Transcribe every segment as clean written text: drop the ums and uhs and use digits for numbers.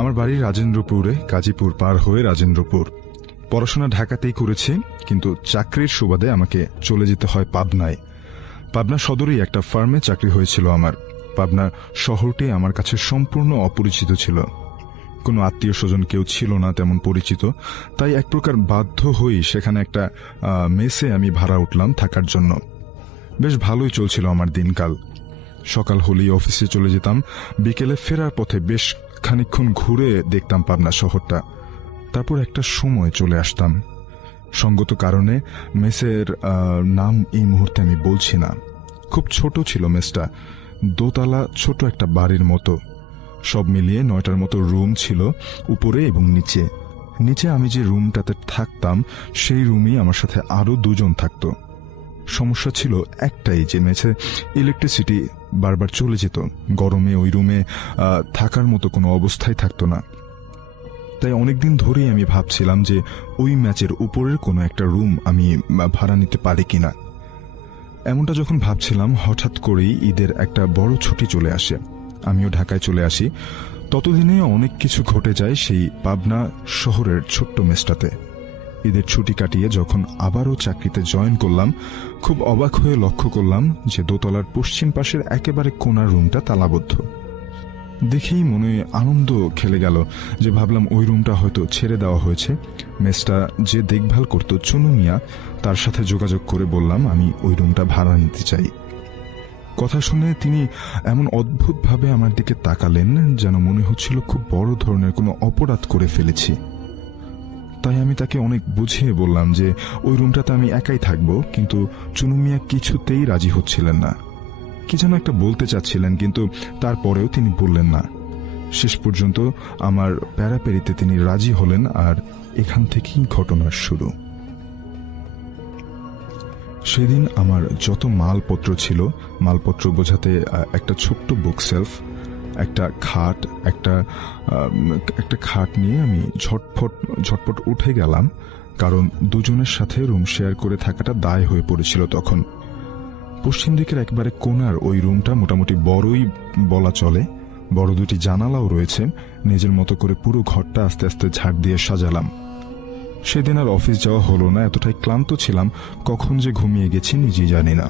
আমার বাড়ি রাজেন্দ্রপুরে, গাজীপুর পার হয়ে রাজেন্দ্রপুর। পড়াশোনা ঢাকাতেই করেছি, কিন্তু চাকরির সুবাদে আমাকে চলে যেতে হয় পাবনায়। পাবনা সদরেই একটা ফার্মে চাকরি হয়েছিল আমার। পাবনা শহরটি আমার কাছে সম্পূর্ণ অপরিচিত ছিল। কোনো আত্মীয় স্বজন কেউ ছিল না তেমন পরিচিত, তাই এক প্রকার বাধ্য হয়েই সেখানে একটা মেসে আমি ভাড়া উঠলাম থাকার জন্য। বেশ ভালোই চলছিল আমার দিনকাল। সকাল হলেই অফিসে চলে যেতাম, বিকেলে ফেরার পথে বেশ খানিকক্ষণ ঘুরে দেখতাম পাবনা শহরটা, তারপর একটা সময় চলে আসতাম। সঙ্গত কারণে মেসের নাম এই মুহূর্তে আমি বলছি না। খুব ছোট ছিল মেসটা, দোতলা ছোট একটা বাড়ির মতো। সব মিলিয়ে 9টার মতো রুম ছিল, উপরে এবং নিচে। নিচে আমি যে রুমটাতে থাকতাম সেই রুমেই আমার সাথে আরো 2 জন থাকত। সমস্যা ছিল একটাই, যে মেসে ইলেকট্রিসিটি বারবার চলে যেত। গরমে ওই রুমে থাকার মতো কোনো অবস্থাই থাকতো না। তাই অনেকদিন ধরেই আমি ভাবছিলাম যে ওই ম্যাচের উপরের কোনো একটা রুম আমি ভাড়া নিতে পারি কিনা। এমনটা যখন ভাবছিলাম, হঠাৎ করেই ঈদের একটা বড় ছুটি চলে আসে। আমিও ঢাকায় চলে আসি। ততদিনে অনেক কিছু ঘটে যায় সেই পাবনা শহরের ছোট্ট মেসটাতে। ঈদের ছুটি কাটিয়ে যখন আবারও চাকরিতে জয়েন করলাম, খুব অবাক হয়ে লক্ষ্য করলাম যে দোতলার পশ্চিম পাশের একেবারে কোণার রুমটা তালাবদ্ধ। দেখেই মনে আনন্দ খেলে গেল, যে ভাবলাম ওই রুমটা হয়তো ছেড়ে দেওয়া হয়েছে। মেসটা যে দেখভাল করত চুনু মিয়া, তার সাথে যোগাযোগ করে বললাম আমি ওই রুমটা ভাড়া নিতে চাই। কথা শুনে তিনি এমন অদ্ভুতভাবে আমার দিকে তাকালেন যেন মনে হচ্ছিল খুব বড় ধরনের কোনো অপরাধ করে ফেলেছি। তাই আমি তাকে অনেক বুঝিয়ে বললাম যে ওই রুমটাতে আমি একাই থাকবো, কিন্তু চুনু মিয়া কিছুতেই রাজি হচ্ছিলেন না। কি যেন একটা বলতে চাচ্ছিলেন, কিন্তু তারপরেও তিনি বললেন না। শেষ পর্যন্ত আমার প্যারাপেরিতে তিনি রাজি হলেন, আর এখান থেকেই ঘটনার শুরু। সেদিন আমার যত মালপত্র ছিল, মালপত্র বোঝাতে একটা ছোট্ট বুক সেলফ, একটা খাট, একটা খাট নিয়ে আমি ঝটপট উঠে গেলাম, কারণ 2 জনের সাথে রুম শেয়ার করে থাকাটা দায় হয়ে পড়েছিল তখন। পশ্চিম দিকের একেবারে কোণার ওই রুমটা মোটামুটি বড়ই বলা চলে। বড় 2টি জানালাও রয়েছে। নিজের মতো করে পুরো ঘরটা আস্তে আস্তে ঝাড় দিয়ে সাজালাম। সেদিন আর অফিস যাওয়া হলো না, এতটাই ক্লান্ত ছিলাম, কখন যে ঘুমিয়ে গেছি নিজেই জানি না।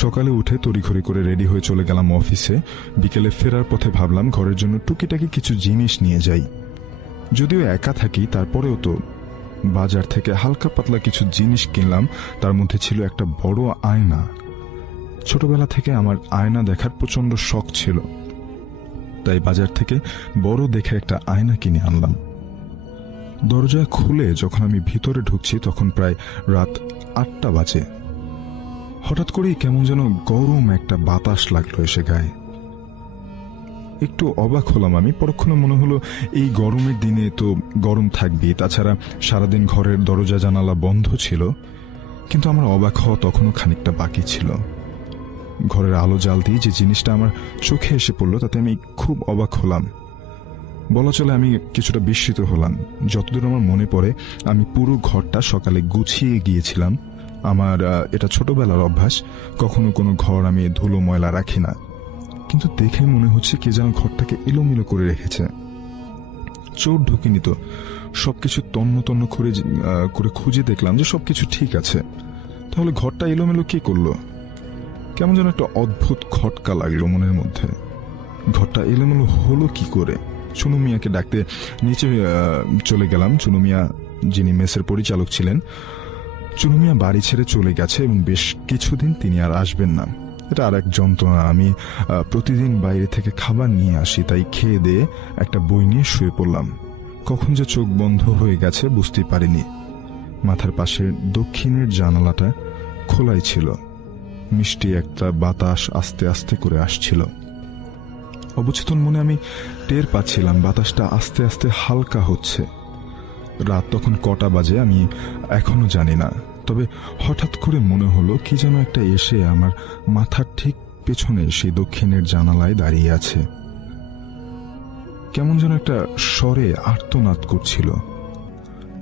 সকালে উঠে তড়িঘড়ি করে রেডি হয়ে চলে গেলাম অফিসে। বিকেলে ফেরার পথে ভাবলাম ঘরের জন্য টুকিটাকি কিছু জিনিস নিয়ে যাই। যদিও একা থাকি, তারপরেও তো বাজার থেকে হালকা পাতলা কিছু জিনিস কিনলাম। তার মধ্যে ছিল একটা বড় আয়না। ছোটবেলা থেকে আমার আয়না দেখার প্রচন্ড শখ ছিল, তাই বাজার থেকে বড় দেখে একটা আয়না কিনে আনলাম। দরজা খুলে যখন আমি ভিতরে ঢুকছি তখন প্রায় রাত 8টা বাজে। হঠাৎ করেই কেমন যেন গরম একটা বাতাস লাগলো এসে গায়ে। একটু অবাক হলাম আমি। পরক্ষণে মনে হলো এই গরমের দিনে তো গরম থাকবেই, তাছাড়া সারাদিন ঘরের দরজা জানালা বন্ধ ছিল। কিন্তু আমার অবাক হওয়া তখনও খানিকটা বাকি ছিল। ঘরের আলো জ্বাল দিয়ে যে জিনিসটা আমার চোখে এসে পড়লো তাতে আমি খুব অবাক হলাম। বলা চলে আমি কিছুটা বিস্মিত হলাম। যতদূর আমার মনে পড়ে, আমি পুরো ঘরটা সকালে গুছিয়ে গিয়েছিলাম। আমার এটা ছোটবেলার অভ্যাস, কখনো কোনো ঘর আমি ধুলো ময়লা রাখি না। কিন্তু দেখে মনে হচ্ছে কে যেন ঘরটাকে এলোমেলো করে রেখেছে। চোর ঢুকিনি তো, সবকিছু তন্ন তন্ন করে খুঁজে দেখলাম যে সবকিছু ঠিক আছে। তাহলে ঘরটা এলোমেলো কে করলো? কেমন যেন একটা অদ্ভুত খটকা লাগলো মনের মধ্যে। ঘরটা এলোমেলো হলো কি করে? চুনু মিয়াকে ডাকতে নিচে চলে গেলাম। চুনু মিয়া, যিনি মেসের পরিচালক ছিলেন, চুনু মিয়া বাড়ি ছেড়ে চলে গেছে এবং বেশ কিছুদিন তিনি আর আসবেন না। এটা আর এক যন্ত্রণা। আমি প্রতিদিন বাইরে থেকে খাবার নিয়ে আসি, তাই খেয়ে দিয়ে একটা বই নিয়ে শুয়ে পড়লাম। কখন যে চোখ বন্ধ হয়ে গেছে বুঝতেই পারিনি। মাথার পাশের দক্ষিণের জানালাটা খোলাই ছিল। মিষ্টি একটা বাতাস আস্তে আস্তে করে আসছিল। অবচেতন মনে আমি টের পাচ্ছিলাম বাতাসটা আস্তে আস্তে হালকা হচ্ছে। রাত তখন কটা বাজে আমি এখনো জানি না, তবে হঠাৎ করে মনে হলো কি যেন একটা এসে আমার মাথার ঠিক পেছনে সেই দক্ষিণের জানালায় দাঁড়িয়ে আছে। কেমন যেন একটা স্বরে আর্তনাদ করছিল,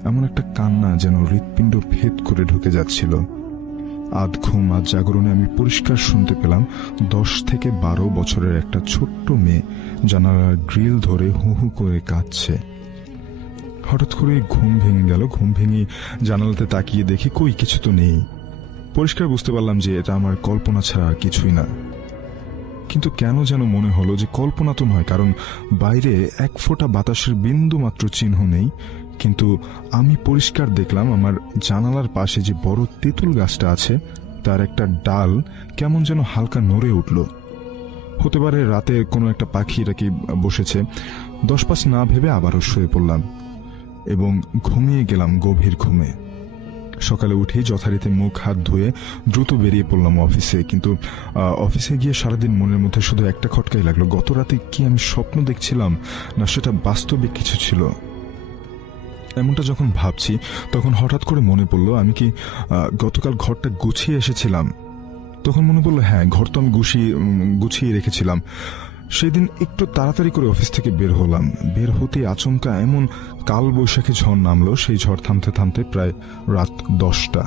এমন একটা কান্না যেন হৃৎপিণ্ড ভেদ করে ঢুকে যাচ্ছিল। আধ ঘুম আধ জাগরণে আমি পরিষ্কার শুনতে পেলাম 10 থেকে 12 বছরের একটা ছোট্ট মেয়ে জানালার গ্রিল ধরে হু হু করে কাঁদছে। হঠাৎ করে ঘুম ভেঙে গেল। ঘুম ভেঙে জানালাতে তাকিয়ে দেখি কই কিছু তো নেই। পরিষ্কার বুঝতে পারলাম যে এটা আমার কল্পনা ছাড়া কিছুই না। কিন্তু কেন যেন মনে হলো যে কল্পনা তো নয়, কারণ বাইরে এক ফোঁটা বাতাসের বিন্দু মাত্র চিহ্ন নেই। কিন্তু আমি পরিষ্কার দেখলাম আমার জানালার পাশে যে বড় তেঁতুল গাছটা আছে তার একটা ডাল কেমন যেন হালকা নড়ে উঠল। হতে পারে রাতে কোনো একটা পাখি এটাকে বসেছে। 10-5 না ভেবে আবারও শুয়ে পড়লাম এবং ঘুমিয়ে গেলাম গভীর ঘুমে। সকালে উঠেই যথারীতি মুখ হাত ধুয়ে দ্রুত বেরিয়ে পড়লাম অফিসে। কিন্তু অফিসে গিয়ে সারাদিন মনের মধ্যে শুধু একটা খটকাই লাগলো, গত রাতে কি আমি স্বপ্ন দেখছিলাম না সেটা বাস্তবিক কিছু ছিল। এমনটা যখন ভাবছি তখন হঠাৎ করে মনে পড়লো আমি কি গতকাল ঘরটা গুছিয়ে এসেছিলাম। তখন মনে পড়লো হ্যাঁ, ঘর তো আমি গুছিয়ে রেখেছিলাম। সেদিন একটু তাড়াতাড়ি করে অফিস থেকে বের হলাম। বের হতে আচমকা এমন কাল বৈশাখী ঝড় নামলো, সেই ঝড় থামতে থামতে প্রায় রাত 10টা।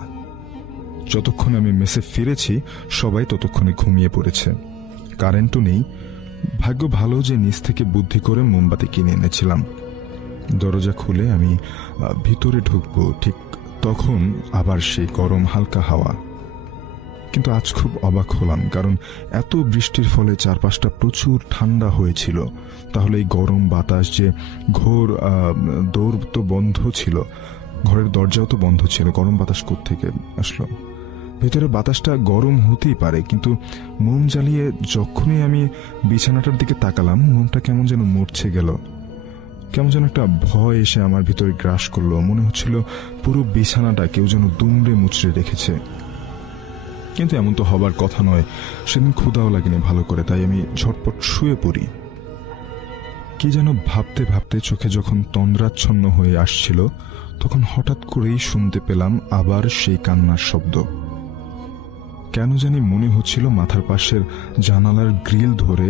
যতক্ষণে আমি মেসে ফিরেছি সবাই ততক্ষণে ঘুমিয়ে পড়েছে, কারেন্টও নেই। ভাগ্য ভালো যে নিচ থেকে বুদ্ধি করে মোমবাতি কিনে এনেছিলাম। দরজা খুলে আমি ভিতরে ঢুকবো, ঠিক তখন আবার সেই গরম হালকা হাওয়া। কিন্তু আজ খুব অবাক হলাম, কারণ এত বৃষ্টির ফলে চারপাশটা প্রচুর ঠান্ডা হয়েছিল। তাহলে এই গরম বাতাস যে ঘোর দৌড় তো বন্ধ ছিল, ঘরের দরজাও তো বন্ধ ছিল, গরম বাতাস কোত্থেকে আসলো? ভেতরে বাতাসটা গরম হতেই পারে, কিন্তু মোম জ্বালিয়ে যখনই আমি বিছানাটার দিকে তাকালাম মোমটা কেমন যেন মরছে গেল। কেমন যেন একটা ভয় এসে আমার ভিতরে গ্রাস করলো। মনে হচ্ছিল পুরো বিছানাটা কেউ যেন দুমড়ে মুচড়ে রেখেছে। কিন্তু এমন তো হবার কথা নয়। সেদিন ক্ষুধাও লাগেনি ভালো করে, তাই আমি ঝটপট শুয়ে পড়ি। কি যেন ভাবতে ভাবতে চোখে যখন তন্দ্রাচ্ছন্ন হয়ে আসছিল তখন হঠাৎ করেই শুনতে পেলাম আবার সেই কান্নার শব্দ। কেন জানি মনে হচ্ছিল মাথার পাশের জানালার গ্রিল ধরে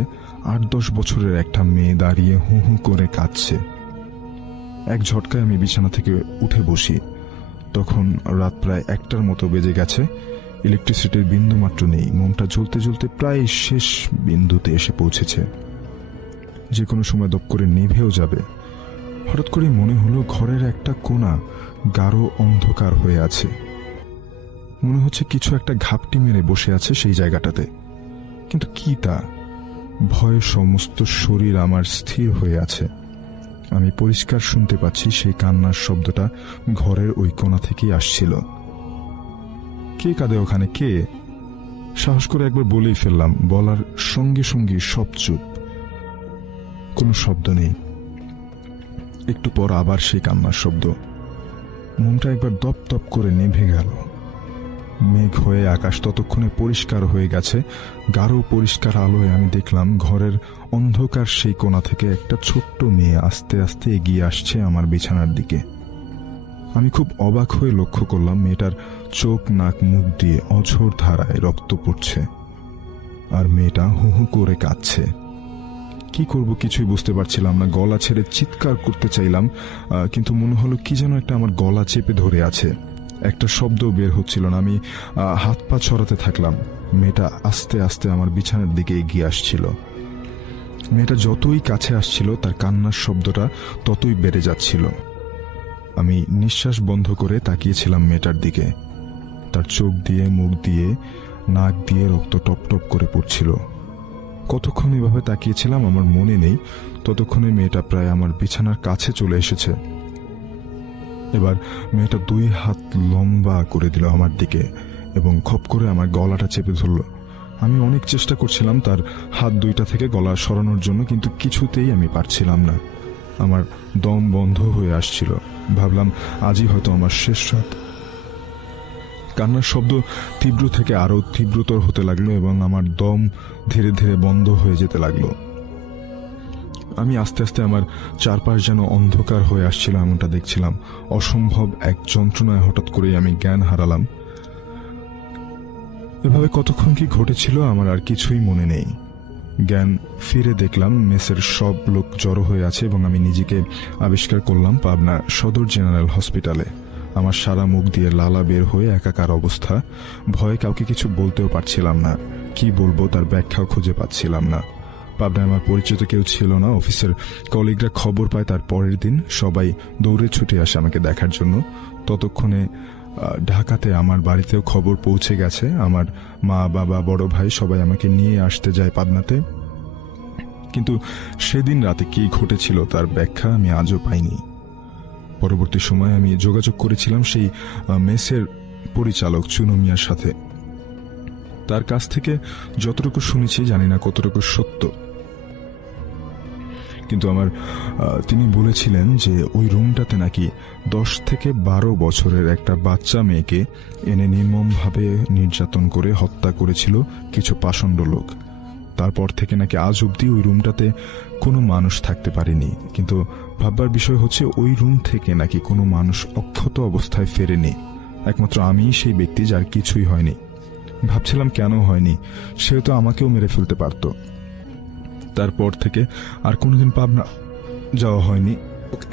8-10 বছরের একটা মেয়ে দাঁড়িয়ে হু হু করে কাঁদছে। এক ঝটকায় আমি বিছানা থেকে উঠে বসি। তখন রাত প্রায় 1টার মতো বেজে গেছে। ইলেকট্রিসিটির বিন্দু মাত্র নেই। মোমটা জ্বলতে জ্বলতে প্রায় শেষ বিন্দুতে এসে পৌঁছেছে, যে কোনো সময় দপ করে নিভেও যাবে। হঠাৎ করে মনে হলো ঘরের একটা কোণা গাঢ় অন্ধকার হয়ে আছে। মনে হচ্ছে কিছু একটা ঘাপটি মেরে বসে আছে সেই জায়গাটাতে। কিন্তু কি তা? ভয়ে সমস্ত শরীর আমার স্থির হয়ে আছে। আমি পরিষ্কার শুনতে পাচ্ছি সেই কান্নার শব্দটা ঘরের ওই কোণা থেকেই আসছিল। কে কাঁদে ওখানে? কে? সাহস করে একবার বলেই ফেললাম। বলার সঙ্গে সঙ্গে সব চুপ, কোনো শব্দ নেই। একটু পর আবার সেই কান্নার শব্দ। মোমটা একবার দপ দপ করে নিভে গেল। মেঘ হয়ে আকাশ ততক্ষণে পরিষ্কার হয়ে গেছে। গাঢ় পরিষ্কার আলোয় আমি দেখলাম ঘরের অন্ধকার সেই কোণা থেকে একটা ছোট্ট মেয়ে আস্তে আস্তে এগিয়ে আসছে আমার বিছানার দিকে। আমি খুব অবাক হয়ে লক্ষ্য করলাম মেয়েটার চোখ নাক মুখ দিয়ে অঝোর ধারায় রক্ত পড়ছে, আর মেয়েটা হু হু করে কাঁদছে। কি করব কিছুই বুঝতে পারছিলাম না। গলা ছেড়ে চিৎকার করতে চাইলাম, কিন্তু মনে হলো কি যেন একটা আমার গলা চেপে ধরে আছে। একটা শব্দ বের হচ্ছিল না। আমি হাত পা ছড়াতে থাকলাম। মেয়েটা আস্তে আস্তে আমার বিছানার দিকে এগিয়ে আসছিল। মেয়েটা যতই কাছে আসছিল তার কান্নার শব্দটা ততই বেড়ে যাচ্ছিল। আমি নিঃশ্বাস বন্ধ করে তাকিয়েছিলাম মেয়েটার দিকে। তার চোখ দিয়ে মুখ দিয়ে নাক দিয়ে রক্ত টপ টপ করে পড়ছিল। কতক্ষণ এভাবে তাকিয়েছিলাম আমার মনে নেই। ততক্ষণে মেয়েটা প্রায় আমার বিছানার কাছে চলে এসেছে। এবার মেয়েটা 2 হাত লম্বা করে দিল আমার দিকে এবং খপ করে আমার গলাটা চেপে ধরল। আমি অনেক চেষ্টা করছিলাম তার হাত 2টা থেকে গলা সরানোর জন্য, কিন্তু কিছুতেই আমি পারছিলাম না। আমার দম বন্ধ হয়ে আসছিল। ভাবলাম আজই হয়তো আমার শেষ রাত। কান্নার শব্দ তীব্র থেকে আরো তীব্রতর হতে লাগলো এবং আমার দম ধীরে ধীরে বন্ধ হয়ে যেতে লাগলো। আমি আস্তে আস্তে আমার চারপাশ যেন অন্ধকার হয়ে আসছিল এমনটা দেখছিলাম। অসম্ভব এক যন্ত্রণায় হঠাৎ করেই আমি জ্ঞান হারালাম। এভাবে কতক্ষণ কি ঘটেছিল আমার আর কিছুই মনে নেই। জ্ঞান ফিরে দেখলাম মেসের সব লোক জড়ো হয়ে আছে এবং আমি নিজেকে আবিষ্কার করলাম পাবনা সদর জেনারেল হসপিটালে। আমার সারা মুখ দিয়ে লালা বের হয়ে একাকার অবস্থা। ভয়ে কাউকে কিছু বলতেও পারছিলাম না, কি বলবো তার ব্যাখ্যাও খুঁজে পাচ্ছিলাম না। পাবনায় আমার পরিচিত কেউ ছিল না। অফিসের কলিগরা খবর পায় তার পরের দিন, সবাই দৌড়ে ছুটে আসে আমাকে দেখার জন্য। ততক্ষণে ঢাকাতে আমার বাড়িতেও খবর পৌঁছে গেছে। আমার মা, বাবা, বড় ভাই সবাই আমাকে নিয়ে আসতে যায় পাবনাতে। কিন্তু সেদিন রাতে কি ঘটেছিল তার ব্যাখ্যা আমি আজও পাইনি। পরবর্তী সময়ে আমি যোগাযোগ করেছিলাম সেই মেসের পরিচালক চুনু মিয়ার সাথে। তার কাছ থেকে যতটুকু শুনেছি জানি না কতটুকু সত্য, কিন্তু তিনি বলেছিলেন যে ওই রুমটাতে নাকি 10 থেকে 12 বছরের একটা বাচ্চা মেয়েকে এনে নির্মমভাবে নির্যাতন করে হত্যা করেছিল কিছু পাষণ্ড লোক। তারপর থেকে নাকি আজ অব্দি ওই রুমটাতে কোনো মানুষ থাকতে পারেনি। কিন্তু ভাববার বিষয় হচ্ছে ওই রুম থেকে নাকি কোনো মানুষ অক্ষত অবস্থায় ফেরেনি। একমাত্র আমিই সেই ব্যক্তি যার কিছুই হয়নি। ভাবছিলাম কেন হয়নি, সেও তো আমাকেও মেরে ফেলতে পারত। তারপর থেকে আর কোনোদিন পাবনা যাওয়া হয়নি।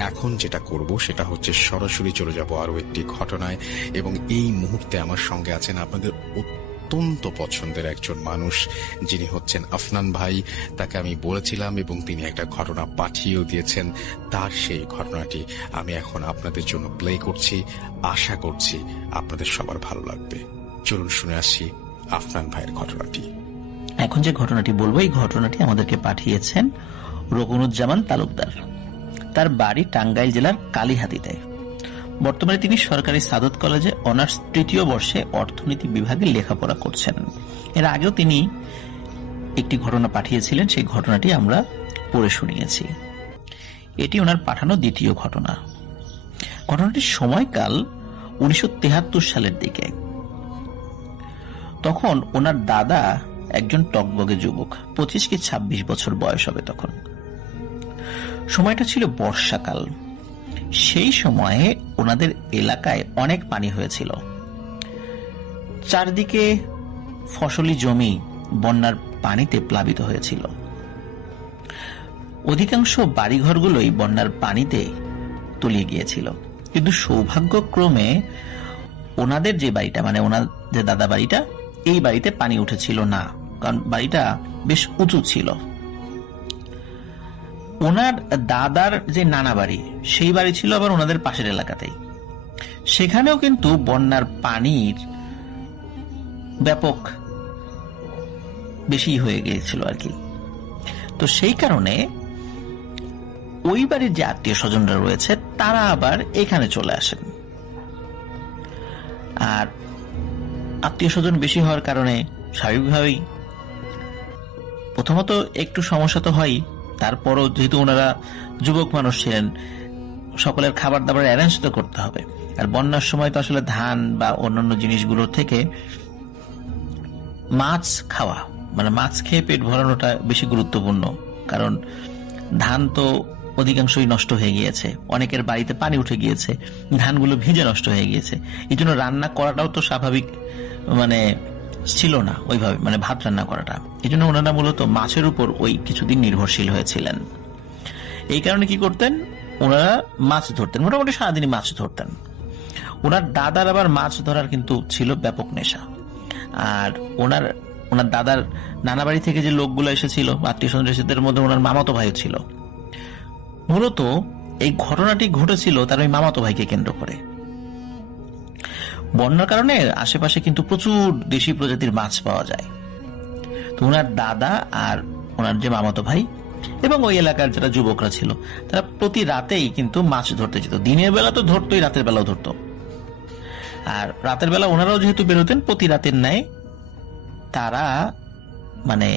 এখন যেটা করব সেটা হচ্ছে সরাসরি চলে যাব আরো একটি ঘটনায়, এবং এই মুহূর্তে আমার সঙ্গে আছেন আপনাদের অত্যন্ত পছন্দের একজন মানুষ, যিনি হচ্ছেন আফনান ভাই। তাকে আমি বলেছিলাম এবং তিনি একটা ঘটনা পাঠিয়েও দিয়েছেন। তার সেই ঘটনাটি আমি এখন আপনাদের জন্য প্লে করছি। আশা করছি আপনাদের সবার ভালো লাগবে। চলুন শুনে আসি আফনান ভাইয়ের ঘটনাটি। এখন যে ঘটনাটি বলবো, এই ঘটনাটি আমাদেরকে পাঠিয়েছেন রকুনুজ্জামান তালুকদার। তার বাড়ি টাঙ্গাইল জেলার কালিহাতীতে। বর্তমানে তিনি সরকারি সাদত কলেজে অনার্স 3য় বর্ষে অর্থনীতি বিভাগে লেখাপড়া করছেন। এর আগেও তিনি একটি ঘটনা পাঠিয়েছিলেন, সেই ঘটনাটি আমরা পড়ে শুনিয়েছি। এটি ওনার পাঠানো 2য় ঘটনা। ঘটনাটির সময়কাল 1973 সালের দিকে। তখন ওনার দাদা একজন টকবগে যুবক, 25 কি 26 বছর বয়স হবে তখন। সময়টা ছিল বর্ষাকাল। সেই সময়ে ওনাদের এলাকায় অনেক পানি হয়েছিল। চারদিকে ফসলি জমি বন্যার পানিতে প্লাবিত হয়েছিল। অধিকাংশ বাড়িঘরগুলোই বন্যার পানিতে তলিয়ে গিয়েছিল। কিন্তু সৌভাগ্যক্রমে ওনাদের যে বাড়িটা, মানে ওনার যে দাদা বাড়িটা, এই বাড়িতে পানি উঠেছিল না, কারণ বাড়িটা বেশ উঁচু ছিল। ওনার দাদার যে নানা বাড়ি, সেই বাড়ি ছিল আবার ওনাদের পাশের এলাকাতেই। সেখানেও কিন্তু বন্যার পানির ব্যাপক বেশি হয়ে গিয়েছিল আর কি। তো সেই কারণে ওই বাড়ির যে আত্মীয় স্বজনরা রয়েছে তারা আবার এখানে চলে আসেন। আর আত্মীয় স্বজন বেশি হওয়ার কারণে স্বাভাবিকভাবেই প্রথমত একটু সমস্যা তো হয়। তারপরও যেহেতু ওনারা যুবক মানুষ ছিলেন, সকলের খাবার দাবার অ্যারেঞ্জ তো করতে হবে। আর বন্যার সময় তো আসলে ধান বা অন্যান্য জিনিসগুলোর থেকে মাছ খাওয়া, মানে মাছ খেয়ে পেট ভরানোটা বেশি গুরুত্বপূর্ণ। কারণ ধান তো অধিকাংশই নষ্ট হয়ে গিয়েছে, অনেকের বাড়িতে পানি উঠে গিয়েছে, ধানগুলো ভিজে নষ্ট হয়ে গিয়েছে। এই জন্য রান্না করাটাও তো স্বাভাবিক মানে ছিল না ওইভাবে, মানে ভাত রান্না করাটা। এই জন্য ওনারা মূলত মাছের উপর ওই কিছুদিন নির্ভরশীল হয়েছিলেন। এই কারণে কি করতেন, ওনারা মাছ ধরতেন, মোটামুটি সারাদিনই মাছ ধরতেন। ওনার দাদার আবার মাছ ধরার কিন্তু ছিল ব্যাপক নেশা। আর ওনার দাদার নানা বাড়ি থেকে যে লোকগুলো এসেছিল, আত্মীয় স্বজনদের মধ্যে ওনার মামাতো ভাই ছিল। মূলত এই ঘটনাটি ঘটেছিল তার ওই মামাতো ভাইকে কেন্দ্র করে। বন্যার কারণে আশেপাশে কিন্তু প্রচুর দেশি প্রজাতির মাছ পাওয়া যায়। তো ওনার দাদা আর ওনার যে মামাতো ভাই এবং ওই এলাকার যারা যুবকরা ছিল, তারা প্রতি রাতেই কিন্তু মাছ ধরতে যেত। দিনের বেলা তো ধরতোই, রাতের বেলাও ধরতো। আর রাতের বেলা ওনারাও যেহেতু বেরোতেন, প্রতি রাতের ন্যায় তারা মানে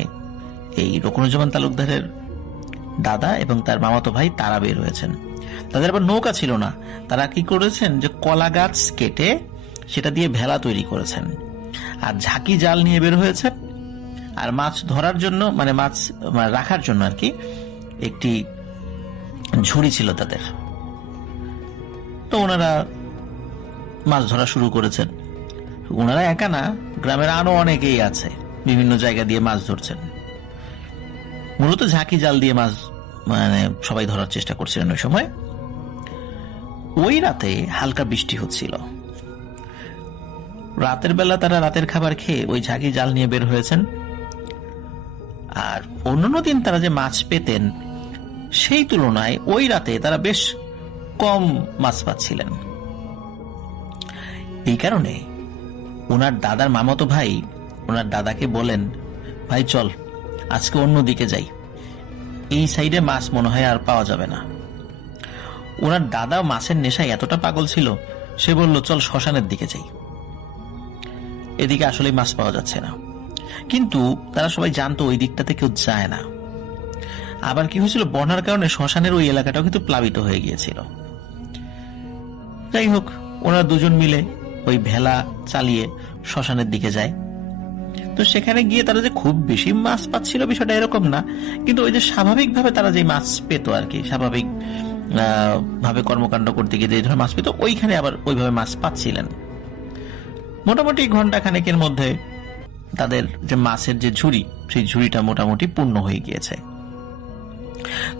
এই রকুনুজ্জামান তালুকদারের দাদা এবং তার মামাতো ভাই তারা বের হয়েছেন। তাদের আবার নৌকা ছিল না। তারা কি করেছেন, যে কলা গাছ কেটে সেটা দিয়ে ভেলা তৈরি করেছেন, আর ঝাঁকি জাল নিয়ে বের হয়েছেন। আর মাছ ধরার জন্য, মানে মাছ রাখার জন্য আর কি, একটি ঝুড়ি ছিল তাদের। তো ওনারা মাছ ধরা শুরু করেছেন। ওনারা একা না, গ্রামের আরো অনেকেই আছে, বিভিন্ন জায়গা দিয়ে মাছ ধরছেন। মূলত ঝাঁকি জাল দিয়ে মাছ মানে সবাই ধরার চেষ্টা করছিলেন ওই সময়। ওই রাতে হালকা বৃষ্টি হচ্ছিল। রাতের বেলা তারা রাতের খাবার খেয়ে ওই ঝাঁকি জাল নিয়ে বের হয়েছেন। আর অন্যান্য দিন তারা যে মাছ পেতেন সেই তুলনায় ওই রাতে তারা বেশ কম মাছ পাচ্ছিলেন। এই কারণে ওনার দাদার মামাতো ভাই ওনার দাদাকে বলেন, ভাই চল আজকে অন্য দিকে যাই, এই সাইডে মাছ মনে হয় আর পাওয়া যাবে না। ওনার দাদা মাছের নেশায় এতটা পাগল ছিল, সে বলল চল শ্মশানের দিকে যাই, এদিকে আসলে মাছ পাওয়া যাচ্ছে না। কিন্তু তারা সবাই জানতো ওই দিকটাতে কেউ যায় না। আবার কি হয়েছিল, বন্যার কারণে শ্মশানের ওই এলাকাটাও কিন্তু প্লাবিত হয়ে গিয়েছিল। যাই হোক, ওনারা দুজন মিলে ওই ভেলা চালিয়ে শ্মশানের দিকে যায়। তো সেখানে গিয়ে তারা যে খুব বেশি মাছ পাচ্ছিল বিষয়টা এরকম না, কিন্তু ওই যে স্বাভাবিকভাবে তারা যে মাছ পেত আর কি, স্বাভাবিক ভাবে কর্মকাণ্ড করতে গিয়ে যে ধরনের মাছ পেত, ওইখানে আবার ওইভাবে মাছ পাচ্ছিলেন। মোটামুটি ঘন্টা খানেকের মধ্যে তাদের যে মাছের যে ঝুড়ি, সেই ঝুড়িটা মোটামুটি পূর্ণ হয়ে গিয়েছে।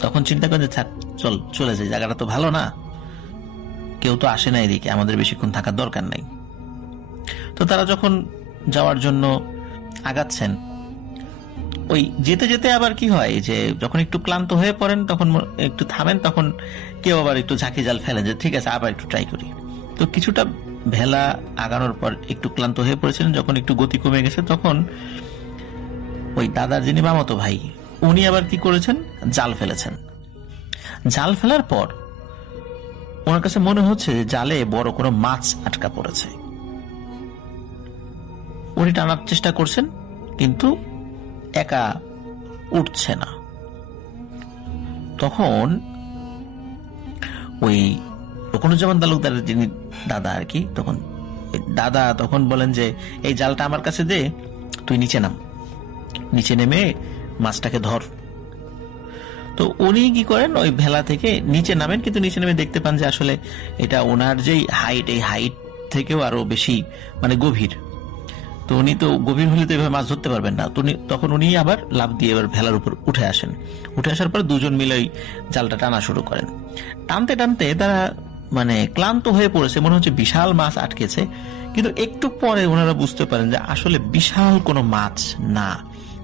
তখন চিন্তা করেন যে থাক, চল চলে যাই, জায়গাটা তো ভালো না, কেউ তো আসে না এদিকে, আমাদের বেশিক্ষণ থাকার দরকার নাই। তো তারা যখন যাওয়ার জন্য আগাচ্ছেন, ওই যেতে যেতে আবার কি হয় যে যখন একটু ক্লান্ত হয়ে পড়েন তখন একটু থামেন, তখন কেউ আবার একটু ঝাঁকি জাল ফেলেন যে ঠিক আছে আবার একটু ট্রাই করি। তো কিছুটা ভেলা আগানোর পর একটু ক্লান্ত হয়ে পড়েছিলেন, যখন একটু গতি কমে গেছে তখন ওই দাদার যিনি মামাতো ভাই উনি আবার কি করেছেন, জাল ফেলেছেন। জাল ফেলার পর ওনার কাছে মনে হচ্ছে যে জালে বড় কোনো মাছ আটকা পড়েছে। উনি টানার চেষ্টা করছেন কিন্তু একা উঠছে না। তখন ওই রুকনুজ্জামান তালুকদারের যিনি দাদা আর কি, দাদা তখন বলেন যে এই জালটা আমার কাছে দে, তুই নিচে নাম, নিচে নেমে মাছটাকে ধর। তো উনি কি করেন, ওই ভেলা থেকে নিচে নামেন, কিন্তু নিচে নেমে দেখতে পান যে আসলে এটা ওনার যেই হাইট, এই হাইট থেকেও আরো বেশি মানে গভীর। তো উনি তো গভীর হলে তো এভাবে মাছ ধরতে পারবেন না। তখন উনি আবার লাফ দিয়ে এবার ভেলার উপর উঠে আসেন। উঠে আসার পর দুজন মিলে ওই জালটা টানা শুরু করেন। টানতে টানতে তারা মানে ক্লান্ত হয়ে পড়েছে, মনে হচ্ছে বিশাল মাছ আটকেছে। কিন্তু একটু পরে ওনারা বুঝতে পারেন যে আসলে বিশাল কোনো মাছ না,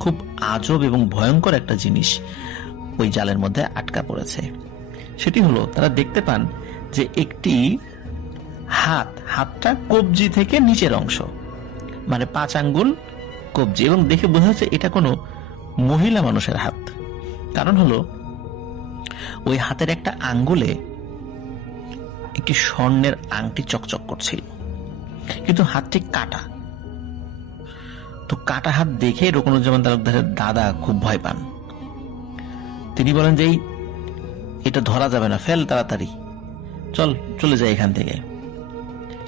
খুব আজব এবং ভয়ঙ্কর একটা জিনিস ওই জালের মধ্যে আটকা পড়েছে। সেটি হলো, তারা দেখতে পান যে একটি হাতটা কবজি থেকে নিচের অংশ, মানে 5 আঙ্গুল কবজি, এবং দেখে বোঝা যাচ্ছে এটা কোনো মহিলা মানুষের হাত। কারণ হলো ওই হাতের একটা আঙ্গুলে একটি স্বর্ণের আংটি চকচক করছিল, কিন্তু হাতটি কাটা। তো কাটা হাত দেখে রুকনুজ্জামান তালুকদারের দাদা খুব ভয় পান। তিনি বলেন যে এটা ধরা যাবে না, ফেল তাড়াতাড়ি, চলে যাই এখান থেকে,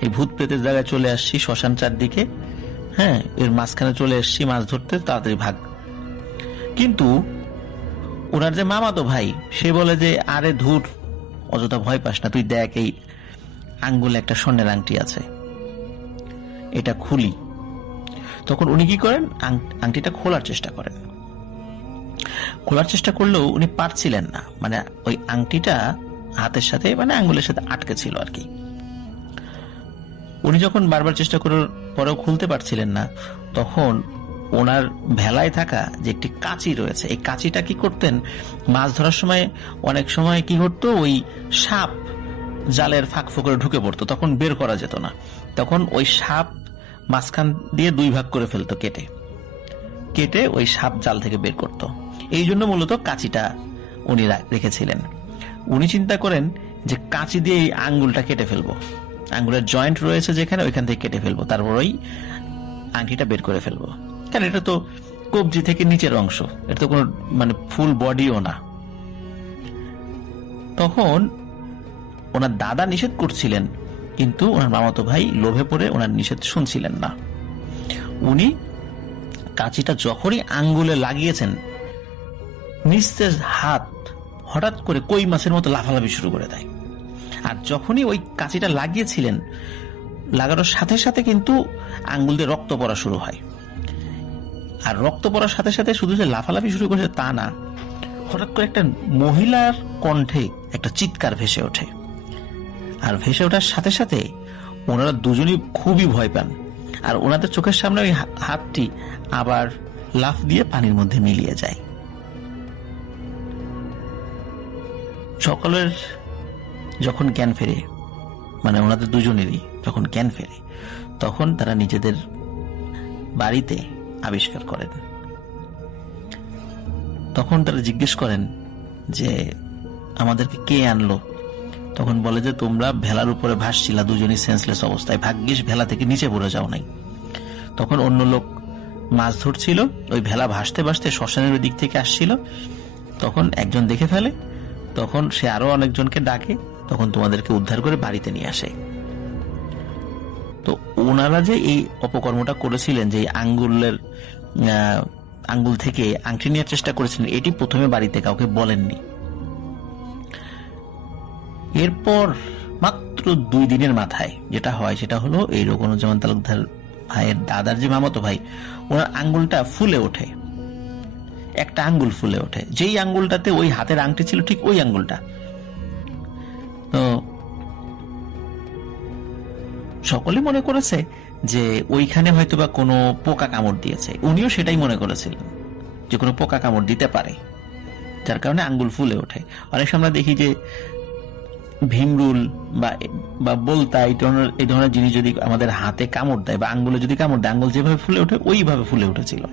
এই ভূত প্রেতের জায়গায় চলে আসছি, শ্মশান চারদিকে, হ্যাঁ এর মাঝখানে চলে এসছি মাছ ধরতে, তাড়াতাড়ি ভাগ। কিন্তু ওনার যে মামাতো ভাই সে বলে যে আরে ধুর, অযথা ভয় পাস না, তুই দেখ এই আঙ্গুলে একটা স্বর্ণের আংটি আছে, এটা খুলি। তখন উনি কি করেন, আংটিটা খোলার চেষ্টা করেন। খোলার চেষ্টা করলেও উনি পারছিলেন না, মানে ওই আংটিটা হাতের সাথে মানে আঙ্গুলের সাথে আটকে ছিল আর কি। উনি যখন বারবার চেষ্টা করার পরেও খুলতে পারছিলেন না, তখন ওনার ভেলায় থাকা যে একটি কাঁচি রয়েছে, এই কাঁচিটা কি করতেন, মাছ ধরার সময় অনেক সময় কি করতো, ওই সাপ জালের ফাঁক ফোকরে ঢুকে পড়তো, তখন বের করা যেত না, তখন ওই সাপ মাঝখান দিয়ে 2 ভাগ করে ফেলতো, কেটে ওই সাপ জাল থেকে বের করত। এই জন্য মূলত কাঁচিটা উনি রেখেছিলেন। উনি চিন্তা করেন যে কাঁচি দিয়ে এই আঙ্গুলটা কেটে ফেলবো, আঙ্গুলের জয়েন্ট রয়েছে যেখানে, ওইখান থেকে কেটে ফেলবো, তারপর ওই আংটিটা বের করে ফেলবো। কারণ এটা তো কবজি থেকে নিচের অংশ, এটা তো কোনো মানে ফুল বডিও না। তখন ওনার দাদা নিষেধ করছিলেন, কিন্তু ওনার মামাতো ভাই লোভে পড়ে ওনার নিষেধ শুনছিলেন না। উনি কাঁচিটা যখনই আঙ্গুলে লাগিয়েছেন, নিস্তেজ হাত হঠাৎ করে কই মাছের মতো লাফালাফি শুরু করে দেয়। আর যখনই ওই কাঁচিটা লাগিয়েছিলেন, লাগানোর সাথে সাথে কিন্তু আঙ্গুল দিয়ে রক্ত পড়া শুরু হয়। আর রক্ত পড়ার সাথে সাথে শুধু যে লাফালাফি শুরু করেছে তা না, হঠাৎ করে একটা মহিলার কণ্ঠে একটা চিৎকার ভেসে ওঠে। আর ভেসে ওঠার সাথে সাথে ওনারা দুজনই খুবই ভয় পান, আর ওনাদের চোখের সামনে ওই হাতটি আবার লাফ দিয়ে পানির মধ্যে মিলিয়ে যায়। সকলের যখন জ্ঞান ফেরে, মানে ওনাদের দুজনেরই যখন জ্ঞান ফেরে, তখন তারা নিজেদের বাড়িতে আবিষ্কার করেন। তখন তারা জিজ্ঞেস করেন যে আমাদেরকে কে আনলো? তখন বলে যে তোমরা ভেলার উপরে ভাসছিলা দুজনই সেন্সলেস অবস্থায়, ভাগ্যিস ভেলা থেকে নিচে পড়ে যাও নাই। তখন অন্য লোক মাছ ধরছিল, ওই ভেলা ভাসতে ভাসতে শ্মশানের ওই দিক থেকে আসছিল, তখন একজন দেখে ফেলে, তখন সে আরো অনেকজনকে ডাকে, তখন তোমাদেরকে উদ্ধার করে বাড়িতে নিয়ে আসে। তো ওনারা যে এই অপকর্মটা করেছিলেন, যে আঙ্গুল থেকে আংটি নেওয়ার চেষ্টা করেছিলেন, এটি প্রথমে বাড়িতে কাউকে বলেননি। এরপর মাত্র 2 দিনের মাথায় যেটা হয় সেটা হলো এই রোকনুজ্জামান তালুকদার ভাইয়ের দাদার যে মামাতো ভাই, ওনার আঙ্গুলটা ফুলে ওঠে, একটা আঙ্গুল ফুলে ওঠে, যেই আঙ্গুলটাতে ওই হাতের আংটি ছিল ঠিক ওই আঙ্গুলটা। তো সকলে মনে করেছে যে ওইখানে হয়তোবা কোনো পোকা কামড় দিয়েছে, উনিও সেটাই মনে করেছিলেন যে কোনো পোকা কামড় দিতে পারে, যার কারণে আঙ্গুল ফুলে ওঠে। অনেক সময় দেখি যে ভীমরুল বা বলতা এই ধরনের জিনিস যদি আমাদের হাতে কামড় দেয় বা আঙ্গুলে যদি কামড় দেয়, আঙ্গুল যেভাবে ফুলে ওঠে ওইভাবে ফুলে উঠেছিল।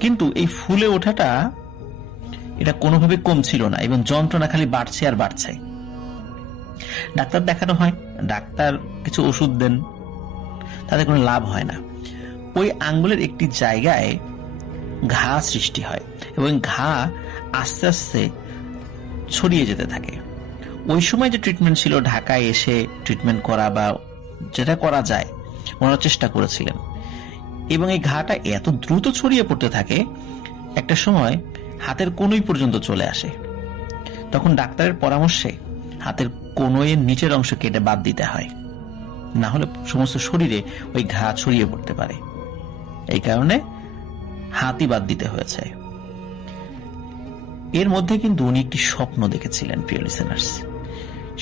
কিন্তু এই ফুলে ওঠাটা এটা কোনোভাবে কমছিল না, এবং যন্ত্রণা খালি বাড়ছে আর বাড়ছে। ডাক্তার দেখানো হয়, ডাক্তার কিছু ওষুধ দেন, তাতে কোনো লাভ হয় না। ওই আঙ্গুলের একটি জায়গায় ঘা সৃষ্টি হয় এবং ঘা আস্তে আস্তে ছড়িয়ে যেতে থাকে। ওই সময় যে ট্রিটমেন্ট ছিল, ঢাকায় এসে ট্রিটমেন্ট করা বা যেটা করা যায় ওনারা চেষ্টা করেছিলেন, এবং এই ঘাটা এত দ্রুত ছড়িয়ে পড়তে থাকে, একটা সময় হাতের কনুই পর্যন্ত চলে আসে। তখন ডাক্তারের পরামর্শে হাতের কনুইয়ের নিচের অংশ কেটে বাদ দিতে হয়, না হলে সমস্ত শরীরে ওই ঘা ছড়িয়ে পড়তে পারে। এই কারণে হাতই বাদ দিতে হয়েছে। এর মধ্যে কিন্তু উনি একটি স্বপ্ন দেখেছিলেন, প্রিয় লিসেনার্স।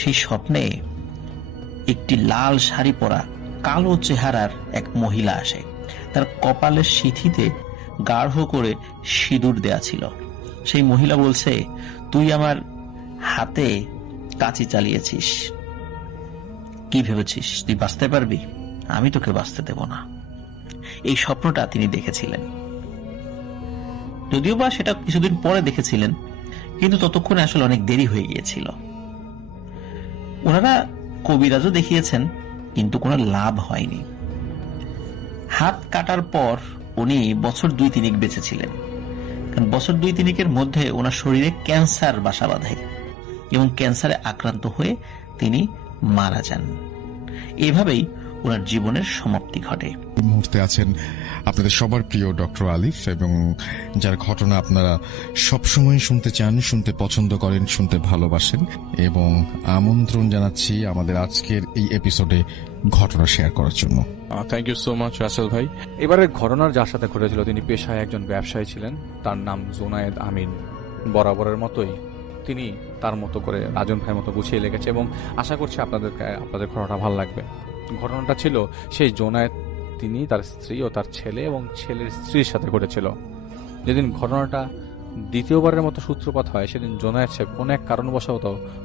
সেই স্বপ্নে একটি লাল শাড়ি পরা কালো চেহারার এক মহিলা আসে, তার কপালের সিথিতে গাঢ় করে সিঁদুর দেয়া ছিল। সেই মহিলা বলছে, তুই আমার হাতে কাঁচি চালিয়েছিস, কি ভেবেছিস তুই বাঁচতে পারবি? আমি তোকে বাঁচতে দেব না। এই স্বপ্নটা তিনি দেখেছিলেন, যদিও বা সেটা কিছুদিন পরে দেখেছিলেন, কিন্তু ততক্ষণে আসলে অনেক দেরি হয়ে গিয়েছিল। ওনারা কবিরাজও দেখিয়েছেন, কিন্তু কোনো লাভ হয়নি। হাত কাটার পর উনি বছর 2-3 বেঁচেছিলেন, কারণ বছর 2-3 মধ্যে ওনার শরীরে ক্যান্সার বাসা বাঁধে এবং ক্যান্সারে আক্রান্ত হয়ে তিনি মারা যান। এভাবেই ওনার জীবনের সমাপ্তি ঘটে। এই মুহূর্তে আছেন আপনাদের সবার প্রিয় ডক্টর আলিফ, এবং যার ঘটনা আপনারা সবসময় শুনতে চান, শুনতে পছন্দ করেন, শুনতে ভালোবাসেন, এবং আমন্ত্রণ জানাচ্ছি আমাদের আজকের এই এপিসোডে ঘটনা শেয়ার করার জন্য। Thank you so much Rasel ভাই। এবারের ঘটনার যার সাথে ঘটেছিল তিনি পেশায় একজন ব্যবসায়ী ছিলেন, তার নাম জোনায়েদ আমিন। বরাবরের মতোই তিনি তার মতো করে রাজন ভাইয়ের মতো গুছিয়ে লেগেছে, এবং আশা করছি আপনাদের ঘটনাটা ভালো লাগবে। ঘটনাটা ছিল সেই জোনায়েদ, তিনি, তার স্ত্রী ও তার ছেলে এবং ছেলের স্ত্রীর সাথে ঘটেছিল। যেদিন ঘটনাটা দ্বিতীয়বারের মতো সূত্রপাত হয়, সেদিন জোনায়েদ সাহেব কোনো এক কারণবশত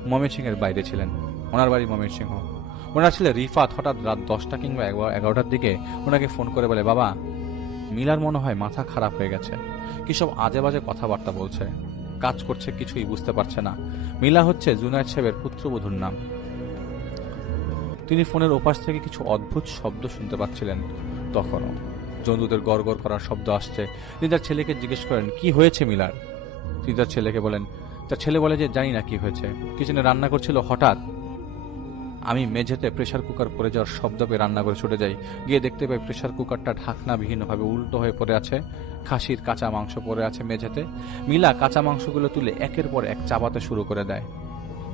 ময়মনসিংহের বাইরে ছিলেন। ওনার বাড়ি ময়মনসিংহ। ওনার ছেলে রিফাত হঠাৎ রাত 10টা কিংবা 11টার দিকে ওনাকে ফোন করে বলে, বাবা, মিলার মনে হয় মাথা খারাপ হয়ে গেছে, কি সব আজে বাজে কথাবার্তা বলছে, কাজ করছে কিছুই বুঝতে পারছে না। মিলা হচ্ছে জুনায়েদ সাহেবের পুত্রবধূর নাম। তিনি ফোনের ওপাশ থেকে কিছু অদ্ভুত শব্দ শুনতে পাচ্ছিলেন। তখনও জন্তুদের গড়গড় করার শব্দ আসছে। তিনি তার ছেলেকে জিজ্ঞেস করেন, কি হয়েছে মিলার? তিনি তার ছেলেকে বলেন, তার ছেলে বলে যে জানি না কি হয়েছে, কিচেনে রান্না করছিল, হঠাৎ আমি মেঝেতে প্রেসার কুকার পড়ে যাওয়ার শব্দ পেয়ে রান্না করে ছুটে যাই। গিয়ে দেখতে পাই প্রেসার কুকারটা ঢাকনাবিহীনভাবে উল্টো হয়ে পড়ে আছে, খাসির কাঁচা মাংস পড়ে আছে মেঝেতে। মিলা কাঁচা মাংসগুলো তুলে একের পর এক চাবাতে শুরু করে দেয়।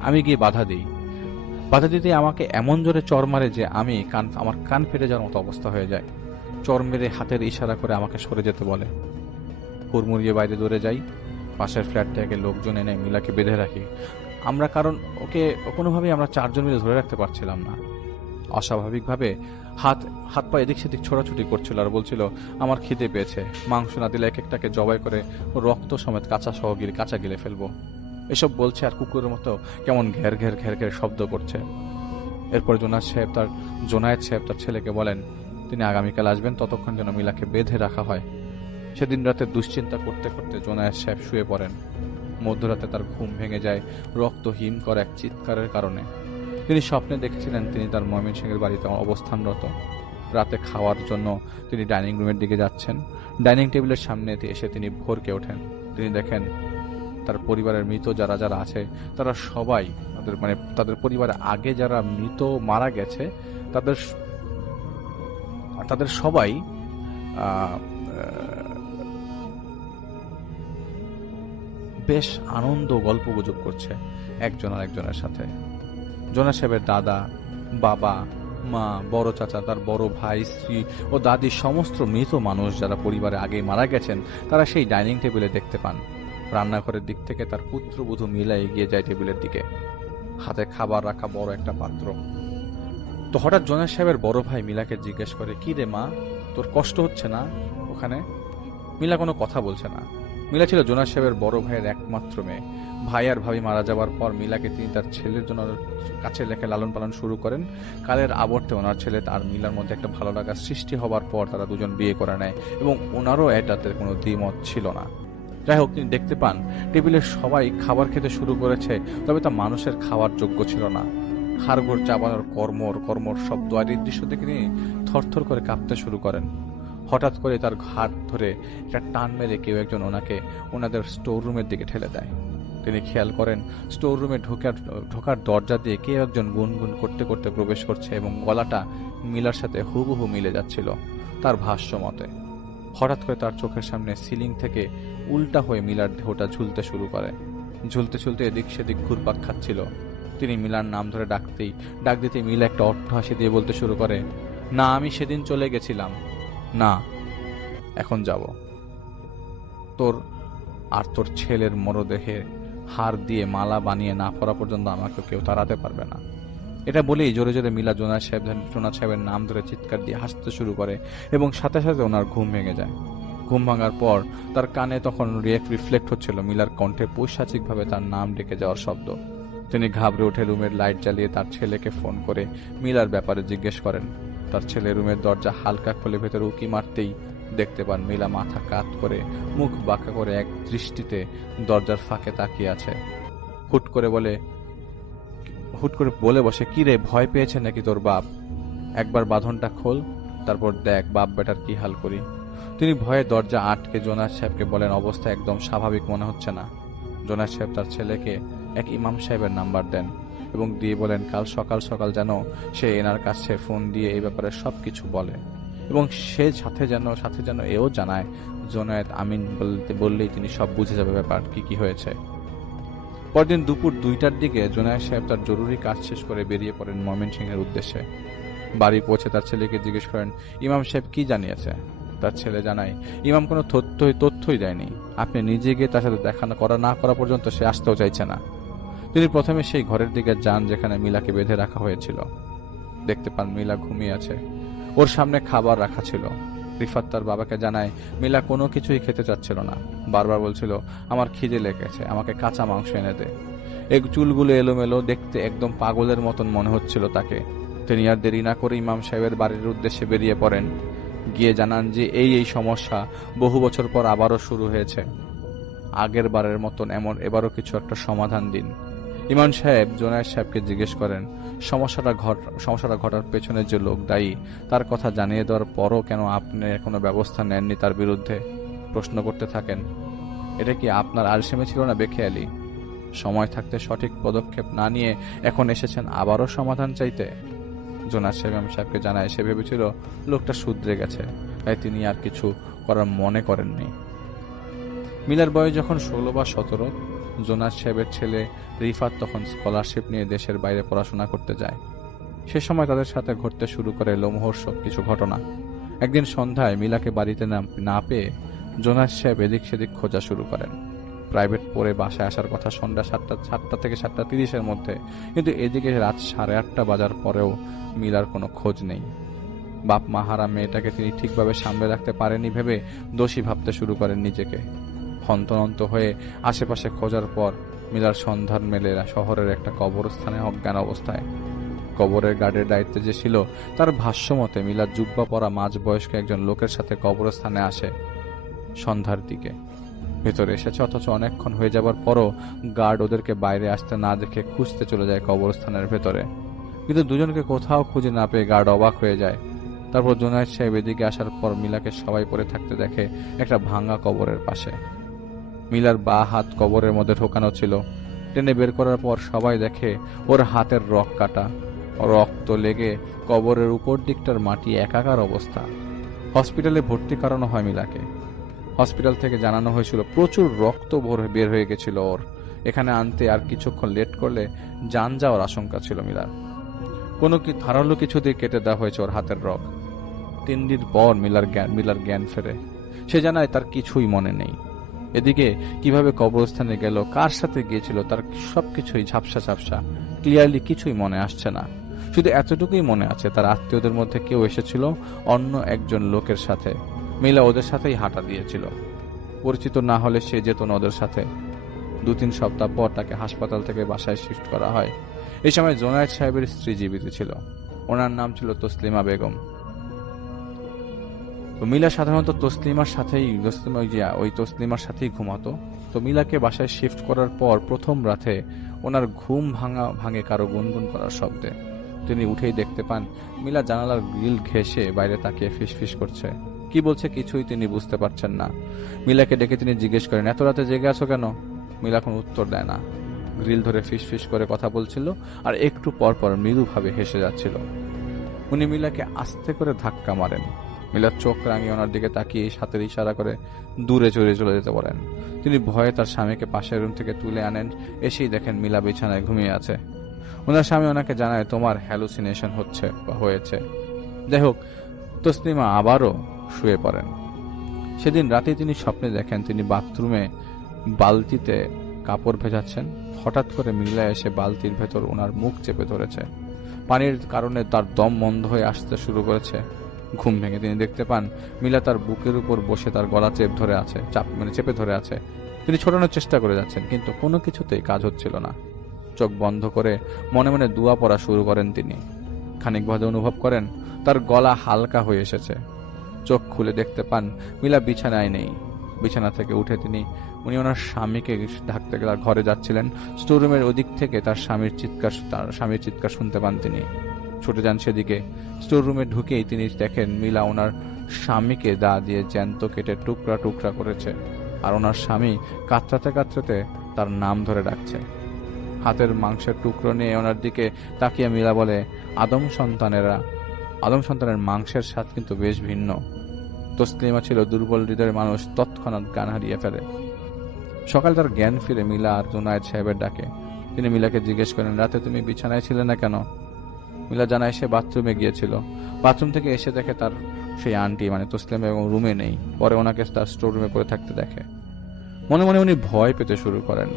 আমি গিয়ে বাধা দিই। বাধা দিতে আমাকে এমন জোরে চর মারে যে আমার কান ফেটে যাওয়ার মতো অবস্থা হয়ে যায়। চর মেরে হাতের ইশারা করে আমাকে সরে যেতে বলে। হুড়মুড়িয়ে বাইরে দৌড়ে যাই। পাশের ফ্ল্যাট থেকে লোকজন এনে মিলাকে বেঁধে রাখি। আমরা কারণ ওকে কোনোভাবেই আমরা চারজন মিলে ধরে রাখতে পারছিলাম না। অস্বাভাবিকভাবে হাত হাত পা এদিক সেদিক ছোড়াছুটি করছিল আর বলছিল আমার খিদে পেয়েছে, মাংস না দিলে এক একটাকে জবাই করে রক্ত সমেত কাঁচা গিলে ফেলবো, এসব বলছে আর কুকুরের মতো কেমন ঘের ঘের ঘের ঘের শব্দ করছে। এরপর জোনায়েদ সাহেব তার ছেলেকে বলেন তিনি আগামীকাল আসবেন, ততক্ষণ যেন মিলাকে বেঁধে রাখা হয়। সেদিন রাতে দুশ্চিন্তা করতে করতে জোনায়েদ সাহেব শুয়ে পড়েন। মধ্যরাতে তার ঘুম ভেঙে যায় রক্তহীন করা এক চিৎকারের কারণে। তিনি স্বপ্নে দেখেছিলেন তিনি তার ময়মনসিংহের বাড়িতে অবস্থানরত। রাতে খাওয়ার জন্য তিনি ডাইনিং রুমের দিকে যাচ্ছেন। ডাইনিং টেবিলের সামনে এসে তিনি ভোরকে ওঠেন। তিনি দেখেন তার পরিবারের মৃত যারা যারা আছে তারা সবাই তাদের পরিবারে আগে যারা মৃত মারা গেছে তাদের সবাই বেশ আনন্দ গল্পগুজব করছে একজন আর একজনের সাথে। জোনায়েদ সাহেবের দাদা, বাবা, মা, বড় চাচা, তার বড় ভাই, স্ত্রী ও দাদি, সমস্ত মৃত মানুষ যারা পরিবারে আগে মারা গেছেন তারা সেই ডাইনিং টেবিলে দেখতে পান। রান্নাঘরের দিক থেকে তার পুত্রবধূ মিলা এগিয়ে যায় টেবিলের দিকে, হাতে খাবার রাখা বড় একটা পাত্র। তো হঠাৎ জোনায়েদ সাহেবের বড় ভাই মিলাকে জিজ্ঞেস করে, কি রে মা, তোর কষ্ট হচ্ছে না ওখানে? মিলা কোনো কথা বলছে না। মিলা ছিল জোনায়েদ সাহেবের বড় ভাইয়ের একমাত্র মেয়ে। ভাই আর ভাবি মারা যাওয়ার পর মিলাকে তিনি তার ছেলের জন্য কাছে রেখে লালন পালন শুরু করেন। কালের আবর্তে ওনার ছেলে আর মিলার মধ্যে একটা ভালো লাগার সৃষ্টি হবার পর তারা দুজন বিয়ে করে নেয় এবং ওনারও এটাতে কোনো দ্বিমত ছিল না। যাই হোক, তিনি দেখতে পান টেবিলের সবাই খাবার খেতে শুরু করেছে, তবে তা মানুষের খাওয়ার যোগ্য ছিল না। হাড়গোড় চাবানোর কর্মর শব্দ আর এই দৃশ্য দেখে তিনি থরথর করে কাঁপতে শুরু করেন। হঠাৎ করে তার হাত ধরে একটা টান মেরে কেউ একজন ওনাদের স্টোর রুমের দিকে ঠেলে দেয়। তিনি খেয়াল করেন স্টোর রুমে ঢোকার দরজা দিয়ে কেউ একজন গুনগুন করতে করতে প্রবেশ করছে এবং গলাটা মিলার সাথে হুবহু মিলে যাচ্ছিল তার ভাষ্য মতে। হঠাৎ করে তার চোখের সামনে সিলিং থেকে উল্টা হয়ে মিলার দেহটা ঝুলতে শুরু করে। ঝুলতে এদিক সেদিক ঘুরপাক খাচ্ছিল। তিনি মিলার নাম ধরে ডাক দিতে মিলা একটা অট্টহাসি দিয়ে বলতে শুরু করে, না, আমি সেদিন চলে গেছিলাম, না, এখন যাব। তোর ছেলের মরদেহে হার দিয়ে মালা বানিয়ে না পড়া পর্যন্ত আমাকে কেউ তাড়াতে পারবে না। এটা বলেই জোরে জোরে মিলা জোনায়েদ সাহেবের নাম ধরে চিৎকার দিয়ে হাসতে শুরু করে এবং সাথে সাথে ওনার ঘুম ভেঙে যায়। ঘুম ভাঙার পর তার কানে তখন রিফ্লেক্ট হচ্ছিল মিলার কণ্ঠে পৈশাচিকভাবে তার নাম ডেকে যাওয়ার শব্দ। তিনি ঘাবড়ে উঠে রুমের লাইট জ্বালিয়ে তার ছেলেকে ফোন করে মিলার ব্যাপারে জিজ্ঞেস করেন। তার ছেলে রুমের দরজা হালকা খুলে ভেতরে উকি মারতেই দেখতে পান মিলা মাথা কাত করে মুখ বাঁকা করে এক দৃষ্টিতে দরজার ফাঁকে তাকিয়ে আছে। হুট করে বলে বসে, কি রে, ভয় পেয়েছে নাকি তোর বাপ? একবার বাঁধনটা খোল, তারপর দেখ বাপ বেটার কি হাল করি। তিনি ভয়ে দরজা আটকে জোনায়েদ সাহেবকে বলেন অবস্থা একদম স্বাভাবিক মনে হচ্ছে না। জোনায়েদ সাহেব তার ছেলেকে এক ইমাম সাহেবের নাম্বার দেন এবং দিয়ে বলেন কাল সকাল সকাল যেন সে এনার কাছে ফোন দিয়ে এই ব্যাপারে সবকিছু বলে এবং সে সাথে যেন এও জানায় জোনায়েদ আমিন বললেই তিনি সব বুঝে যাবে ব্যাপার কি হয়েছে। পরদিন দুপুর 2টার দিকে জোনায়েদ সাহেব তার জরুরি কাজ শেষ করে বেরিয়ে পড়েন ময়মনসিংহের উদ্দেশ্যে। বাড়ি পৌঁছে তার ছেলেকে জিজ্ঞেস করেন ইমাম সাহেব কি জানিয়েছে। তার ছেলে জানায় ইমাম কোনো তথ্যই দেয়নি, আপনি নিজে গিয়ে তার সাথে দেখা না করা পর্যন্ত সে আসতেও চাইছে না। তিনি প্রথমে সেই ঘরের দিকে যান যেখানে মিলাকে বেঁধে রাখা হয়েছিল। দেখতে পান মিলা ঘুমিয়ে আছে, ওর সামনে খাবার রাখা ছিল। রিফাত তার বাবাকে জানায় মিলা কোনো কিছুই খেতে চাচ্ছিল না, বারবার বলছিল আমার খিদে লেগেছে, আমাকে কাঁচা মাংস এনে দে। এক চুলগুলো এলোমেলো, দেখতে একদম পাগলের মতন মনে হচ্ছিল তাকে। তিনি আর দেরি না করে ইমাম সাহেবের বাড়ির উদ্দেশ্যে বেরিয়ে পড়েন। গিয়ে জানান যে এই সমস্যা বহু বছর পর আবারও শুরু হয়েছে, আগের বারের মতন এবারও কিছু একটা সমাধান দিন। ইমাম সাহেব জোনায়েদ সাহেবকে জিজ্ঞেস করেন সমস্যাটা ঘটার পেছনে যে লোক দায়ী তার কথা জানিয়ে দেওয়ার পরও কেন আপনি কোনো ব্যবস্থা নেননি তার বিরুদ্ধে। প্রশ্ন করতে থাকেন, এটা কি আপনার আলসেমি ছিল না বেখেয়ালি? সময় থাকতে সঠিক পদক্ষেপ না নিয়ে এখন এসেছেন আবারও সমাধান চাইতে। জোনায়েদ সাহেব ইমাম সাহেবকে জানায় সে ভেবেছিল লোকটা শুধরে গেছে, তাই তিনি আর কিছু করার মনে করেননি। মিলার বয়স যখন 16 বা 17, জোনায়েদ সাহেবের ছেলে রিফাত তখন স্কলারশিপ নিয়ে দেশের বাইরে পড়াশোনা করতে যায়। সে সময় তাদের সাথে ঘটতে শুরু করে লোমহর্ষক কিছু ঘটনা। একদিন সন্ধ্যায় মিলাকে বাড়িতে না পেয়ে জোনায়েদ সাহেব এদিক সেদিক খোঁজা শুরু করেন। প্রাইভেট পড়ে বাসায় আসার কথা সন্ধ্যা 7টা থেকে 7:30-এর মধ্যে, কিন্তু এদিকে রাত 8:30 বাজার পরেও মিলার কোনো খোঁজ নেই। বাপ মা হারা মেয়েটাকে তিনি ঠিকভাবে সামলে রাখতে পারেনি ভেবে দোষী ভাবতে শুরু করেন নিজেকে। হন্তনন্ত হয়ে আশেপাশে খোঁজার পর মিলার সন্ধান মেলে শহরের একটা কবরস্থানে অজ্ঞান অবস্থায়। কবরের গার্ডের দায়িত্বে যে ছিল, তার ভাষ্যমতে মিলার জুব্বা পরা মাঝবয়স্ক একজন লোকের সাথে কবরস্থানে আসে সন্ধ্যার দিকে। ভেতরে এসেছে, অথচ অনেকক্ষণ হয়ে যাবার পরও গার্ড ওদেরকে বাইরে আসতে না দেখে খুঁজতে চলে যায় কবরস্থানের ভেতরে। কিন্তু দুজনকে কোথাও খুঁজে না পেয়ে গার্ড অবাক হয়ে যায়। তারপর জুনায়েদ সাহেব এদিকে আসার পর মিলাকে সবাই পড়ে থাকতে দেখে একটা ভাঙা কবরের পাশে। মিলার বা হাত কবরের মধ্যে ঢোকানো ছিল। টেনে বের করার পর সবাই দেখে ওর হাতের রক কাটা, রক্ত লেগে কবরের উপর দিকটার মাটি একাকার অবস্থা। হসপিটালে ভর্তি করানো হয় মিলাকে। হসপিটাল থেকে জানানো হয়েছিল প্রচুর রক্ত বের হয়ে গেছিল ওর। এখানে আনতে আর কিছুক্ষণ লেট করলে জান যাওয়ার আশঙ্কা ছিল মিলার। কোনো ধারালো কিছু দিয়ে কেটে দেওয়া হয়েছে ওর হাতের রগ। 3 দিন পর মিলার জ্ঞান ফেরে। সে জানায় তার কিছুই মনে নেই। এদিকে কিভাবে কবরস্থানে গেল, কার সাথে গিয়েছিল, তার সবকিছুই ঝাপসা ঝাপসা, ক্লিয়ারলি কিছুই মনে আসছে না। শুধু এতটুকুই মনে আছে, তার আত্মীয়দের মধ্যে কেউ এসেছিল অন্য একজন লোকের সাথে। মিলা ওদের সাথেই হাঁটা দিয়েছিল। পরিচিত না হলে সে যেত না ওদের সাথে। 2-3 সপ্তাহ পর তাকে হাসপাতাল থেকে বাসায় শিফট করা হয়। এই সময় জুনায়েদ সাহেবের স্ত্রী জীবিত ছিল। ওনার নাম ছিল তসলিমা বেগম। তো মিলা সাধারণত তসলিমার সাথেই ঘুমাতো। তো মিলাকে বাসায় শিফট করার পর প্রথম রাতে ওনার ঘুম ভাঙে কারো গুনগুন করার শব্দে। তিনি উঠেই দেখতে পান মিলা জানালার গ্রিল ঘেঁষে বাইরে তাকিয়ে ফিসফিস করছে। কি বলছে কিছুই তিনি বুঝতে পারছেন না। মিলাকে ডেকে তিনি জিজ্ঞেস করেন, এত রাতে জেগে আছো কেন? মিলা কোনো উত্তর দেয় না। গ্রিল ধরে ফিসফিস করে কথা বলছিল আর একটু পর পর মৃদুভাবে হেসে যাচ্ছিল। উনি মিলাকে আস্তে করে ধাক্কা মারেন। মিলার চোখ রাঙিয়ে ওনার দিকে তাকিয়ে হাতের ইশারা করে দূরে চলে যেতে বলেন। তিনি ভয়ে তার স্বামীকে পাশের রুম থেকে তুলে আনেন। এসেই দেখেন মিলা বিছানায় ঘুমিয়ে আছে। ওনার স্বামী ওনাকে জানায়, তোমার হ্যালুসিনেশন হয়েছে। যাই হোক, তসলিমা আবারও শুয়ে পড়েন। সেদিন রাতে তিনি স্বপ্নে দেখেন তিনি বাথরুমে বালতিতে কাপড় ভেজাচ্ছেন। হঠাৎ করে মিলা এসে বালতির ভেতর ওনার মুখ চেপে ধরেছে। পানির কারণে তার দম বন্ধ হয়ে আসতে শুরু করেছে। ঘুম ভেঙে তিনি দেখতে পান মিলা তার বুকের উপর বসে তার গলা চেপে ধরে আছে। তিনি ছোটানোর চেষ্টা করে যাচ্ছেন, কিন্তু কোনো কিছুতেই কাজ হচ্ছিল না। চোখ বন্ধ করে মনে মনে দোয়া পড়া শুরু করেন তিনি। খানিক বাদে অনুভব করেন তার গলা হালকা হয়ে এসেছে। চোখ খুলে দেখতে পান মিলা বিছানায় নেই। বিছানা থেকে উঠে উনি ওনার স্বামীকে ঢাকতে তার ঘরে যাচ্ছিলেন। স্টোররুমের ওদিক থেকে তার স্বামীর চিৎকার শুনতে পান। তিনি ছুটে যান সেদিকে। স্টোররুমে ঢুকেই তিনি দেখেন মিলা ওনার স্বামীকে দা দিয়ে জ্যান্ত কেটে টুকরা টুকরা করেছে, আর ওনার স্বামী কাতরাতে তার নাম ধরে ডাকছে। হাতের মাংসের টুকরো নিয়ে ওনার দিকে তাকিয়ে মিলা বলে, আদম সন্তানের মাংসের স্বাদ কিন্তু বেশ ভিন্ন। তসলিমা ছিল দুর্বল হৃদয়ের মানুষ, তৎক্ষণাৎ জ্ঞান হারিয়ে ফেলে। সকাল তার জ্ঞান ফিরে মিলা আর জুনায়েদ সাহেবের ডাকে। তিনি মিলাকে জিজ্ঞেস করেন, রাতে তুমি বিছানায় ছিলে না কেন? মিলা জানায় সে বাথরুমে গিয়েছিল। বাথরুম থেকে এসে দেখে তার সেই আন্টি তসলিমা এবং রুমে নেই। পরে ওনাকে তার স্টোর রুমে পড়ে থাকতে দেখে। মনে মনে উনি ভয় পেতে শুরু করেন।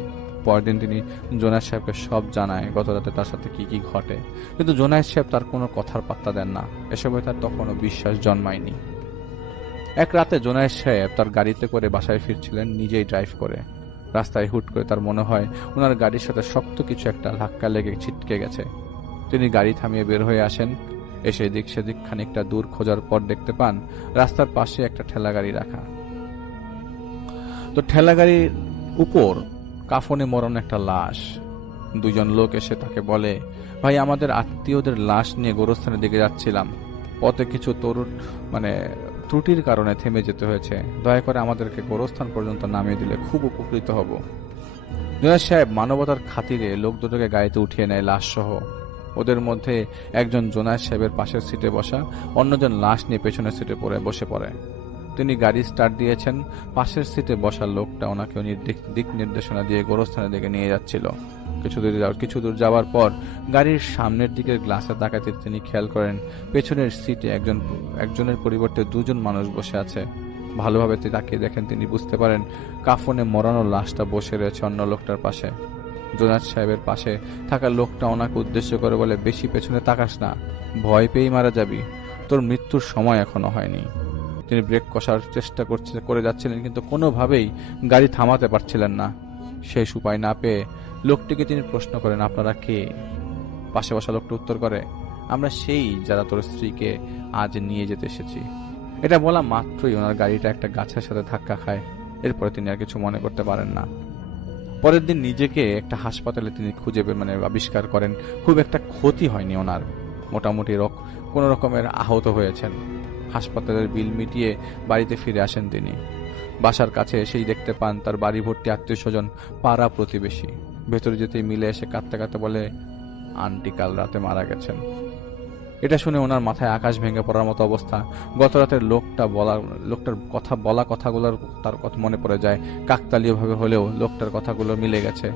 পরদিন তিনি জুনায়েদ সাহেবকে সব জানায় গত রাতে তার সাথে কি ঘটে, কিন্তু জুনায়েদ সাহেব তার কোনো কথার পাত্তা দেন না। এসবে তার তখনও বিশ্বাস জন্মায়নি। এক রাতে জুনায়েদ সাহেব তার গাড়িতে করে বাসায় ফিরছিলেন, নিজেই ড্রাইভ করে। রাস্তায় হুট করে তার মনে হয় ওনার গাড়ির সাথে শক্ত কিছু একটা ধাক্কা লেগে ছিটকে গেছে। তিনি গাড়ি থামিয়ে বের হয়ে আসেন। এসে এদিক সেদিক খানিকটা দূর খোঁজার পর দেখতে পান রাস্তার পাশে একটা ঠেলাগাড়ি রাখা। তো ঠেলাগাড়ির উপর কাফনে মরণ একটা লাশ। 2 জন লোক এসে তাকে বলে, ভাই, আমাদের আত্মীয়দের লাশ নিয়ে গোরস্থানের দিকে যাচ্ছিলাম। পথে কিছু ত্রুটির কারণে থেমে যেতে হয়েছে। দয়া করে আমাদেরকে গোরস্থান পর্যন্ত নামিয়ে দিলে খুব উপকৃত হব। জুনায়েদ সাহেব মানবতার খাতিরে লোক দুটোকে গাড়িতে উঠিয়ে নেয় লাশ সহ। ওদের মধ্যে একজন জুনায়েদ সাহেবের পাশের সিটে বসা, অন্যজন লাশ নিয়ে পেছনের সিটে বসে পড়ে। তিনি গাড়ি স্টার্ট দিয়েছেন। পাশের সিটে বসা লোকটা ওনাকে দিক নির্দেশনা দিয়ে গোরস্থানের দিকে নিয়ে যাচ্ছিল। কিছু দূর যাওয়ার পর গাড়ির সামনের দিকের গ্লাসে তাকাতে তিনি খেয়াল করেন পেছনের সিটে একজনের পরিবর্তে 2 জন মানুষ বসে আছে। ভালোভাবে তাকিয়ে দেখেন, তিনি বুঝতে পারেন কাফনে মরানো লাশটা বসে রয়েছে অন্য লোকটার পাশে। জোনায়েদ সাহেবের পাশে থাকা লোকটা ওনাকে উদ্দেশ্য করে বলে, বেশি পেছনে তাকাস না, ভয় পেয়েই মারা যাবি, তোর মৃত্যুর সময় এখনো হয়নি। তিনি ব্রেক কষার চেষ্টা করে যাচ্ছিলেন, কিন্তু কোনোভাবেই গাড়ি থামাতে পারছিলেন না। শেষ উপায় না পেয়ে লোকটিকে তিনি প্রশ্ন করেন, আপনারা কে? পাশে বসা লোকটা উত্তর করে, আমরা সেই যারা তোর স্ত্রীকে আজ নিয়ে যেতে এসেছি। এটা বলা মাত্রই ওনার গাড়িটা একটা গাছের সাথে ধাক্কা খায়। এরপরে তিনি আর কিছু মনে করতে পারেন না। পরের দিন নিজেকে একটা হাসপাতালে তিনি খুঁজে আবিষ্কার করেন খুব একটা ক্ষতি হয়নি ওনার, মোটামুটি কোনো রকমের আহত হয়েছেন। হাসপাতালের বিল মিটিয়ে বাড়িতে ফিরে আসেন তিনি। বাসার কাছে এসেই দেখতে পান তার বাড়ি ভর্তি আত্মীয় স্বজন, পাড়া প্রতিবেশী। ভেতরে যেতেই মিলে এসে কাঁদতে কাঁদতে বলে, আন্টি কাল রাতে মারা গেছেন। এটা শুনে ওনার মাথায় আকাশ ভেঙে পড়ার মতো অবস্থা। গত রাতের লোকটার কথাগুলো তার কথা মনে পড়ে যায়। কাকতালীয়ভাবে হলেও লোকটার কথাগুলো মিলে গেছে।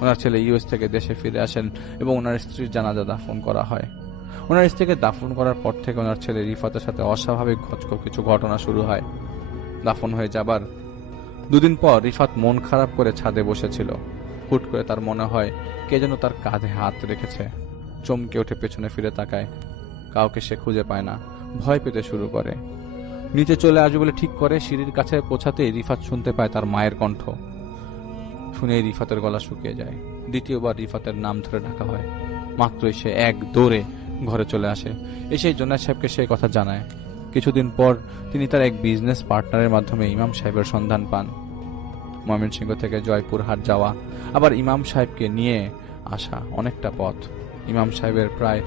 ওনার ছেলে ইউএস থেকে দেশে ফিরে আসেন এবং ওনার স্ত্রীর জানাজা দাফন করা হয়। ওনার স্ত্রীকে দাফন করার পর থেকে ওনার ছেলে রিফাতের সাথে অস্বাভাবিক কিছু ঘটনা শুরু হয়। দাফন হয়ে যাবার দুদিন পর রিফাত মন খারাপ করে ছাদে বসেছিল। হুট করে তার মনে হয় কে যেন তার কাঁধে হাত রেখেছে। চমকে উঠে পেছনে ফিরে তাকায়, কাউকে সে খুঁজে পায় না। ভয় পেতে শুরু করে। নিচে চলে আসবে বলে ঠিক করে সিঁড়ির কাছে পৌঁছাতেই রিফাত শুনতে পায় তার মায়ের কণ্ঠ। শুনেই রিফাতের গলা শুকিয়ে যায়। দ্বিতীয়বার রিফাতের নাম ধরে ডাকা হয়। মাত্রই সে এক দৌড়ে ঘরে চলে আসে। এসে জোনায়েদ সাহেবকে সেই কথা জানায়। কিছুদিন পর তিনি তার এক বিজনেস পার্টনারের মাধ্যমে ইমাম সাহেবের সন্ধান পান। ময়মনসিংহ থেকে জয়পুরহাট যাওয়া, আবার ইমাম সাহেবকে নিয়ে আসা অনেকটা পথ। ইমাম সাহেবের প্রায়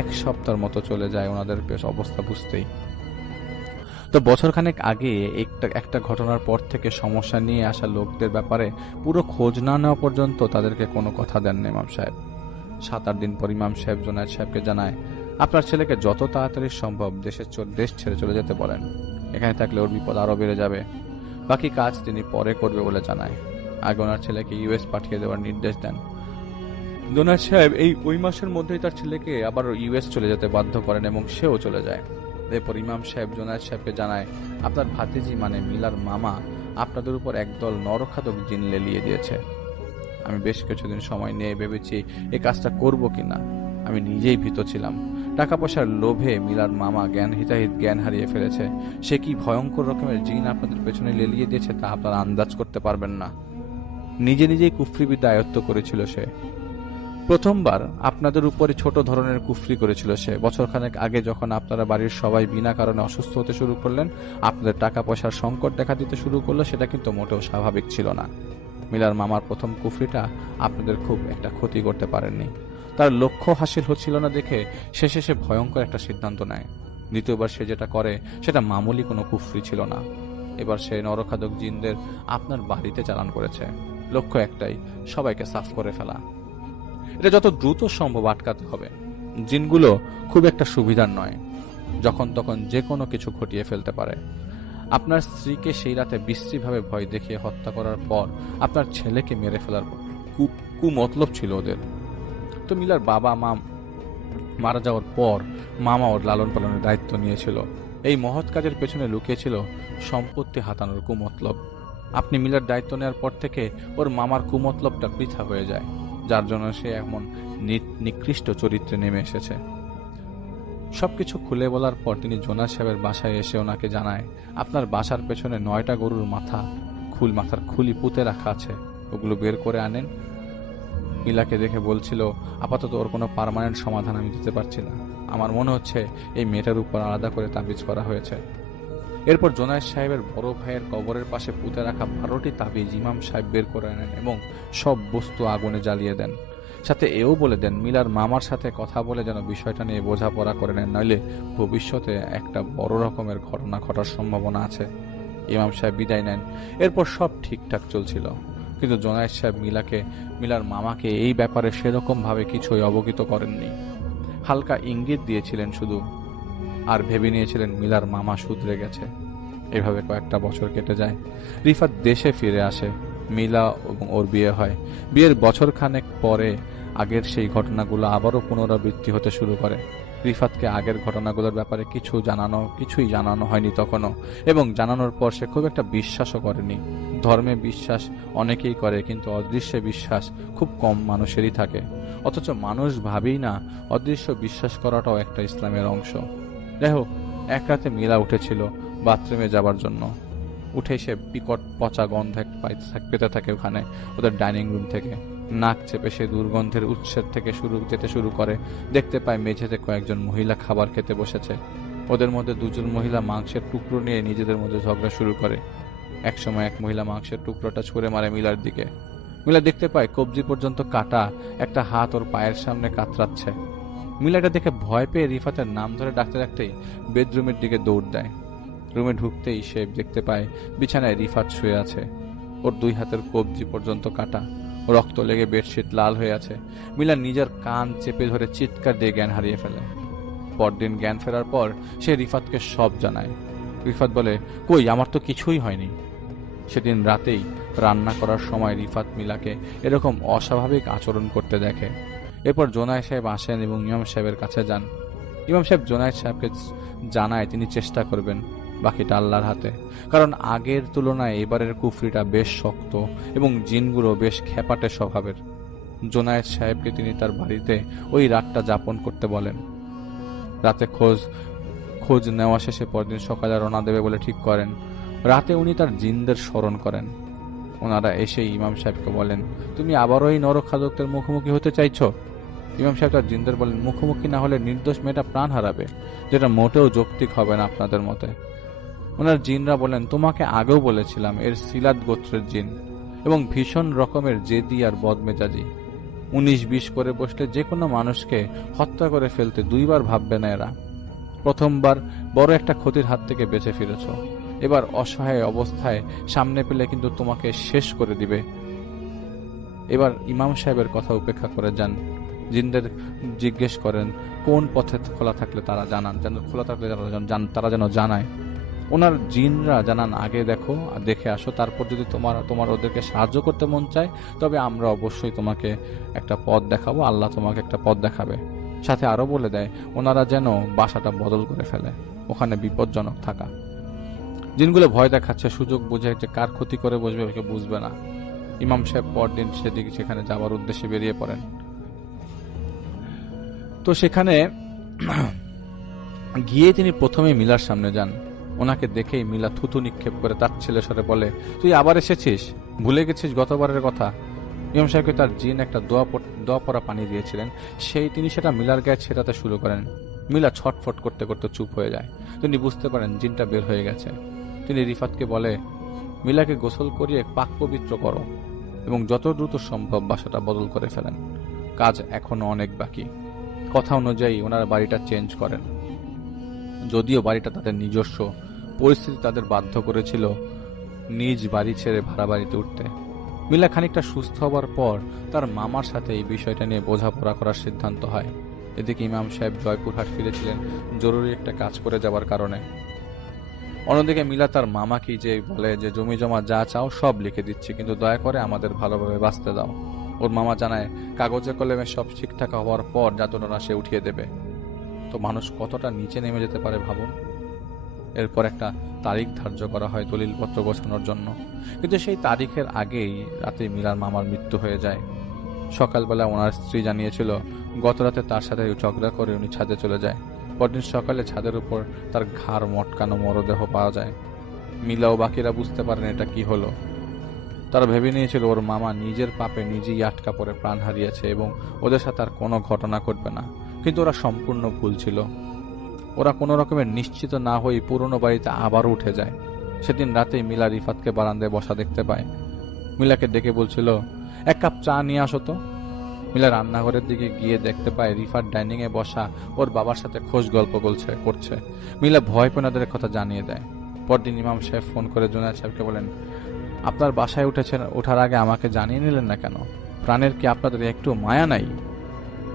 1 সপ্তাহের মতো চলে যায় ওনাদের অবস্থা বুঝতেই। তো বছরখানেক আগে একটা ঘটনার পর থেকে সমস্যা নিয়ে আসা লোকদের ব্যাপারে পুরো খোঁজ না নেওয়া পর্যন্ত তাদেরকে কোনো কথা দেন না ইমাম সাহেব। 7-8 দিন পর ইমাম সাহেব জোনায়েদ সাহেবকে জানায়, আপনার ছেলেকে যত তাড়াতাড়ি সম্ভব দেশ ছেড়ে চলে যেতে বলেন। এখানে থাকলে ওর বিপদ আরো বেড়ে যাবে। বাকি কাজ তিনি পরে করবে বলে জানায়। আগে ওনার ছেলেকে ইউএস পাঠিয়ে দেওয়ার নির্দেশ দেন। জোনায়েদ সাহেব ওই মাসের মধ্যেই তার ছেলেকে আবার ইউএস চলে যেতে বাধ্য করেন এবং সেও চলে যায়। এরপর ইমাম সাহেব জোনায়েদ সাহেবকে জানায়, আপনার ভাতিজি মানে মিলার মামা আপনাদের উপর একদল নরখাদক জিন লেলিয়ে দিয়েছে। আমি বেশ কিছুদিন সময় নিয়ে ভেবেছি এই কাজটা করব কিনা। আমি নিজেই ভীত ছিলাম। টাকা পয়সার লোভে মিলার মামা জ্ঞান হারিয়ে ফেলেছে। সে কি ভয়ঙ্কর রকমের জিন আপনাদের পেছনে লেলিয়ে দিয়েছে তা আপনারা আন্দাজ করতে পারবেন না। নিজেই কুফরি বিদ্যা আয়ত্ত করেছিল সে। প্রথমবার আপনাদের উপরে ছোট ধরনের কুফরি করেছিল সে। বছরখানেক আগে যখন আপনারা বাড়ির সবাই বিনা কারণে অসুস্থ হতে শুরু করলেন, আপনাদের টাকা পয়সার সংকট দেখা দিতে শুরু করলো, সেটা কিন্তু মোটেও স্বাভাবিক ছিল না। মিলার মামার প্রথম কুফরিটা আপনাদের খুব একটা ক্ষতি করতে পারেননি। তার লক্ষ্য হাসিল হচ্ছিল না দেখে শেষে সে ভয়ঙ্কর একটা সিদ্ধান্ত নেয়। দ্বিতীয়বার সে যেটা করে সেটা মামুলি কোনো কুফরি ছিল না। এবার সে নরখাদক জিনদের আপনার বাড়িতে চালান করেছে। লক্ষ্য একটাই, সবাইকে সাফ করে ফেলা। এটা যত দ্রুত সম্ভব আটকাতে হবে। জিনগুলো খুব একটা সুবিধার নয়, যখন তখন যে কোনো কিছু ঘটিয়ে ফেলতে পারে। আপনার স্ত্রীকে সেই রাতে বিশ্রীভাবে ভয় দেখিয়ে হত্যা করার পর আপনার ছেলেকে মেরে ফেলার কুমতলব ছিল ওদের। তো মিলার বাবা মা মারা যাওয়ার পর মামা ওর লালন পালনের দায়িত্ব নিয়েছিল। এই মহৎ কাজের পেছনে লুকিয়েছিল সম্পত্তি হাতানোর কুমতলব। আপনি মিলার দায়িত্ব নেওয়ার পর থেকে ওর মামার কুমতলবটা পৃথা হয়ে যায়, যার জন্য সে এমন নিকৃষ্ট চরিত্রে নেমে এসেছে। সবকিছু খুলে বলার পর তিনি জোনায়েদ সাহেবের বাসায় এসে ওনাকে জানায়, আপনার বাসার পেছনে 9টা গরুর মাথার খুলি পুঁতে রাখা আছে, ওগুলো বের করে আনেন। মিলাকে দেখে বলছিল, আপাতত ওর কোনো পার্মানেন্ট সমাধান আমি দিতে পারছি না। আমার মনে হচ্ছে এই মেয়েটার উপর আলাদা করে তাবিজ করা হয়েছে। এরপর জোনায়েদ সাহেবের বড় ভাইয়ের কবরের পাশে পুঁতে রাখা 12টি তাবিজ ইমাম সাহেব বের করে আনেন এবং সব বস্তু আগুনে জ্বালিয়ে দেন। সাথে এও বলে দেন, মিলার মামার সাথে কথা বলে যেন বিষয়টা নিয়ে বোঝাপড়া করে নেন, নইলে ভবিষ্যতে একটা বড় রকমের ঘটনা ঘটার সম্ভাবনা আছে। ইমাম সাহেব বিদায় নেন। এরপর সব ঠিকঠাক চলছিল, কিন্তু জোনায়েদ সাহেব মিলার মামাকে এই ব্যাপারে সেরকম ভাবে কিছুই অবগত করেননি। হালকা ইঙ্গিত দিয়েছিলেন শুধু, আর ভেবে নিয়েছিলেন মিলার মামা শুধরে গেছে। এভাবে কয়েকটা বছর কেটে যায়। রিফাত দেশে ফিরে আসে। মিলা এবং ওর বিয়ে হয়। বিয়ের বছরখানেক পরে আগের সেই ঘটনাগুলো আবারও পুনরাবৃত্তি হতে শুরু করে। রিফাতকে আগের ঘটনাগুলোর ব্যাপারে কিছুই জানানো হয়নি তখনও, এবং জানানোর পর সে খুব একটা বিশ্বাসও করেনি। ধর্মে বিশ্বাস অনেকেই করে, কিন্তু অদৃশ্যে বিশ্বাস খুব কম মানুষেরই থাকে। অথচ মানুষ ভাবেই না অদৃশ্য বিশ্বাস করাটাও একটা ইসলামের অংশ। যাই হোক, এক রাতে মিলা উঠেছিল বাথরুমে যাবার জন্য। উঠে সে বিকট পচা গন্ধ পেতে থাকে ওখানে ওদের ডাইনিং রুম থেকে। নাক চেপে সে দুর্গন্ধের উৎসের থেকে যেতে শুরু করে। দেখতে পায় মেঝেতে কয়েকজন মহিলা খাবার খেতে বসেছে। ওদের মধ্যে দুজন মহিলা মাংসের টুকরো নিয়ে নিজেদের মধ্যে ঝগড়া শুরু করে। একসময় এক মহিলা মাংসের টুকরোটা ছুঁড়ে মারে মিলার দিকে। মিলা দেখতে পায় কবজি পর্যন্ত কাটা একটা হাত ওর পায়ের সামনে কাতরাচ্ছে। মিলাটা দেখে ভয় পেয়ে রিফাতের নাম ধরে ডাকতে ডাকতেই বেডরুমের দিকে দৌড় দেয়। রুমে ঢুকতেই সে দেখতে পায় বিছানায় রিফাত শুয়ে আছে। ওর দুই হাতের কবজি পর্যন্ত কাটা, রক্ত লেগে বেডশিট লাল হয়ে আছে। মিলা নিজের কান চেপে ধরে চিৎকার দিয়ে জ্ঞান হারিয়ে ফেলে। পরদিন জ্ঞান ফেরার পর সে রিফাতকে সব জানায়। রিফাত বলে, কই, আমার তো কিছুই হয়নি। সেদিন রাতেই রান্না করার সময় রিফাত মিলাকে এরকম অস্বাভাবিক আচরণ করতে দেখে। এরপর জোনায়েদ সাহেব আসেন এবং ইমাম সাহেবের কাছে যান। ইমাম সাহেব জোনায়েদ সাহেবকে জানায় তিনি চেষ্টা করবেন, বাকিটা আল্লাহর হাতে। কারণ আগের তুলনায় এবারের কুফরিটা বেশ শক্ত এবং জিনগুলো বেশ খ্যাপাটে স্বভাবের। জোনায়েদ সাহেবকে তিনি তার বাড়িতে ওই রাতটা যাপন করতে বলেন। রাতে খোঁজ নেওয়া শেষে পরদিন সকালে রওনা দেবে বলে ঠিক করেন। রাতে উনি তার জিনদের স্মরণ করেন। ওনারা এসে ইমাম সাহেবকে বলেন, তুমি আবারও এই নরখাদকদের মুখোমুখি হতে চাইছো? ইমাম সাহেব তার জিনদের বলেন, মুখোমুখি না হলে নির্দোষ মেয়েটা প্রাণ হারাবে, যেটা মোটেও যৌক্তিক হবে না আপনাদের মতে। ওনার জিনরা বলেন, তোমাকে আগেও বলেছিলাম এর সিলাত গোত্রের জিন এবং ভীষণ রকমের জেদি আর বদমেজাজি। 19-20 করে বসলে যে কোনো মানুষকে হত্যা করে ফেলতে দুইবার ভাববে না এরা। প্রথমবার বড় একটা ক্ষতির হাত থেকে বেঁচে ফিরেছ, এবার অসহায় অবস্থায় সামনে পেলে কিন্তু তোমাকে শেষ করে দিবে। এবার ইমাম সাহেবের কথা উপেক্ষা করে যান। জিনদের জিজ্ঞেস করেন কোন পথে খোলা থাকলে তারা জানান, যেন খোলা থাকলে তারা যেন জানায়। ওনার জিনরা জানান, আগে দেখে আসো, তারপর যদি তোমার ওদেরকে সাহায্য করতে মন চায় তবে আমরা অবশ্যই তোমাকে একটা পথ দেখাবো, আল্লাহ তোমাকে একটা পথ দেখাবে। সাথে আরো বলে দেয় ওনারা যেন বাসাটা বদল করে ফেলে, ওখানে বিপজ্জনক থাকা। জিনগুলো ভয় দেখাচ্ছে, সুযোগ বুঝে যে কার ক্ষতি করে বসবে ওকে বুঝবে না। ইমাম সাহেব পরদিন সেখানে যাওয়ার উদ্দেশ্যে বেরিয়ে পড়েন। তো সেখানে গিয়ে তিনি প্রথমে মিলার সামনে যান। ওনাকে দেখেই মিলা থুতু নিক্ষেপ করে তার ছেলে স্বরে বলে, তুই আবার এসেছিস? ভুলে গেছিস গতবারের কথা? ইমাম সাহেবকে তার জিন একটা দোয়া পড়া পানি দিয়েছিলেন, তিনি সেটা মিলার গায়ে ছেটাতে শুরু করেন। মিলা ছটফট করতে করতে চুপ হয়ে যায়। তিনি বুঝতে পারেন জিনটা বের হয়ে গেছে। তিনি রিফাতকে বলে, মিলাকে গোসল করিয়ে পাক পবিত্র করো এবং যত দ্রুত সম্ভব বাসাটা বদল করে ফেলেন। কাজ এখনো অনেক বাকি। কথা অনুযায়ী ওনারা বাড়িটা চেঞ্জ করেন। যদিও বাড়িটা তাদের নিজস্ব, পরিস্থিতি তাদের বাধ্য করেছিল নিজ বাড়ি ছেড়ে ভাড়া বাড়িতে উঠতে। মিলা খানিকটা সুস্থ হবার পর তার মামার সাথে এই বিষয়টা নিয়ে বোঝাপড়া করার সিদ্ধান্ত হয়। এদিকে ইমাম সাহেব জয়পুরহাট ফিরেছিলেন জরুরি একটা কাজ করে যাবার কারণে। অন্যদিকে মিলা তার মামাকে যে বলে যে জমি জমা যা চাও সব লিখে দিচ্ছি, কিন্তু দয়া করে আমাদের ভালোভাবে বাঁচতে দাও। ওর মামা জানায় কাগজে কলমে সব ঠিকঠাক হওয়ার পর যাতনা সে উঠিয়ে দেবে। তো মানুষ কতটা নিচে নেমে যেতে পারে ভাবুন। এরপর একটা তারিখ ধার্য করা হয় দলিলপত্র গোছানোর জন্য, কিন্তু সেই তারিখের আগেই রাতে মিলার মামার মৃত্যু হয়ে যায়। সকালবেলা ওনার স্ত্রী জানিয়েছিল গত রাতে তার সাথে ঝগড়া করে উনি ছাদে চলে যায়। পরদিন সকালে ছাদের উপর তার ঘাড় মটকানো মরদেহ পাওয়া যায়। মিলা ও বাকিরা বুঝতে পারেন এটা কি হলো। তারা ভেবে নিয়েছিল ওর মামা নিজের পাপে নিজেই আটকা পড়ে প্রাণ হারিয়েছে এবং ওদের সাথে আর কোনো ঘটনা ঘটবে না, কিন্তু ওরা সম্পূর্ণ ভুল ছিল। ওরা কোনো রকমের নিশ্চিত না হয়ে পুরনো বাড়িতে আবারও উঠে যায়। সেদিন রাতেই মিলা রিফাতকে বারান্দায় বসা দেখতে পায়। মিলাকে ডেকে বলছিল, এক কাপ চা নিয়ে আসো তো। মিলা রান্নাঘরের দিকে গিয়ে দেখতে পায় রিফাত ডাইনিং এ বসা ওর বাবার সাথে খোঁজ গল্প করছে। মিলা ভয় পেয়ে ওদের কথা জানিয়ে দেয়। পরদিন ইমাম সাহেব ফোন করে জোনায়েদ সাহেবকে বলেন, আপনার বাসায় ওঠার আগে আমাকে জানিয়ে নিলেন না কেন? প্রাণের কি আপনাদের একটু মায়া নাই?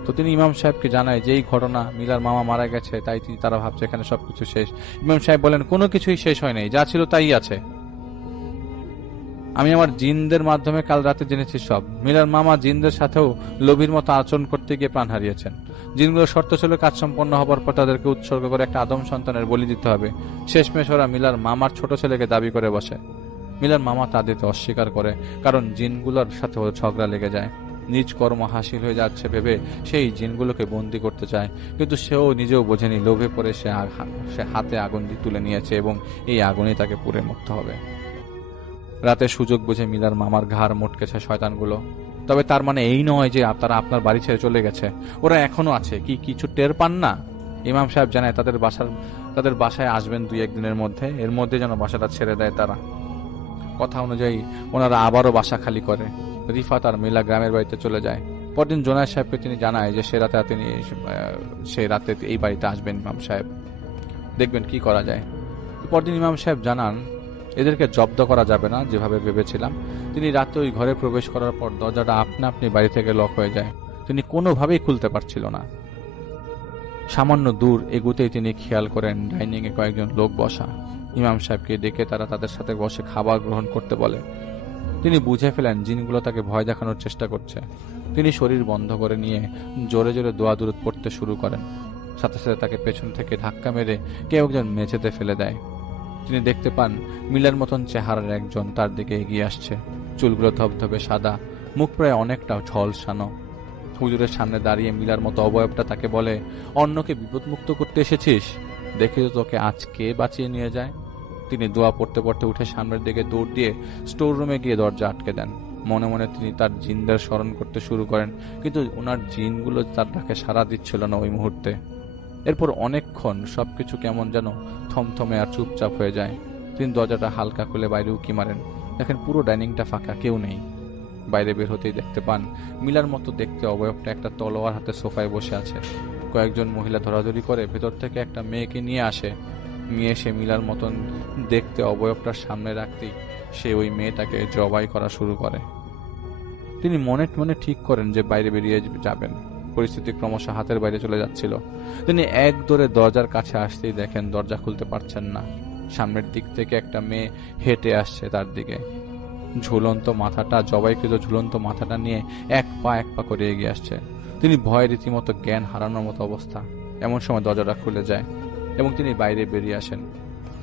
তো তিনি ইমাম সাহেবকে জানায় যে এই ঘটনা, মিলার মামা মারা গেছে, তাই তারা ভাবছে এখানে সবকিছু শেষ। ইমাম সাহেব বলেন, কোনো কিছুই শেষ হয় নাই, যা ছিল তাই আছে। আমি আমার জিনদের মাধ্যমে কাল রাতে জেনেছি সব। মিলার মামা জিনদের সাথেও লোভীর মতো আচরণ করতে গিয়ে প্রাণ হারিয়েছেন। জিনগুলোর শর্ত ছিল কাজ সম্পন্ন হবার পর তাদেরকে উৎসর্গ করে একটা আদম সন্তানের বলি দিতে হবে। শেষমেশ ওরা মিলার মামার ছোট ছেলেকে দাবি করে বসে। মিলার মামা তা দিতে অস্বীকার করে, কারণ জিনগুলোর সাথে ওর ঝগড়া লেগে যায়। নিজ কর্ম হাসিল হয়ে যাচ্ছে ভেবে সেই জিনগুলোকে বন্দি করতে চায়, কিন্তু সেও নিজেও বোঝেনি, লোভে পড়ে সে হাতে আগুন তুলে নিয়েছে এবং এই আগুনই তাকে পুড়ে মরতে হবে। রাতে সুযোগ বুঝে মিলার মামার ঘাড় মটকেছে শয়তানগুলো। তবে তার মানে এই নয় যে তারা আপনার বাড়ি ছেড়ে চলে গেছে, ওরা এখনো আছে। কি কিছু টের পান না? ইমাম সাহেব জানায় তাদের বাসায় আসবেন 2-1 দিনের মধ্যে, এর মধ্যে যেন বাসাটা ছেড়ে দেয় তারা। কথা অনুযায়ী ওনারা আবারও বাসা খালি করে। রিফাত আর মিলা গ্রামের বাড়িতে চলে যায়। পরদিন জোনায়েদ সাহেবকে তিনি জানায় যে সে রাতে এই বাড়িতে আসবেন ইমাম সাহেব, দেখবেন কি করা যায়। পরদিন ইমাম সাহেব জানান এদেরকে জব্দ করা যাবে না যেভাবে ভেবেছিলাম। তিনি রাতে ওই ঘরে প্রবেশ করার পর দরজাটা আপনি বাড়ি থেকে লক হয়ে যায়। তিনি কোনোভাবেই খুলতে পারছিল না। সামান্য দূর এগুতেই তিনি খেয়াল করেন ডাইনিং এ কয়েকজন লোক বসা। ইমাম সাহেবকে ডেকে তারা তাদের সাথে বসে খাবার গ্রহণ করতে বলে। তিনি বুঝে ফেলেন জিনগুলো তাকে ভয় দেখানোর চেষ্টা করছে। তিনি শরীর বন্ধ করে নিয়ে জোরে জোরে দোয়া দুরূদ পড়তে শুরু করেন। সাথে সাথে তাকে পেছন থেকে ধাক্কা মেরে কেউ একজন মেঝেতে ফেলে দেয়। তিনি দেখতে পান মিলার মতন চেহারার একজন তার দিকে এগিয়ে আসছে। চুলগুলো ধবধবে সাদা, মুখ প্রায় অনেকটা ঝলসানো। হুজুরের সামনে দাঁড়িয়ে মিলার মতো অবয়বটা তাকে বলে, অন্যকে বিপদমুক্ত করতে এসেছিস? দেখি তো তোকে আজকে বাঁচিয়ে নিয়ে যায়। তিনি দোয়া পড়তে পড়তে উঠে সামনের দিকে দৌড় দিয়ে স্টোর রুমে গিয়ে দরজা আটকে দেন। মনে মনে তিনি তার জিনদের স্মরণ করতে শুরু করেন, কিন্তু ওনার জিনগুলো তার ডাকে সাড়া দিচ্ছিল না ওই মুহূর্তে। এরপর অনেকক্ষণ সবকিছু কেমন যেন থমথমে আর চুপচাপ হয়ে যায়। তিনি দরজাটা হালকা খুলে বাইরে উকি মারেন। দেখেন পুরো ডাইনিংটা ফাঁকা, কেউ নেই। বাইরে বের হতেই দেখতে পান মিলার মতো দেখতে অবয়বটা একটা তলোয়ার হাতে সোফায় বসে আছে। কয়েকজন মহিলা ধরাধরি করে ভেতর থেকে একটা মেয়েকে নিয়ে আসে। মেয়ে সে মিলার মতন দেখতে অবয়বটার সামনে রাখতেই সে ওই মেয়েটাকে জবাই করা শুরু করে। তিনি মনে মনে ঠিক করেন যে বাইরে বেরিয়ে যাবেন। পরিস্থিতি ক্রমশ হাতের বাইরে চলে যাচ্ছিল। তিনি এক দৌড়ে দরজার কাছে আসতেই দেখেন দরজা খুলতে পারছেন না। সামনের দিক থেকে একটা মেয়ে হেঁটে আসছে তার দিকে। ঝুলন্ত মাথাটা, জবাইকৃত ঝুলন্ত মাথাটা নিয়ে এক পা করে এগিয়ে আসছে। তিনি ভয়ে রীতিমতো জ্ঞান হারানোর মতো অবস্থা। এমন সময় দরজাটা খুলে যায় এবং তিনি বাইরে বেরিয়ে আসেন।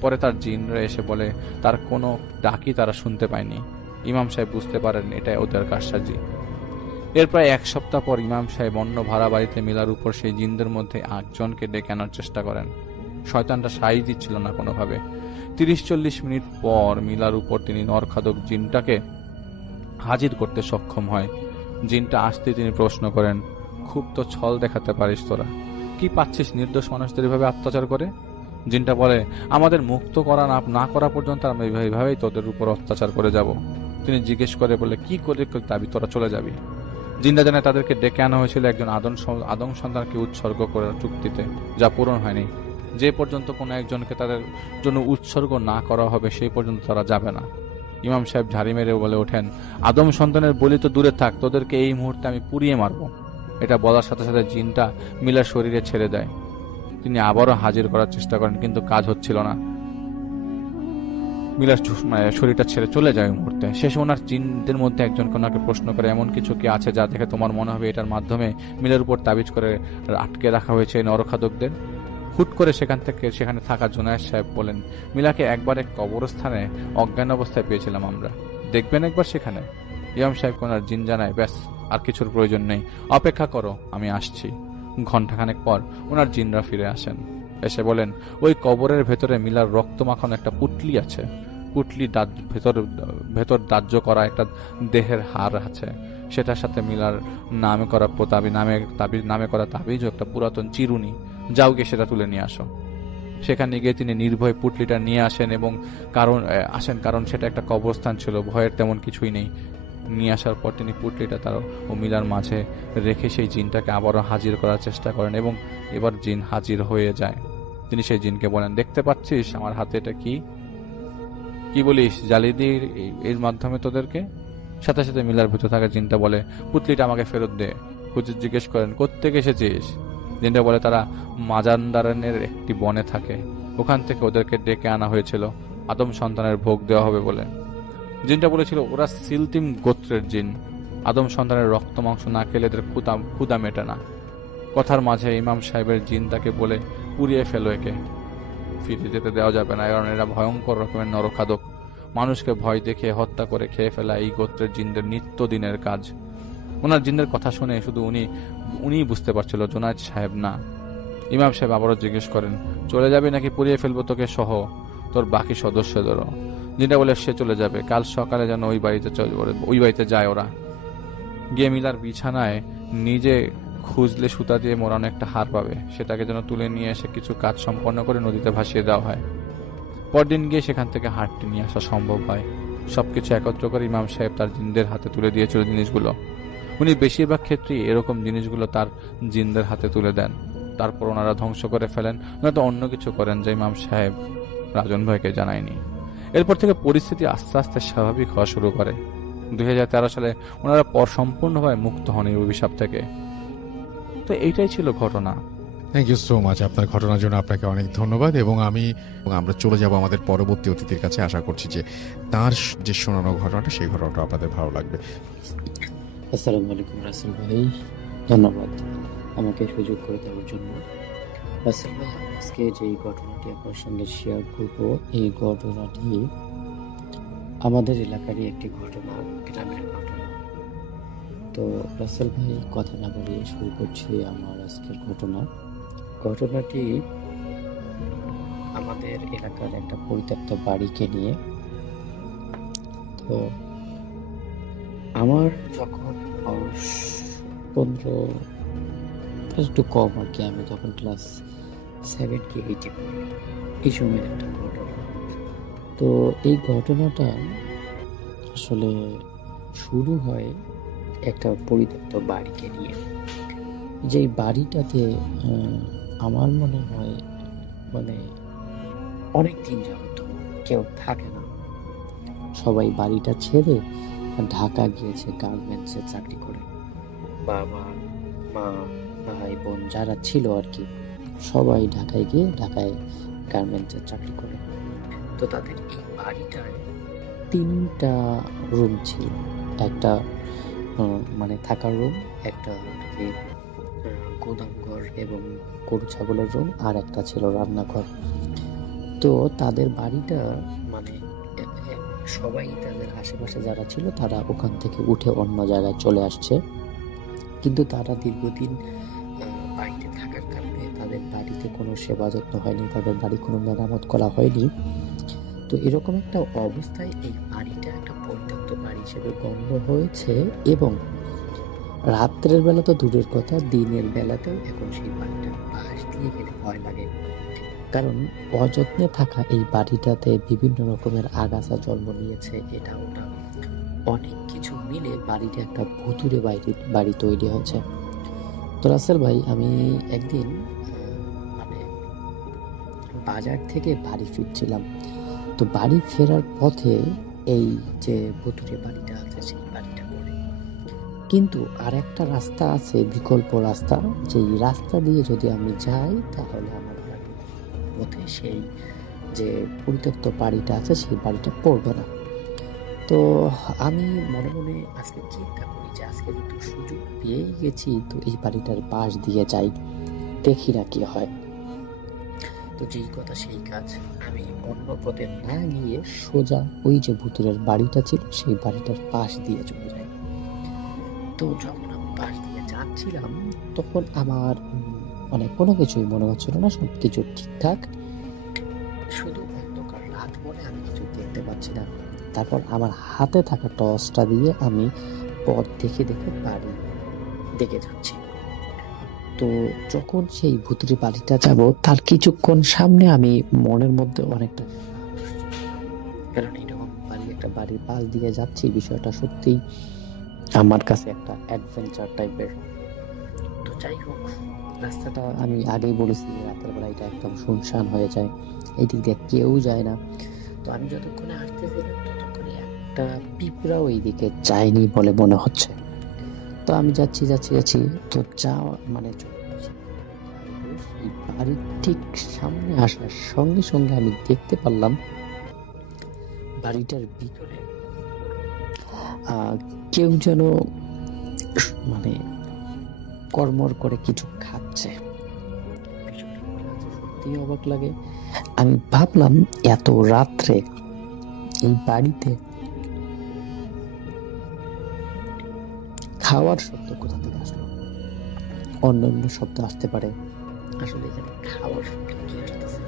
পরে তার জিনরা এসে বলে তার কোনো ডাকই তারা শুনতে পায়নি। ইমাম সাহেব বুঝতে পারেন এটাই ওদের কারসাজি। এর প্রায় 1 সপ্তাহ পর ইমাম সাহেব অন্য ভাড়া বাড়িতে মিলার উপর সেই জিনদের মধ্যে 8 জনকে ডেকে আনার চেষ্টা করেন। শয়তানটা সাই দিচ্ছিল না কোনোভাবে। 30-40 মিনিট পর মিলার উপর তিনি নরখাদক জিনটাকে হাজির করতে সক্ষম হয়। জিনটা আসতে তিনি প্রশ্ন করেন, খুব তো ছল দেখাতে পারিস তোরা, কি পাচ্ছিস নির্দোষ মানুষদের এভাবে অত্যাচার করে? জিনটা বলে, আমাদের মুক্ত করা না করা পর্যন্ত আমরা এইভাবেই তোদের উপর অত্যাচার করে যাব। তিনি জিজ্ঞেস করে বলে, কি করে দাবি তোরা চলে যাবি? জিনটা জানে তাদেরকে ডেকে আনা হয়েছিল একজন আদম সন্তানকে উৎসর্গ করার চুক্তিতে, যা পূরণ হয়নি। যে পর্যন্ত কোনো একজনকে তাদের জন্য উৎসর্গ না করা হবে সেই পর্যন্ত তারা যাবে না। ইমাম সাহেব ঝাড়ি মেরে বলে ওঠেন, আদম সন্তানের বলি তো দূরে থাক, তোদেরকে এই মুহূর্তে আমি পুড়িয়ে মারব। এটা বলার সাথে সাথে জিনটা মিলার শরীরে ছেড়ে দেয়। তিনি আবারও হাজির করার চেষ্টা করেন, কিন্তু কাজ হচ্ছিল না। মিলার শরীরটা ছেড়ে চলে যায় ওই মুহূর্তে। শেষে ওনার জিনদের মধ্যে একজনকে ওনাকে প্রশ্ন করে, এমন কিছু কি আছে যা দেখে তোমার মনে হবে এটার মাধ্যমে মিলার উপর তাবিজ করে আটকে রাখা হয়েছে নরখাদকদের? হুট করে সেখানে থাকা জোনায়েদ সাহেব বলেন, মিলাকে একবার এক কবরস্থানে অজ্ঞান অবস্থায় পেয়েছিলাম আমরা, দেখবেন একবার সেখানে। ইমাম সাহেব ওনার জিন জানায়, ব্যাস আর কিছুর প্রয়োজন নেই, অপেক্ষা করো, আমি আসছি। ঘণ্টাখানেক পর ওনার জিনরা ফিরে আসেন। এসে বলেন, ওই কবরের ভেতরে মিলার রক্ত মাখানো একটা পুটলি আছে। পুটলি ভেতর দাহ্য করা একটা দেহের হাড় আছে। সেটার সাথে মিলার নামে করা তাবিজ একটা পুরাতন চিরুনি। যাও গিয়ে সেটা তুলে নিয়ে আসো। সেখানে গিয়ে তিনি নির্ভয়ে পুটলিটা নিয়ে আসেন এবং কারণ সেটা একটা কবরস্থান ছিল, ভয়ের তেমন কিছুই নেই। নিয়ে আসার পর তিনি পুটলিটা তার ও মিলার মাঝে রেখে সেই জিনটাকে আবারও হাজির করার চেষ্টা করেন এবং এবার জিন হাজির হয়ে যায়। তিনি সেই জিনকে বলেন, দেখতে পাচ্ছিস আমার হাতে এটা কি বলিস, জ্বালিয়ে দিই এর মাধ্যমে তোদেরকে? সাথে সাথে মিলার ভেতর থাকা জিনটা বলে, পুটলিটা আমাকে ফেরত দে। হুজুর জিজ্ঞেস করেন, কোত্থেকে এসেছিস? জিনটা বলে, তারা মাজানদারানের একটি বনে থাকে, ওখান থেকে ওদেরকে ডেকে আনা হয়েছিল আদম সন্তানের ভোগ দেওয়া হবে বলে। জিনটা বলেছিল ওরা সিলতিম গোত্রের জিন, আদম সন্তানের রক্ত মাংস না খেলে এদের ক্ষুধা মেটে না। কথার মাঝে ইমাম সাহেবের জিন তাকে বলে, পুড়িয়ে ফেলো একে, ফিরে যেতে দেওয়া যাবে না, কারণ এরা ভয়ঙ্কর রকমের নরখাদক, মানুষকে ভয় দেখিয়ে হত্যা করে খেয়ে ফেলা এই গোত্রের জিনদের নিত্যদিনের কাজ। ওনার জিনদের কথা শুনে শুধু উনিই বুঝতে পারছিল, জোনায়েদ সাহেব না। ইমাম সাহেব আবারও জিজ্ঞেস করেন, চলে যাবে নাকি পুড়িয়ে ফেলবো তোকে সহ তোর বাকি সদস্যদেরও? জিনটা বলে, সে চলে যাবে, কাল সকালে যেন ওই বাড়িতে যায় ওরা। গিয়ে মিলার বিছানায় নিজে খুঁজলে সুতা দিয়ে মোড়ানো একটা হার পাবে, সেটাকে যেন তুলে নিয়ে এসে কিছু কাজ সম্পন্ন করে নদীতে ভাসিয়ে দেওয়া হয়। পরদিন গিয়ে সেখান থেকে হারটি নিয়ে আসা সম্ভব হয়। সবকিছু একত্র করে ইমাম সাহেব তার জিনদের হাতে তুলে দিয়েছিল জিনিসগুলো। উনি বেশিরভাগ ক্ষেত্রেই এরকম জিনিসগুলো তার জিনদের হাতে তুলে দেন, তারপর ওনারা ধ্বংস করে ফেলেন, নয়তো অন্য কিছু করেন যা ইমাম সাহেব রাজন ভাইকে জানায়নি। এরপর থেকে পরিস্থিতি আস্তে আস্তে স্বাভাবিক হওয়া শুরু করে। 2013 সালে ওনারা সম্পূর্ণভাবে মুক্ত হন এই অভিশাপ থেকে। তো এইটাই ছিল ঘটনা। থ্যাংক ইউ সো মাচ আপনার ঘটনার জন্য, আপনাকে অনেক ধন্যবাদ। এবং আমরা চলে যাব আমাদের পরবর্তী অতিথির কাছে। আশা করছি যে তার যে শোনানো ঘটনাটা, সেই ঘটনাটা আপনাদের ভালো লাগবে। আসসালামু আলাইকুম রাসেল ভাই, ধন্যবাদ আমাকে সুযোগ করে দেওয়ার জন্য। রাসেল ভাই, আজকে যে ঘটনাটি আপনার সঙ্গে শেয়ার করব, এই ঘটনাটি আমাদের এলাকারই একটি ঘটনা, গ্রামের ঘটনা। তো রাসেল ভাই, কথা না বলিয়ে শুরু করছি আমার আজকের ঘটনাটি আমাদের এলাকার একটা পরিত্যক্ত বাড়িকে নিয়ে। তো আমার যখন বয়স 15, একটু কম আর কি, আমি তখন ক্লাস 7 কি 8 পড়ি, এই সময়ের একটা ঘটনা। তো এই ঘটনাটা আসলে শুরু হয় একটা পরিত্যক্ত বাড়িকে নিয়ে। যেই বাড়িটাতে আমার মনে হয় অনেক দিন যাবত কেউ থাকে না, সবাই বাড়িটা ছেড়ে ঢাকা গিয়েছে গার্মেন্টসে চাকরি করে। বাবা মা ভাই বোন যারা ছিল আর কি, সবাই ঢাকায় গিয়ে ঢাকায় গার্মেন্টসে চাকরি করে। তো তাদের এই বাড়িটায় 3টা রুম ছিল, একটা থাকার রুম, একটা গোদামঘর এবং গরু ছাগলের রুম, আর একটা ছিল রান্নাঘর। তো তাদের বাড়িটা সবাই, তাদের আশেপাশে যারা ছিল তারা ওখান থেকে উঠে অন্য জায়গায় চলে আসছে, কিন্তু তারা দীর্ঘদিন বাড়িতে থাকার কারণে তাদের বাড়িতে কোনো সেবা যত্ন হয়নি, তাদের বাড়ি কোনো মেরামত করা হয়নি। তো এরকম একটা অবস্থায় এই বাড়িটা একটা পরিত্যক্ত বাড়ি হিসেবে গণ্য হয়েছে। এবং রাত্রের বেলা তো দূরের কথা, দিনের বেলাতেও এখন সেই বাড়িটা পাশ দিয়ে গেলে ভয় লাগে, কারণ অযত্নে থাকা এই বাড়িটাতে বিভিন্ন রকমের আগাছা জন্ম নিয়েছে, এটা ওটা অনেক কিছু মিলে বাড়িটা একটা ভুতুড়ে বাড়ি তৈরি হয়েছে। তো রাসেল ভাই, আমি একদিন বাজার থেকে বাড়ি ফিরছিলাম। তো বাড়ি ফেরার পথে এই যে ভুতুড়ে বাড়িটা আছে সেই বাড়িটা পড়ে, কিন্তু আর একটা রাস্তা আছে, বিকল্প রাস্তা, যেই রাস্তা দিয়ে যদি আমি যাই তাহলে আমার বাড়ির পথে সেই যে পরিত্যক্ত বাড়িটা আছে সেই বাড়িটা পড়বে না। তো আমি মনে মনে আজকে চিন্তা করি যে আজকে কিন্তু সুযোগ পেয়েই গেছি, তো এই বাড়িটার পাশ দিয়ে যাই, দেখি না কি হয়। তো যেই কথা সেই কাজ, আমি অন্য পথে না গিয়ে সোজা ওই যে ভুতুরের বাড়িটা ছিল সেই বাড়িটার পাশ দিয়ে চলে যাই। তো যখন আমি পাশ দিয়ে যাচ্ছিলাম তখন আমার কোনো কিছুই মনে হচ্ছিল না, সবকিছু ঠিকঠাক, শুধু অন্ধকার রাত বলে আমি কিছু দেখতে পাচ্ছি না। তারপর আমার হাতে থাকা টর্চটা দিয়ে আমি পথ দেখে দেখে বাড়ি দেখে যাচ্ছি। তো যখন সেই ভুতুরে বাড়িটা যাব, তার কিছুক্ষণ সামনে আমি মনের মধ্যে অনেকটা, কারণ এরকম একটা বাড়ির পাশ দিয়ে যাচ্ছি, বিষয়টা সত্যিই আমার কাছে একটা অ্যাডভেঞ্চার টাইপের। তো যাই হোক, রাস্তাটা আমি আগেই বলেছি রাতের বেলা এটা একদম শুনশান হয়ে যায়, এই দিক দিয়ে কেউ যায় না। তো আমি যতক্ষণে আসতেছিলাম ততক্ষণে একটা পিঁপড়াও এইদিকে যায়নি বলে মনে হচ্ছে। তো আমি যাচ্ছি, তো যাওয়া এই বাড়ির ঠিক সামনে আসার সঙ্গে সঙ্গে আমি দেখতে পারলাম বাড়িটার ভিতরে কেউ যেন মানে কর্মর করে কিছু খাচ্ছে। সত্যি অবাক লাগে। আমি ভাবলাম এত রাত্রে এই বাড়িতে খাওয়ার শব্দ কোথা থেকে আসলো? অন্যান্য শব্দ আসতে পারে, আসলে এখানে খাওয়ার শব্দ কি আসতেছে?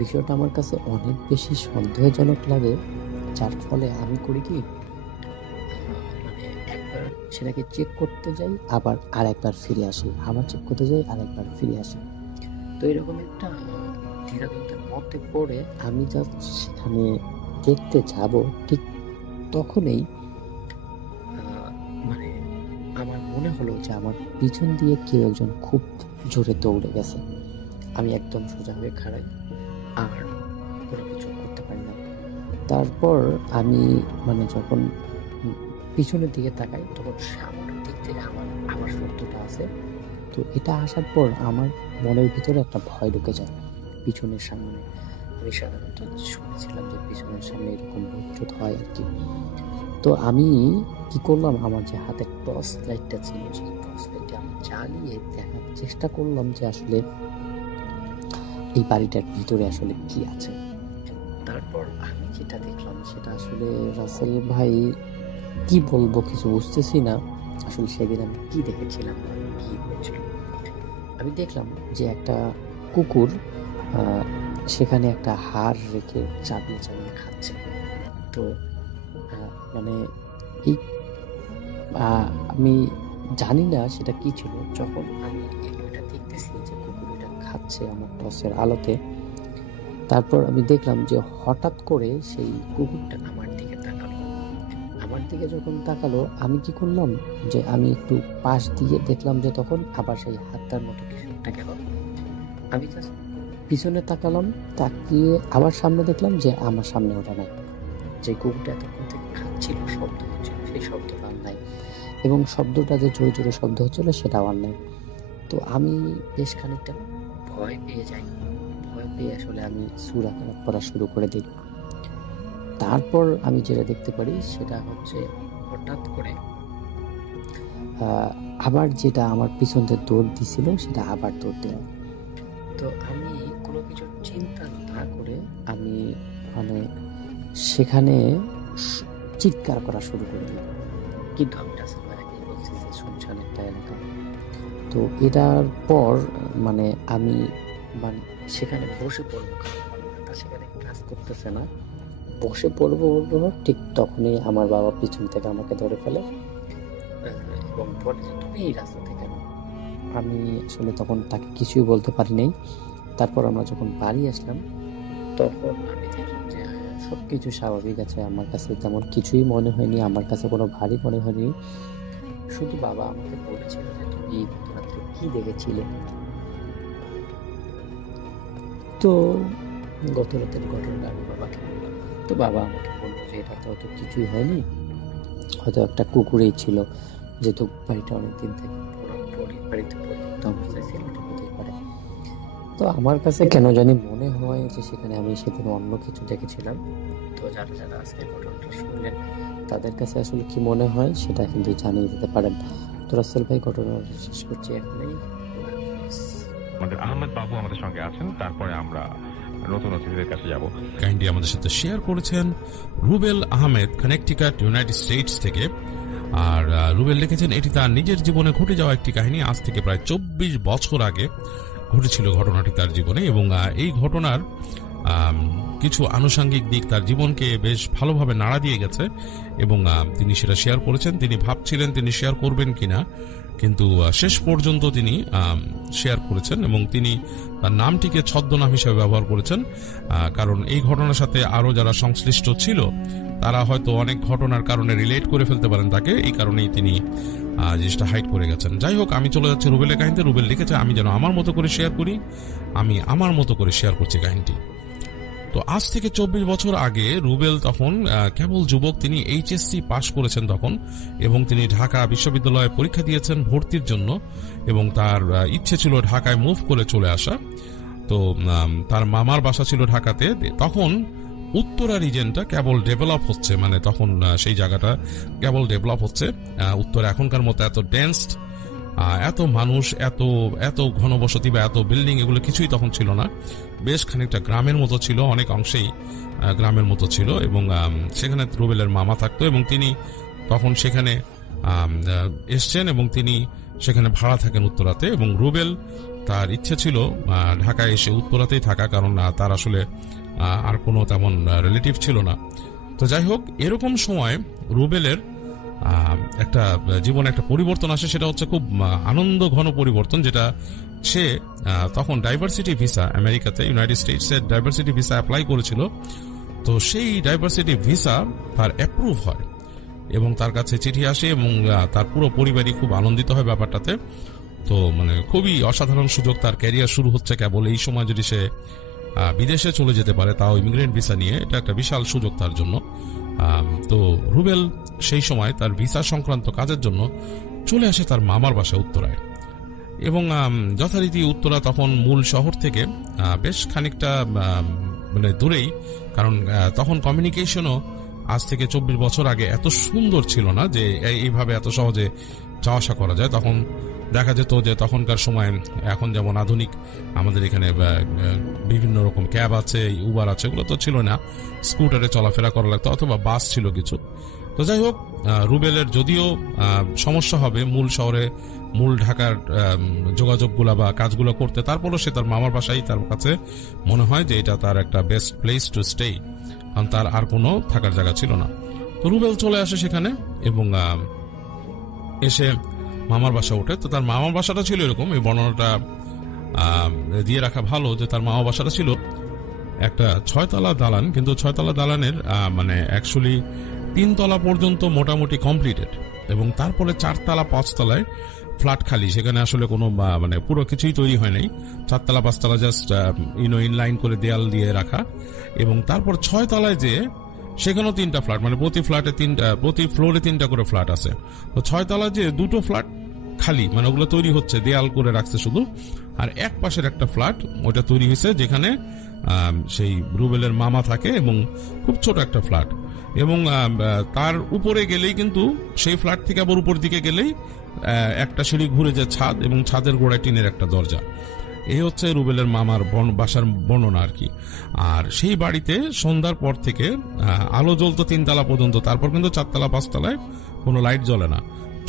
বিষয়টা আমার কাছে অনেক বেশি সন্দেহজনক লাগে, যার ফলে আমি করি কি, মানে একবার সেটাকে চেক করতে যাই, আবার আরেকবার ফিরে আসি, আবার চেক করতে যাই, আরেকবার ফিরে আসি। তো এরকম একটা দ্বিধাদ্বন্দ্বের মধ্যে পড়ে আমি জাস্ট সেখানে দেখতে যাব, ঠিক তখনই মানে আমার মনে হলো যে আমার পিছন দিয়ে কেউ একজন খুব জোরে দৌড়ে গেছে। আমি একদম সোজা হয়ে খাড়াই, আর কোনো কিছু করতে পারি না। তারপর আমি মানে যখন পিছনের দিকে তাকাই, তখন সামনের দিক থেকে আমার শব্দটা আছে। তো এটা আসার পর আমার মনের ভিতরে একটা ভয় ঢুকে যায়। পিছনের সামনে আমি সাধারণত শুনেছিলাম যে পিছনের সামনে এরকম ভূত হয় আর কি। তো আমি কি করলাম, আমার যে হাতে টর্চ লাইটটা ছিল, সেই টর্চ লাইটটা আমি জ্বালিয়ে দেখার চেষ্টা করলাম যে আসলে এই বাড়িটার ভিতরে আসলে কি আছে। তারপর আমি যেটা দেখলাম সেটা আসলে রাসেল ভাই, কি বলবো কিছু বুঝতেছি না। আসলে সেদিন আমি কি দেখেছিলাম, কি হয়েছিল। আমি দেখলাম যে একটা কুকুর সেখানে একটা হাড় রেখে চাবিয়ে চাবিয়ে খাচ্ছে। তো মানে এই আমি জানি না সেটা কি ছিল। যখন আমি এটা দেখতেছি যে কুকুর এটা খাচ্ছে আমার টর্চের আলোতে, তারপর আমি দেখলাম যে হঠাৎ করে সেই কুকুরটা আমার দিকে তাকালো। আমার দিকে যখন তাকালো, আমি কি করলাম যে আমি একটু পাশ দিয়ে দেখলাম যে তখন আবার সেই হাতটার মতো কিছু একটা গেল। আমি জাস্ট পিছনে তাকালাম, তাকিয়ে আবার সামনে দেখলাম যে আমার সামনে ওটা নাই। যে কুকুরটা এতক্ষণ থেকে খাচ্ছিল, শব্দ হচ্ছিল, সেই শব্দটা আর নাই, এবং শব্দটা যে জোরে জোরে শব্দ হচ্ছিল সেটাও আর নাই। তো আমি বেশ খানিকটা ভয় পেয়ে যাই। ভয় পেয়ে আসলে আমি সূরা কেরাত পড়া শুরু করে দিই। তারপর আমি যেটা দেখতে পারি সেটা হচ্ছে হঠাৎ করে আবার যেটা আমার পিছন দিয়ে দৌড় দিছিল সেটা আবার দৌড় দেওয়া। তো আমি কোনো কিছু চিন্তা না করে আমি মানে সেখানে চিৎকার করা শুরু করে দিলাম। কিন্তু আমি রাসেল ভাইয়াকে বলছি যে শুনছেন একটা এলাকা। তো এটার পর মানে আমি মানে সেখানে বসে পড়বো, কারণ আমার মাথা সেখানে কাজ করতেছে না। বসে পড়বো ঠিক তখনই আমার বাবা পিছন থেকে আমাকে ধরে ফেলে এবং বলে যে তুমি এই রাস্তা থেকে নাও। আমি আসলে তখন তাকে কিছুই বলতে পারি নাই। তারপর আমরা যখন বাড়ি আসলাম, তখন আমি দেখলাম যে সবকিছু স্বাভাবিক আছে। আমার কাছে তেমন কিছুই মনে হয়নি, আমার কাছে কোনো ভারী মনে হয়নি। শুধু বাবা আমাকে বলেছিল যে তুমি গত রাত্রে কি দেখেছিলে। তো গত রাতের ঘটনাটা আমি বাবাকে বললাম। তো বাবা আমাকে বললো যে এটা তো অত কিছুই হয়নি, হয়তো একটা কুকুরেই ছিল, যেহেতু বাড়িটা অনেকদিন থেকে বাড়িতে পরিত্যক্ত অবস্থায় ছিল, এটা হতেই পারে। তো আমার কাছে কেন জানি মনে হয় যে সেখানে আমি সেদিন অন্য কিছু দেখেছিলাম। তো যারা যারা আজকের ঘটনাটা শুনলেন তাদের কাছে আসলে কি মনে হয় সেটা কিন্তু জানিয়ে দিতে পারেন। তো রাসেল ভাই, ঘটনাটা শেষ করছি এখানেই। আমাদের আহমেদ বাবু আমাদের সঙ্গে আছেন, তারপরে আমরা নতুন অতিথিদের কাছে যাব। কাহিনীটি আমাদের সাথে শেয়ার করেছেন Rubel Ahmed, Connecticut, United states থেকে। আর রুবেল লিখেছেন এটি তার নিজের জীবনে ঘটে যাওয়া একটি কাহিনী। আজ থেকে প্রায় 24 বছর আগে ঘটেছিল ঘটনাটি তার জীবনে, এবং এই ঘটনার কিছু আনুষঙ্গিক দিক তার জীবনকে বেশ ভালোভাবে নাড়া দিয়ে গেছে, এবং তিনি সেটা শেয়ার করেছেন। তিনি ভাবছিলেন তিনি শেয়ার করবেন কিনা, কিন্তু শেষ পর্যন্ত তিনি শেয়ার করেছেন, এবং তিনি তার নামটিকে ছদ্মনাম হিসেবে ব্যবহার করেছেন। কারণ এই ঘটনার সাথে আরো যারা সংশ্লিষ্ট ছিল তারা হয়তো অনেক ঘটনার কারণে রিলেট করে ফেলতে পারেন তাকে, এই কারণেই তিনি জিনিসটা হাইড করে গেছেন। যাই হোক, আমি চলে যাচ্ছি রুবেলের কাহিনীতে। রুবেল লিখেছে আমি যেন আমার মতো করে শেয়ার করি, আমি আমার মতো করে শেয়ার করছি কাহিনীটি। তো আজ থেকে 24 বছর আগে রুবেল তখন কেবল যুবক। তিনি এইচএসসি পাশ করেছেন তখন, এবং তিনি ঢাকা বিশ্ববিদ্যালয়ে পরীক্ষা দিয়েছেন ভর্তির জন্য, এবং তার ইচ্ছে ছিল ঢাকায় মুভ করে চলে আসা। তো তার মামার বাসা ছিল ঢাকাতে। তখন উত্তরা রিজনটা কেবল ডেভেলপ হচ্ছে, মানে তখন সেই জায়গাটা কেবল ডেভেলপ হচ্ছে। উত্তরা এখনকার মতো এত ডেন্সড, এত মানুষ, এত এত ঘনবসতি বা এত বিল্ডিং এগুলো কিছুই তখন ছিল না। বেশ খানিকটা গ্রামের মতো ছিল, অনেক অংশেই গ্রামের মতো ছিল। এবং সেখানে রুবেলের মামা থাকতো এবং তিনি তখন সেখানে এসছেন এবং তিনি সেখানে ভাড়া থাকেন উত্তরাতে। এবং রুবেল তার ইচ্ছে ছিল ঢাকায় এসে উত্তরাতেই থাকা, কারণ তার আসলে আর কোনো তেমন রিলেটিভ ছিল না। তো যাই হোক, এরকম সময় রুবেলের একটা জীবনে একটা পরিবর্তন আসে, সেটা হচ্ছে খুব আনন্দ ঘন পরিবর্তন, যেটা সে তখন ডাইভার্সিটি ভিসা, আমেরিকাতে ইউনাইটেড স্টেটসের ডাইভার্সিটি ভিসা অ্যাপ্লাই করেছিল। তো সেই ডাইভার্সিটি ভিসা তার অ্যাপ্রুভ হয় এবং তার কাছে চিঠি আসে এবং তার পুরো পরিবারই খুব আনন্দিত হয় ব্যাপারটাতে। তো মানে খুবই অসাধারণ সুযোগ, তার ক্যারিয়ার শুরু হচ্ছে কেবল। এই সময় যদি সে বিদেশে চলে যেতে পারে, তাও ইমিগ্রেন্ট ভিসা নিয়ে, এটা একটা বিশাল সুযোগ তার জন্য। তো রুবেল সেই সময় তার ভিসা সংক্রান্ত কাজের জন্য চলে আসে তার মামার বাসায় উত্তরায়। এবং যথারীতি উত্তরা তখন মূল শহর থেকে বেশ খানিকটা মানে দূরেই, কারণ তখন কমিউনিকেশনও আজ থেকে 24 বছর আগে এত সুন্দর ছিল না যে এইভাবে এত সহজে যাওয়া আসা করা যায়। তখন দেখা যেত যে তখনকার সময় এখন যেমন আধুনিক আমাদের এখানে বিভিন্ন রকম ক্যাব আছে, উবার আছে, এগুলো তো ছিল না। স্কুটারে চলাফেরা করা লাগতো অথবা বাস ছিল কিছু। তো যাই হোক, রুবেলের যদিও সমস্যা হবে মূল শহরে, মূল ঢাকার যোগাযোগগুলা বা কাজগুলো করতে, তারপরও সে তার মামার বাসায় তার কাছে মনে হয় যে এটা তার একটা বেস্ট প্লেস টু স্টে, কারণ তার আর কোনো থাকার জায়গা ছিল না। তো রুবেল চলে আসে সেখানে এবং এসে মামার বাসা ওঠে। তো তার মামার বাসাটা ছিল এরকম, এই বর্ণনাটা দিয়ে রাখা ভালো যে তার মামার বাসাটা ছিল একটা 6তলা দালান, কিন্তু 6তলা দালানের মানে অ্যাকচুয়ালি 3 তলা পর্যন্ত মোটামুটি কমপ্লিটেড এবং তারপরে 4 তলা 5 তলায় ফ্ল্যাট খালি, সেখানে আসলে কোনো মানে পুরো কিছুই তৈরি হয় নাই। 4 তলা 5 তলা জাস্ট ইনলাইন করে দেয়াল দিয়ে রাখা। এবং তারপর 6 তলায় যে সেখানেও 3টা ফ্ল্যাট, মানে প্রতি ফ্লোরে 3টা করে ফ্ল্যাট আছে। তো 6 তলায় যে 2টো ফ্ল্যাট খালি, মানে ওগুলো তৈরি হচ্ছে, দেয়াল করে রাখছে শুধু। আর এক পাশের একটা ফ্ল্যাট ওটা তৈরি হয়েছে যেখানে সেই রুবেলের মামা থাকে এবং খুব ছোট একটা ফ্ল্যাট। এবং তার উপরে গেলেই কিন্তু সেই ফ্ল্যাট থেকে আবার উপর দিকে গেলেই একটা সিঁড়ি ঘুরে যায় ছাদ, এবং ছাদের গোড়ায় টিনের একটা দরজা। এই হচ্ছে রুবেলের মামার বাসার বর্ণনা আর কি। আর সেই বাড়িতে সন্ধ্যার পর থেকে আলো জ্বলতো 3 তলা পর্যন্ত, তারপর কিন্তু 4 তলা 5 তলায় কোনো লাইট জ্বলে না।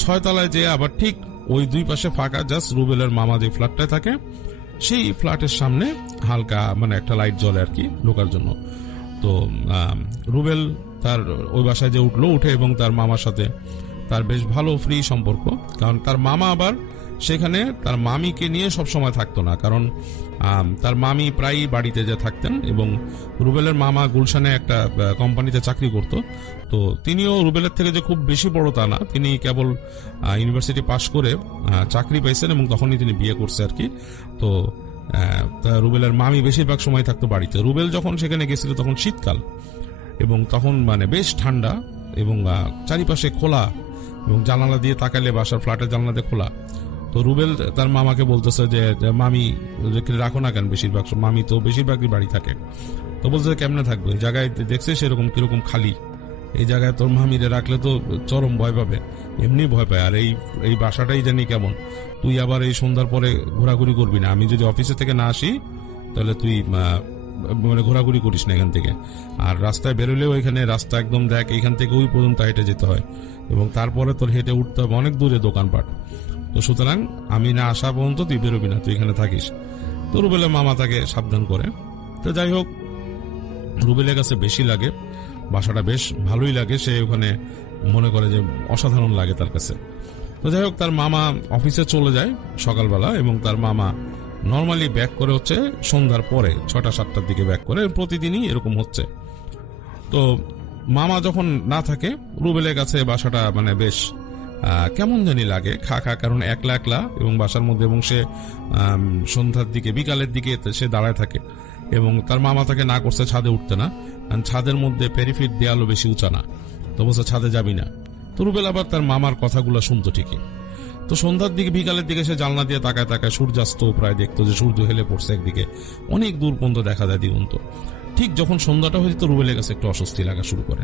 6 তলায় যে আবার ঠিক ওই দুই পাশে ফাঁকা, জাস্ট রুবেলের মামা যে ফ্ল্যাটটায় থাকে সেই ফ্ল্যাটের সামনে হালকা মানে একটা লাইট জ্বলে আর কি ঢোকার জন্য। তো রুবেল তার ওই বাসায় যে উঠে এবং তার মামার সাথে তার বেশ ভালো ফ্রি সম্পর্ক, কারণ তার মামা আবার সেখানে তার মামিকে নিয়ে সবসময় থাকতো না, কারণ তার মামি প্রায়ই বাড়িতে যে থাকতেন। এবং রুবেলের মামা গুলশানে একটা কোম্পানিতে চাকরি করত। তো তিনিও রুবেলের থেকে যে খুব বেশি বড় তা না, তিনি কেবল ইউনিভার্সিটি পাশ করে চাকরি পাইছেন এবং তখনই তিনি বিয়ে করছে আর কি। তো রুবেলের মামি বেশিরভাগ সময় থাকতো বাড়িতে। রুবেল যখন সেখানে গেছিল তখন শীতকাল এবং তখন মানে বেশ ঠান্ডা এবং চারিপাশে খোলা এবং জানালা দিয়ে তাকালে বাসার ফ্ল্যাটের জানালা দিয়ে খোলা। তো রুবেল তার মামাকে বলতেছে যে মামি রাখো না কেন, বেশিরভাগ মামি তো বেশিরভাগই বাড়ি থাকে। তো বলছে কেমনে থাকবে, এই জায়গায় দেখছে সেরকম কিরকম খালি, এই জায়গায় তোর মামিরে রাখলে তো চরম ভয় পাবে, এমনি ভয় পায়। আর এই বাসাটাই জানি কেমন, তুই আবার এই সন্ধ্যার পরে ঘোরাঘুরি করবি না, আমি যদি অফিসে থেকে না আসি তাহলে তুই মানে ঘোরাঘুরি করিস না এখান থেকে। আর রাস্তায় বেরোলেও এখানে রাস্তা একদম দেখ, এখান থেকে ওই পর্যন্ত হেঁটে যেতে হয় এবং তারপরে তোর হেঁটে উঠতে হবে অনেক দূরে দোকানপাট। তো সুতরাং আমি না আসা পর্যন্ত তুই বেরোবি না, তুই এখানে থাকিস। তো রুবেলের মামা তাকে সাবধান করে। তো যাই হোক, রুবেলের কাছে বেশি লাগে, বাসাটা বেশ ভালোই লাগে, সে ওখানে মনে করে যে অসাধারণ লাগে তার কাছে। তো যাই হোক, তার মামা অফিসে চলে যায় সকালবেলা এবং তার মামা নর্মালি ব্যাক করে হচ্ছে সন্ধ্যার পরে 6টা-7টার দিকে ব্যাক করে, প্রতিদিনই এরকম হচ্ছে। তো মামা যখন না থাকে রুবেলের কাছে বাসাটা মানে বেশ কেমন জানি লাগে, খা কারণ একলা একলা এবং বাসার মধ্যে, এবং সে সন্ধ্যার দিকে বিকালের দিকে সে দাঁড়ায় থাকে এবং তার মামা তাকে না করছে ছাদে উঠতে না, কারণ ছাদের মধ্যে পেরিফিট দেয়ালও বেশি উঁচা না। তো বলছে ছাদে যাবি না। তো রুবেল আবার তার মামার কথাগুলো শুনতো ঠিকই। তো সন্ধ্যার দিকে বিকালের দিকে সে জানলা দিয়ে তাকায় সূর্যাস্ত প্রায় দেখতো, যে সূর্য হেলে পড়ছে একদিকে, অনেক দূর পর্যন্ত দেখা যায় দিগন্ত। ঠিক যখন সন্ধ্যাটা হয়ে যেত রুবেলের কাছে একটু অস্বস্তি লাগা শুরু করে,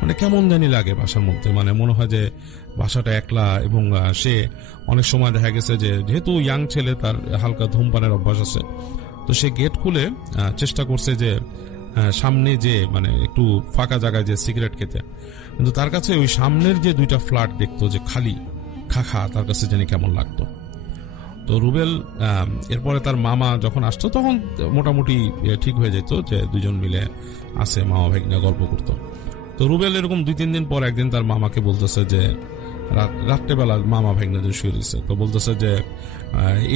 মানে কেমন জানি লাগে বাসার মধ্যে, মানে মনে হয় যে বাসাটা একলা। এবং সে অনেক সময় দেখা গেছে যে যেহেতু ইয়াং ছেলে, তার হালকা ধূমপানের অভ্যাস আছে, তো সে গেট খুলে চেষ্টা করছে যে সামনে যে মানে একটু ফাঁকা জায়গায় যে সিগারেট খেতে, কিন্তু তার কাছে ওই সামনের যে 2টা ফ্ল্যাট দেখতো যে খালি খাখা, তার কাছে জানি কেমন লাগতো। তো রুবেল এরপরে তার মামা যখন আসতো তখন মোটামুটি ঠিক হয়ে যেত যে দুজন মিলে আসে, মামা ভাইগনা গল্প করতো। তো রুবেল এরকম 2-3 দিন পর একদিন তার মামাকে বলতেছে যে রাত্রেবেলা মামা ভাইগনা যে শুয়ে দিচ্ছে, তো বলতেছে যে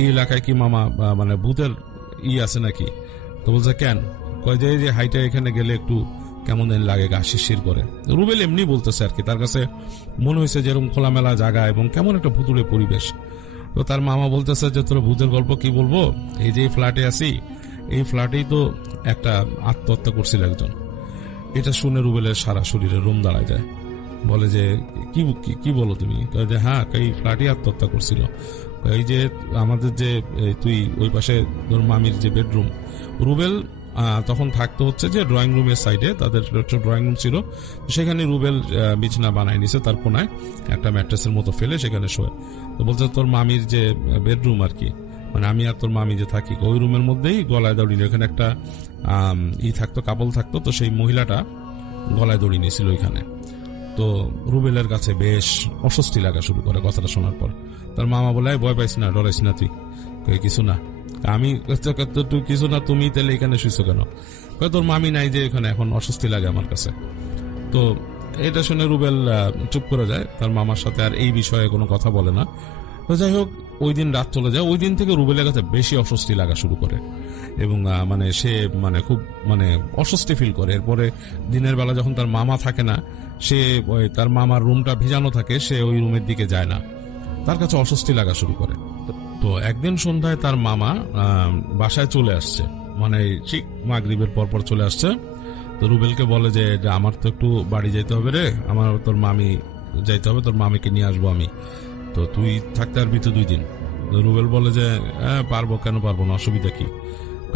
এই এলাকায় কি মামা মানে ভূতের আছে নাকি? তো বলছে কেন? কয় যে হাইটা এখানে গেলে একটু কেমন দিন লাগে, গা শিরশির করে। রুবেল এমনি বলতেছে আর কি, তার কাছে মনে হয়েছে যেরকম খোলামেলা জায়গা এবং কেমন একটা ভুতুড়ে পরিবেশ। তো তার মামা বলতেছে যে তোর ভূতের গল্প কি বলবো, এই যে ফ্ল্যাটে আছি, এই ফ্ল্যাটেই তো একটা আত্মহত্যা করছিল একজন। এটা শুনে রুবেলের সারা শরীরে রোম দাঁড়ায় যায়, বলে যে কি বলো তুমি? যে হ্যাঁ, এই ফ্ল্যাটেই আত্মহত্যা করছিল। এই যে আমাদের যে তুই ওই পাশে তোর মামির যে বেডরুম, রুবেল তখন থাকতে হচ্ছে যে ড্রয়িং রুমের সাইডে, তাদের ড্রয়িং রুম ছিল, সেখানে রুবেল বিছানা বানায় নিছে, তার কোনায় একটা ম্যাট্রেসের মতো ফেলে সেখানে শোয়। তো বলছে তোর মামির যে বেডরুম আর কি, মানে আমি আর তোর মামি যে থাকি ওই রুমের মধ্যেই গলায় দড়ি নিয়ে ওখানে একটা থাকতো, কাপল থাকতো, তো সেই মহিলাটা গলায় দড়ি নিয়েছিল ওইখানে। তো রুবেলের কাছে বেশ অস্বস্তি লাগা শুরু করে কথাটা শোনার পর। তার মামা বলে ভয় পাইস না, ডরাইস না তুই, কিছু না। আমি তুই কিছু না, তুমি তাহলে এখানে শুইছো কেন? তোর মামি নাই যে এখানে, এখন অস্বস্তি লাগে আমার কাছে। তো এটা শুনে রুবেল চুপ করে যায়, তার মামার সাথে আর এই বিষয়ে কোনো কথা বলে না। তো যাই হোক, ওই দিন রাত চলে যায়। ওই দিন থেকে রুবেলের কাছে বেশি অস্বস্তি লাগা শুরু করে এবং মানে সে মানে খুব মানে অস্বস্তি ফিল করে। এরপরে দিনের বেলা যখন তার মামা থাকে না, সে তার মামার রুমটা ভেজানো থাকে, সে ওই রুমের দিকে যায় না, তার কাছে অস্বস্তি লাগা শুরু করে। তো একদিন সন্ধ্যায় তার মামা বাসায় চলে আসছে, মানে ঠিক মাগরিবের পরপর চলে আসছে। তো রুবেলকে বলে যে আমার তো একটু বাড়ি যেতে হবে রে, আমার তোর মামি যাইতে হবে, তোর মামিকে নিয়ে আসবো আমি, তো তুই থাকতে পারবি তো 2 দিন? রুবেল বলে যে হ্যাঁ পারবো, কেন পারবো না, অসুবিধা কি?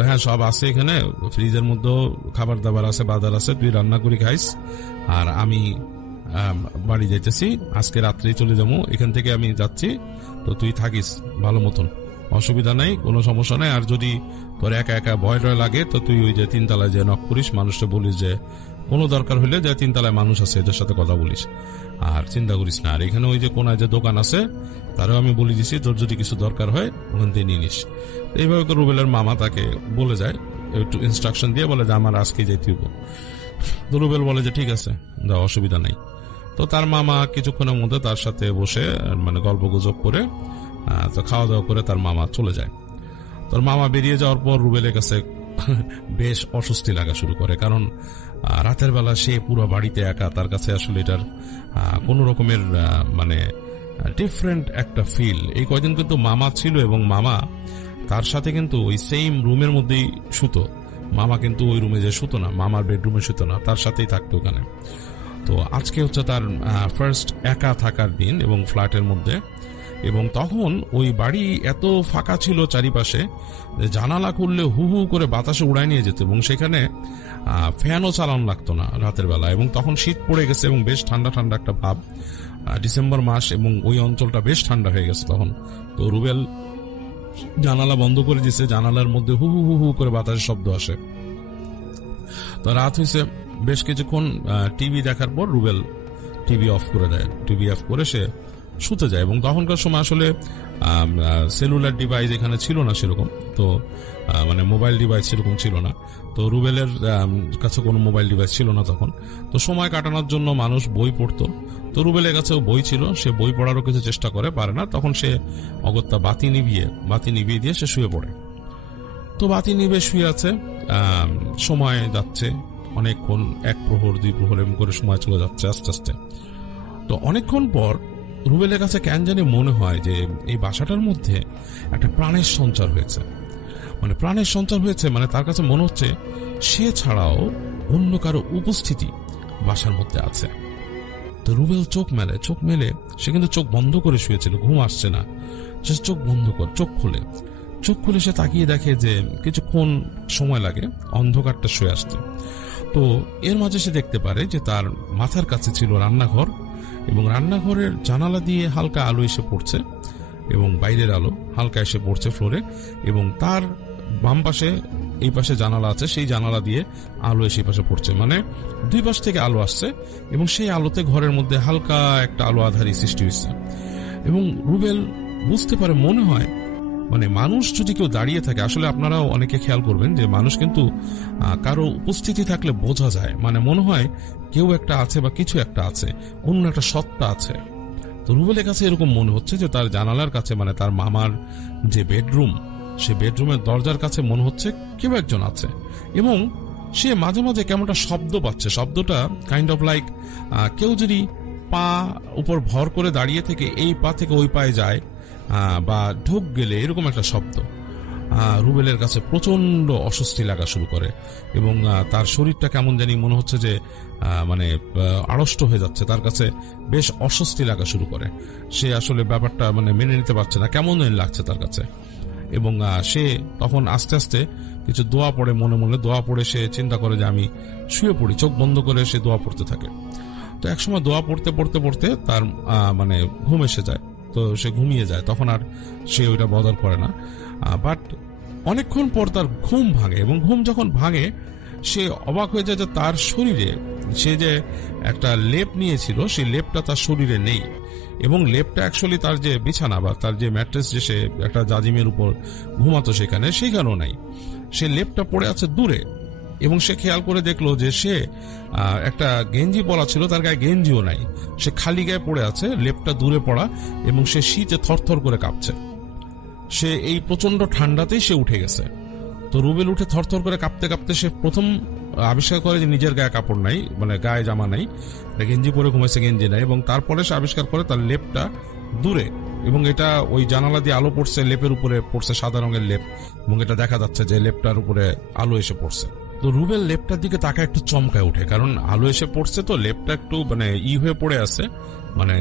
হ্যাঁ সব আছে এখানে, ফ্রিজের মধ্যেও খাবার দাবার আছে, বাজার আছে, তুই রান্না করে খাইস, আর আমি বাড়ি যাইতেছি, আজকে রাত্রেই চলে যাবো, এখান থেকে আমি যাচ্ছি, তো তুই থাকিস ভালো মতন, অসুবিধা নাই, কোনো সমস্যা নাই। আর যদি তোর একা একা ভয় টয় লাগে, তো তুই ওই যে 3 তলায় যে নক করিস, মানুষটা বলিস যে কোনো দরকার হইলে যে 3 তলায় মানুষ আছে, এদের সাথে কথা বলিস, আর চিন্তা করিস না। আর এখানে ওই যে কোনায় যে দোকান আছে, তারও আমি বলে দিছি, তোর যদি কিছু দরকার হয় ওখান থেকে নিয়ে নিস। এইভাবে রুবেলের মামা তাকে বলে যায়, একটু ইনস্ট্রাকশন দিয়ে বলে যে আমার আজকে যেতে হইব। তো রুবেল বলে যে ঠিক আছে, দাও, অসুবিধা নাই। তো তার মামা কিছুক্ষণের মধ্যে তার সাথে বসে মানে গল্প গুজব করে, তো খাওয়া দাওয়া করে তার মামা চলে যায়। তোর মামা বেরিয়ে যাওয়ার পর রুবেলের কাছে বেশ অস্বস্তি লাগা শুরু করে, কারণ রাতের বেলা সে পুরো বাড়িতে একা, তার কাছে আসলে এটার কোন রকমের মানে ডিফারেন্ট একটা ফিল। এই কয়দিন কিন্তু মামা ছিল এবং মামা তার সাথে কিন্তু ওই সেম রুমের মধ্যেই শুতো। মামা কিন্তু ওই রুমে যে শুতো না, মামার বেডরুমে শুতো না, তার সাথেই থাকতো ওখানে। তো আজকে হচ্ছে তার ফার্স্ট একা থাকার দিন এবং ফ্ল্যাটের মধ্যে, এবং তখন ওই বাড়ি এত ফাঁকা ছিল চারিপাশে, জানালা খুললে হু হু করে বাতাসে উড়ায় নিয়ে যেত, এবং সেখানে ফ্যানও চালানো লাগতো না রাতের বেলা। এবং তখন শীত পড়ে গেছে এবং বেশ ঠান্ডা ঠান্ডা একটা ভাব, ডিসেম্বর মাস, এবং ওই অঞ্চলটা বেশ ঠান্ডা হয়ে গেছে তখন। তো রুবেল জানালা বন্ধ করে দিছে, জানালার মধ্যে হু হু হু হু করে বাতাসের শব্দ আসে। তো রাত হয়েছে, বেশ কিছুক্ষণ টিভি দেখার পর রুবেল টিভি অফ করে দেয়। টিভি অফ করে সে শুতে যায়, এবং তখনকার সময় আসলে সেলুলার ডিভাইস এখানে ছিল না সেরকম, তো মানে মোবাইল ডিভাইস সেরকম ছিল না। তো রুবেলের কাছে কোনো মোবাইল ডিভাইস ছিল না তখন। তো সময় কাটানোর জন্য মানুষ বই পড়তো, তো রুবেলের কাছেও বই ছিল, সে বই পড়ারও কিছু চেষ্টা করে, পারে না, তখন সে অগত্যা বাতি নিভিয়ে দিয়ে সে শুয়ে পড়ে। তো বাতি নিভে শুয়ে আছে, সময় যাচ্ছে অনেকক্ষণ, 1 প্রহর 2 প্রহর এমন করে সময় চলে যাচ্ছে আস্তে আস্তে। তো অনেকক্ষণ পর রুবেলের কাছে কেন জানি মনে হয় যে এই বাসাটার মধ্যে একটা প্রাণের সঞ্চার হয়েছে, মানে তার কাছে মনে হচ্ছে সে ছাড়াও অন্য কারো উপস্থিতি বাসার মধ্যে আছে। তো রুবেল চোখ মেলে, সে কিন্তু চোখ বন্ধ করে শুয়েছিল, ঘুম আসছে না, সে চোখ বন্ধ করে চোখ খুলে চোখ খুলে সে তাকিয়ে দেখে যে কিছুক্ষণ সময় লাগে অন্ধকারটা শুয়ে আসতে। তো এর মাঝে সে দেখতে পারে যে তার মাথার কাছে ছিল রান্নাঘর, এবং রান্নাঘরের জানালা দিয়ে হালকা আলো এসে পড়ছে, এবং বাইরের আলো হালকা এসে পড়ছে ফ্লোরে, এবং তার বাম পাশে এই পাশে জানালা আছে, সেই জানালা দিয়ে আলো এসে পাশে পড়ছে, মানে দুই পাশ থেকে আলো আসছে, এবং সেই আলোতে ঘরের মধ্যে হালকা একটা আলো আধারি সৃষ্টি হচ্ছে। এবং রুবেল বুঝতে পারে, মনে হয় মানে মানুষ যদি কেউ দাঁড়িয়ে থাকে, আসলে আপনারাও অনেকে খেয়াল করবেন যে মানুষ কিন্তু কারো উপস্থিতি থাকলে বোঝা যায়, মানে মনে হয় কেউ একটা আছে বা কিছু একটা আছে, অন্য একটা সত্তা আছে। তো রুবেলের কাছে এরকম মনে হচ্ছে যে তার জানালার কাছে, মানে তার মামার যে বেডরুম, সে বেডরুমের দরজার কাছে মনে হচ্ছে কেউ একজন আছে, এবং সে মাঝে মাঝে কেমনটা শব্দ পাচ্ছে। শব্দটা কাইন্ড অফ লাইক কেউ যদি পা উপর ভর করে দাঁড়িয়ে থেকে এই পা থেকে ওই পায়ে যায় বা ঢোক গেলে, এরকম একটা শব্দ। রুবেলের কাছে প্রচন্ড অস্বস্তি লাগা শুরু করে, এবং তার শরীরটা কেমন জানি মনে হচ্ছে যে মানে আড়ষ্ট হয়ে যাচ্ছে, তার কাছে বেশ অস্বস্তি লাগা শুরু করে। সে আসলে ব্যাপারটা মানে মেনে নিতে পারছে না, কেমন জানি লাগছে তার কাছে। এবং সে তখন আস্তে আস্তে কিছু দোয়া পড়ে, মনে মনে দোয়া পড়ে সে চিন্তা করে যে আমি শুয়ে পড়ি। চোখ বন্ধ করে সে দোয়া পড়তে থাকে। তো একসময় দোয়া পড়তে পড়তে পড়তে তার মানে ঘুম এসে যায়, তো সে ঘুমিয়ে যায়। তখন আর সে ওইটা বদল করে না, বাট অনেকক্ষণ পর তার ঘুম ভাঙে, এবং ঘুম যখন ভাঙে সে অবাক হয়ে যায় যে তার শরীরে সে যে একটা লেপ নিয়েছিল, সেই লেপটা তার শরীরে নেই, এবং লেপটা অ্যাকচুয়ালি তার যে বিছানা বা তার যে ম্যাট্রেস, যে সে একটা জাজিমের উপর ঘুমাতো সেখানেও নাই। সে লেপটা পড়ে আছে দূরে, এবং সে খেয়াল করে দেখলো যে সে একটা গেঞ্জি পরা ছিল, তার গায়ে গেঞ্জিও নাই, সে খালি গায়ে পড়ে আছে, লেপটা দূরে পড়া, এবং সে শীতে থরথর করে কাঁপছে। সে এই প্রচন্ড ঠান্ডাতেই সে উঠে গেছে। তো রুবেল উঠে থরথর করে কাঁপতে কাঁপতে সে প্রথম আবিষ্কার করে যে নিজের গায়ে কাপড় নাই, মানে গায়ে জামা নাই, গেঞ্জি পরে ঘুমাইছে, গেঞ্জি নাই। এবং তারপরে সে আবিষ্কার করে তার লেপটা দূরে, এবং এটা ওই জানালা দিয়ে আলো পড়ছে, লেপের উপরে পড়ছে, সাদা রঙের লেপ, এবং এটা দেখা যাচ্ছে যে লেপটার উপরে আলো এসে পড়ছে। তো রুবেল লেপটার দিকে তাকায় একটু চমকায় উঠে, কারণ আলো এসে পড়ছে, তো লেপটা একটু মানে হয়ে পড়ে আছে, মানে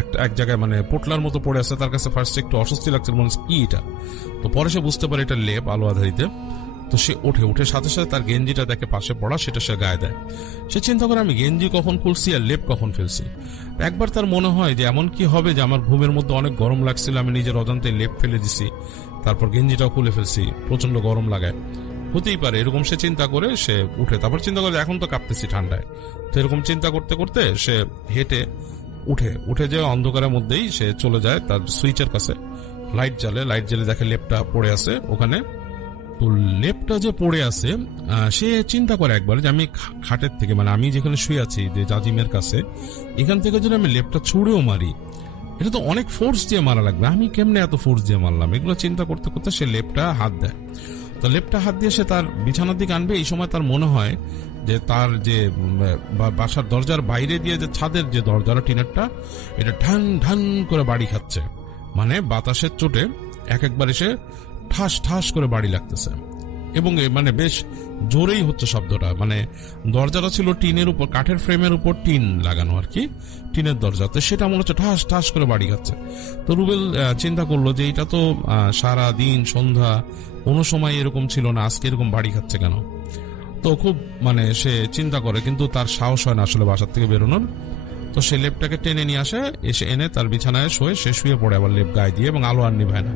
একটা এক জায়গায় মানে পোটলার মতো পড়ে আছে। তার কাছে ফার্স্টে একটু অস্বস্তি লাগছে, মনে হচ্ছে কি এটা। তো পরে সে বুঝতে পারে এটা লেপ, আলো আধারিতে। তো সে উঠে সাথে সাথে তার গেঞ্জিটা দেখে পাশে পড়া, সেটা সে গায়ে দেয়। সে চিন্তা করে আমি গেঞ্জি কখন খুলছি আর লেপ কখন ফেলছি। একবার তার মনে হয় যে এমন কি হবে যে আমার ঘুমের মধ্যে অনেক গরম লাগছিল, আমি নিজের অজান্তে লেপ ফেলে দিছি, তারপর গেঞ্জিটাও খুলে ফেলছি, প্রচন্ড গরম লাগায়, হতেই পারে এরকম। সে চিন্তা করে সে উঠে, তারপর চিন্তা করে এখন তো কাঁপতেছি ঠান্ডায়। তো এরকম চিন্তা করতে করতে সে হেঁটে উঠে যে অন্ধকারের মধ্যেই সে চলে যায় তার সুইচের কাছে, লাইট জ্বালে দেখে লেপটা পড়ে আছে ওখানে। তো লেপটা যে পড়ে আছে, সে চিন্তা করে একবার যে আমি খাটের থেকে, মানে আমি যেখানে শুয়ে আছি যে জাজিমের কাছে, এখান থেকে যদি আমি লেপটা ছুঁড়েও মারি, এটা তো অনেক ফোর্স দিয়ে মারা লাগবে, আমি কেমনে এত ফোর্স দিয়ে মারলাম। এগুলো চিন্তা করতে করতে সে লেপটা হাত দেয়। তো লেপটা হাত দিয়ে সে তার বিছানার দিকে আনবে, এই সময় তার মনে হয় যে তার যে বাসার দরজার বাইরে দিয়ে যে ছাদের যে দরজাটা টিনেরটা, এটা ঢান ঢান করে বাড়ি খাচ্ছে, মানে বাতাসের চোটে একবার এসে ঠাস ঠাস করে বাড়ি লাগতেছে, এবং মানে বেশ জোরেই হচ্ছে শব্দটা। মানে দরজাটা ছিল টিনের উপর, কাঠের ফ্রেমের উপর টিন লাগানো আর কি, টিনের দরজাতে, সেটা মনে হচ্ছে ঠাস ঠাস করে বাড়ি খাচ্ছে। তো রুবেল চিন্তা করলো যে এটা তো সারা দিন সন্ধ্যা কোনো সময় এরকম ছিল না, আজকে এরকম বাড়ি খাচ্ছে কেন। তো খুব মানে সে চিন্তা করে, কিন্তু তার সাহস হয় না আসলে বাসার থেকে বেরোনোর। তো সে লেপটাকে টেনে নিয়ে আসে, এসে এনে তার বিছানায় সে শুয়ে পড়ে আবার লেপ গায়ে দিয়ে, এবং আলো আর নিভায় না,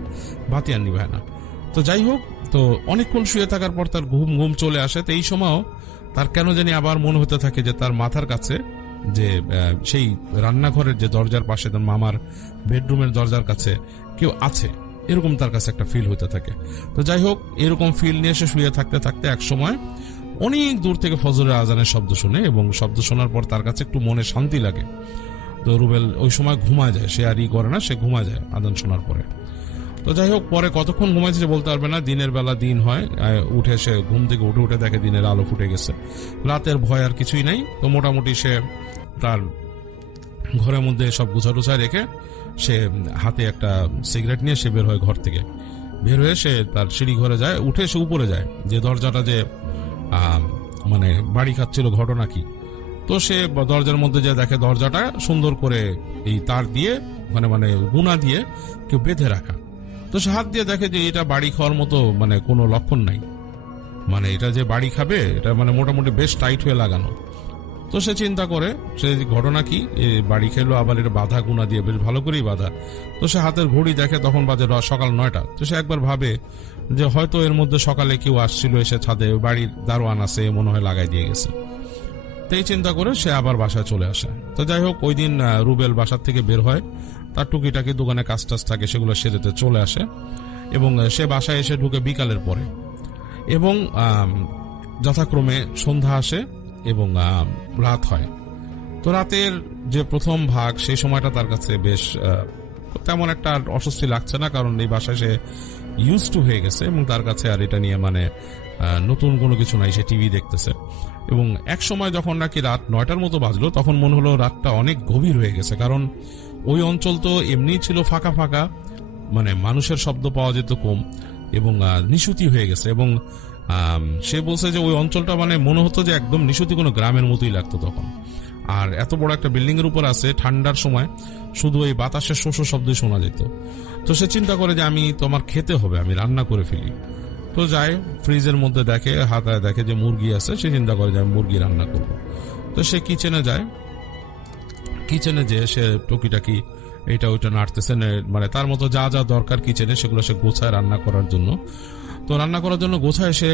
বাতি আর নিভায় না। তো যাই হোক, তো অনেকক্ষণ শুয়ে থাকার পর তার ঘুম চলে আসে। তো এই সময়ও তার কেন জানি আবার মনে হতে থাকে যে তার মাথার কাছে যে সেই রান্নাঘরের যে দরজার পাশে, তার মামার বেডরুমের দরজার কাছে কেউ আছে, এরকম তার কাছে একটা ফিল হতে থাকে। তো যাই হোক, এরকম ফিল নিয়ে সে শুয়ে থাকতে থাকতে এক সময় অনেক দূর থেকে ফজরের আজানের শব্দ শুনে, এবং শব্দ শোনার পর তার কাছে একটু মনে শান্তি লাগে। তো রুবেল ওই সময় ঘুমায় যায়, সে আর করে না, সে ঘুমায় যায় আজান শোনার পরে। তো যাই হোক, পরে কতক্ষণ ঘুমাইছে বলতে পারবে না, দিনের বেলা দিন হয়, উঠে সে ঘুম থেকে উঠে দেখে দিনের আলো ফুটে গেছে, রাতের ভয় আর কিছুই নাই। তো মোটামুটি সে তার ঘরের মধ্যে সব গুছাটুছায় রেখে সে হাতে একটা সিগারেট নিয়ে সে বের হয় ঘর থেকে। বের হয়ে সে তার সিঁড়ি ঘরে যায়, উঠে সে উপরে যায়, যে দরজাটা যে মানে বাড়ি খাচ্ছিল ঘটনা কি। তো সে দরজার মধ্যে যে দেখে দরজাটা সুন্দর করে এই তার দিয়ে মানে গুনা দিয়ে কেউ বেঁধে রাখা। তো সে হাত দিয়ে দেখে যে এটা বাড়ি খাওয়ার মতো মানে কোনো লক্ষণ নাই, মানে এটা যে বাড়ি খাবে এটা মানে মোটামুটি বেশ টাইট হয়ে লাগানো। তো সে চিন্তা করে সে ঘটনা কি, বাড়ি খেলো আবার এটা বাধা গুনা দিয়ে বেশ ভালো করেই বাধা। তো সে হাতের ঘড়ি দেখে, তখন বাজে সকাল 9টা। তো সে একবার ভাবে যে হয়তো এর মধ্যে সকালে কেউ আসছিল, এসে ছাদে বাড়ির দারোয়ান আছে মনে হয় লাগাই দিয়ে গেছে। তো এই চিন্তা করে সে আবার বাসায় চলে আসে। তো যাই হোক, ওই দিন রুবেল বাসার থেকে বের হয়, তার টুকিটাকি দোকানে কাজ টাজ থাকে সেগুলো সেরেতে চলে আসে, এবং সে বাসায় এসে ঢুকে বিকালের পরে, এবং যথাক্রমে সন্ধ্যা আসে এবং রাত হয়। তো রাতের যে প্রথম ভাগ সেই সময়টা তার কাছে বেশ তেমন একটা অস্বস্তি লাগছে না, কারণ এই বাসায় সে ইউজ টু হয়ে গেছে এবং তার কাছে আর এটা নিয়ে মানে নতুন কোনো কিছু নাই, সে টিভি দেখতেছে। এবং এক সময় যখন নাকি রাত 9টার মতো বাজলো, তখন মনে হলো রাতটা অনেক গভীর হয়ে গেছে, কারণ ওই অঞ্চল তো এমনিই ছিল ফাঁকা ফাঁকা, মানে মানুষের শব্দ পাওয়া যেত কম, এবং নিশুতি হয়ে গেছে। এবং সে বলছে যে ওই অঞ্চলটা মানে মনে হতো যে একদম নিশুতি কোনো গ্রামের মতোই লাগতো তখন। আর এত বড় একটা বিল্ডিং এর উপর আছে, ঠান্ডার সময় শুধু এই বাতাসের শোষ শব্দই শোনা যেত। তো সে চিন্তা করে যে আমি তো আমার খেতে হবে, আমি রান্না করে ফেলি। তো যায় ফ্রিজের মধ্যে দেখে, হাতায় দেখে যে মুরগি আছে, সে চিন্তা করে যে আমি মুরগি রান্না করব। তো সে কিচেনে যায়, কিচেনে যে সে টুকিটাকি এটা ওইটা নাড়তেছে, মানে তার মতো যা যা দরকার কিচেনে সেগুলো সে গোছায় রান্না করার জন্য। তো রান্না করার জন্য গোছায় সে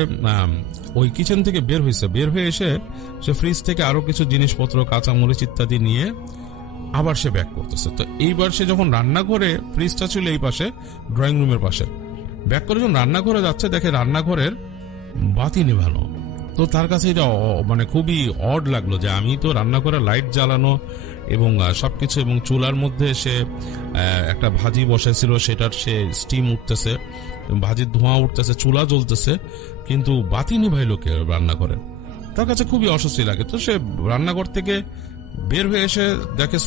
ওই কিচেন থেকে বের হয়েছে, বের হয়ে এসে সে ফ্রিজ থেকে আরো কিছু জিনিসপত্র কাঁচামরিচ ইত্যাদি নিয়ে আবার সে ব্যাক করতেছে। তো এইবার সে যখন রান্না করে, ফ্রিজটা ছিল এই পাশে ড্রয়িং রুমের পাশে, ব্যাক করে যখন রান্নাঘরে যাচ্ছে দেখে রান্নাঘরের বাতি নেভানো। তো তার কাছে এটা মানে খুবই অড লাগলো যে আমি তো রান্নাঘরে লাইট জ্বালানো এবং সবকিছু, এবং চুলার মধ্যে সে একটা ভাজি বসাইছিল, সেটার সে স্টিম উঠতেছে, ভাজির ধোঁয়া উঠতেছে, চুলা জ্বলতেছে, কিন্তু বাতি নিভাইলো কে রান্নাঘরে। তার কাছে খুবই অস্বস্তি লাগে। তো সে রান্নাঘর থেকে বের হয়ে এসে দেখে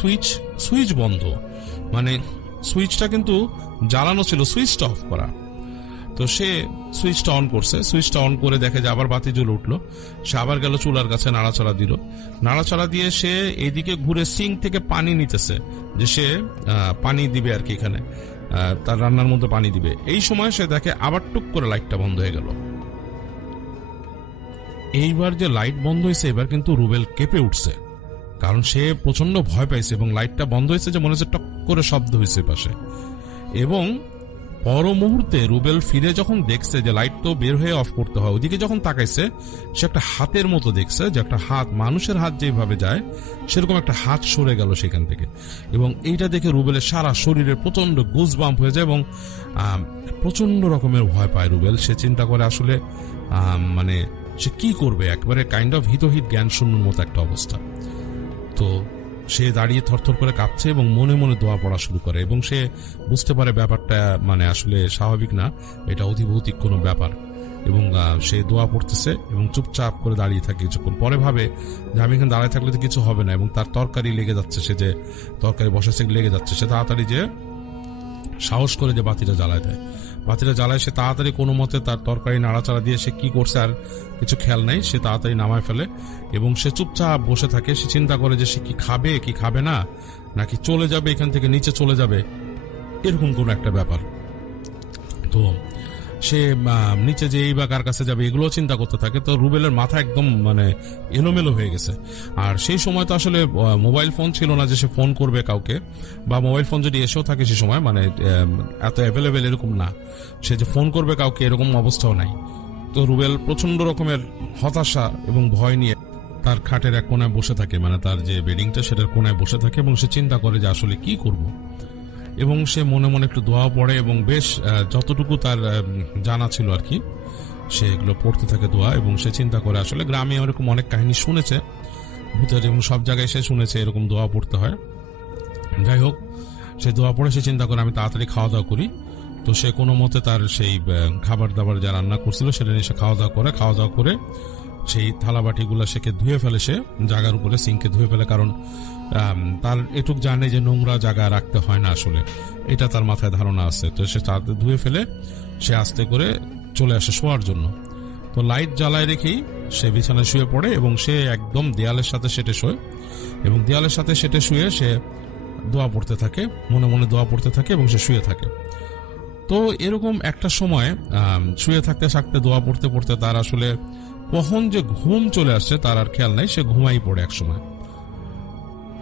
সুইচ বন্ধ, মানে সুইচটা কিন্তু জ্বালানো ছিল, সুইচটা অফ করা। তো সে সুইচটা অন করছে, সুইচটা অন করে দেখে যে আবার বাতি জ্বলে উঠলো। সে আবার গেল চুলার কাছে, নাড়াচাড়া দিল, নাড়াচাড়া দিয়ে সে এইদিকে ঘুরে সিঙ্ক থেকে পানি নিতেছে, যে সে পানি দিবে আর কি, এখানে তার রান্নার মধ্যে পানি দিবে। এই সময় সে দেখে আবার টুক করে লাইটটা বন্ধ হয়ে গেল। এইবার যে লাইট বন্ধ হয়েছে, এবার কিন্তু রুবেল কেঁপে উঠছে, কারণ সে প্রচন্ড ভয় পাইছে, এবং লাইটটা বন্ধ হয়েছে যে মনে হচ্ছে টক করে শব্দ হয়েছে পাশে। এবং পর মুহূর্তে রুবেল ফিরে যখন দেখছে যে লাইট তো বের হয়ে অফ করতে হয়, ওইদিকে যখন তাকাইছে সে একটা হাতের মতো দেখছে, যে একটা হাত, মানুষের হাত যেভাবে যায় সেরকম একটা হাত সরে গেল সেখান থেকে। এবং এইটা দেখে রুবেলের সারা শরীরে প্রচন্ড গুজবাম্প হয়ে যায় এবং প্রচন্ড রকমের ভয় পায় রুবেল। সে চিন্তা করে আসলে মানে সে কি করবে, একবারে কাইন্ড অফ হিতহিত জ্ঞান শূন্যর মতো একটা অবস্থা। তো সে দাঁড়িয়ে থরথর করে কাঁপছে এবং মনে মনে দোয়া পড়া শুরু করে, এবং সে বুঝতে পারে ব্যাপারটা মানে আসলে স্বাভাবিক না, এটা অধিভৌতিক কোনো ব্যাপার। এবং সে দোয়া পড়তেছে এবং চুপচাপ করে দাঁড়িয়ে থাকে কিছুক্ষণ। পরে ভাবে যে আমি এখানে দাঁড়িয়ে থাকলে তো কিছু হবে না, এবং তার তরকারি লেগে যাচ্ছে, সে যে তরকারি বসাচ্ছে লেগে যাচ্ছে, সে তাড়াতাড়ি যে সাহস করে যে বাতিটা জ্বালায় দেয়। বাতিটা জ্বালায় সে তাড়াতাড়ি কোনো মতে তার তরকারি নাড়াচাড়া দিয়ে, সে কি করছে আর কিছু খেয়াল নাই, সে তাড়াতাড়ি নামায় ফেলে এবং সে চুপচাপ বসে থাকে। সে চিন্তা করে যে সে কি খাবে কি খাবে না, নাকি চলে যাবে এখান থেকে, নিচে চলে যাবে, এরকম কোন একটা ব্যাপার। তো সে নিচে যে এই বা কার কাছে যাবে এগুলো চিন্তা করতে থাকে। তো রুবেলের মাথা একদম মানে এলোমেলো হয়ে গেছে। আর সেই সময় তো আসলে মোবাইল ফোন ছিল না যে সে ফোন করবে কাউকে, বা মোবাইল ফোন যদি এসেও থাকে সে সময় মানে এত অ্যাভেলেবেল এরকম না, সে যে ফোন করবে কাউকে এরকম অবস্থাও নাই। তো রুবেল প্রচন্ড রকমের হতাশা এবং ভয় নিয়ে তার খাটের এক কোনায় বসে থাকে, মানে তার যে বেডিংটা সেটার কোনায় বসে থাকে, এবং সে চিন্তা করে যে আসলে কি করব। এবং সে মনে মনে একটু দোয়া পড়ে এবং বেশ যতটুকু তার জানা ছিল আর কি সে এগুলো পড়তে থাকে দোয়া। এবং সে চিন্তা করে আসলে গ্রামে এরকম অনেক কাহিনী শুনেছে ভূতের, এবং সব জায়গায় সে শুনেছে এরকম দোয়া পড়তে হয়। যাই হোক, সে দোয়া পড়ে সে চিন্তা করে আমি তাড়াতাড়ি খাওয়া দাওয়া করি। তো সে কোনো মতে তার সেই খাবার দাবার যা রান্না করছিল সেটা নিয়ে সে খাওয়া দাওয়া করে সেই থালা বাটিগুলো সেকে ধুয়ে ফেলে, সে জায়গার উপরে সিঙ্কে ধুয়ে ফেলে, কারণ তার এটুক জানে যে নোংরা জায়গা রাখতে হয় না, আসলে এটা তার মাথায় ধারণা আছে। তো সে তাতে ধুয়ে ফেলে সে আস্তে করে চলে আসে শোয়ার জন্য। তো লাইট জ্বালায় রেখেই সে বিছানায় শুয়ে পড়ে এবং সে একদম দেয়ালের সাথে সেটে শোয়, এবং দেয়ালের সাথে সেটে শুয়ে সে দোয়া পড়তে থাকে, মনে মনে দোয়া পড়তে থাকে এবং সে শুয়ে থাকে। তো এরকম একটা সময় শুয়ে থাকতে থাকতে দোয়া পড়তে পড়তে তার আসলে কখন যে ঘুম চলে আসছে তার আর খেয়াল নাই, সে ঘুমাই পড়ে এক সময়।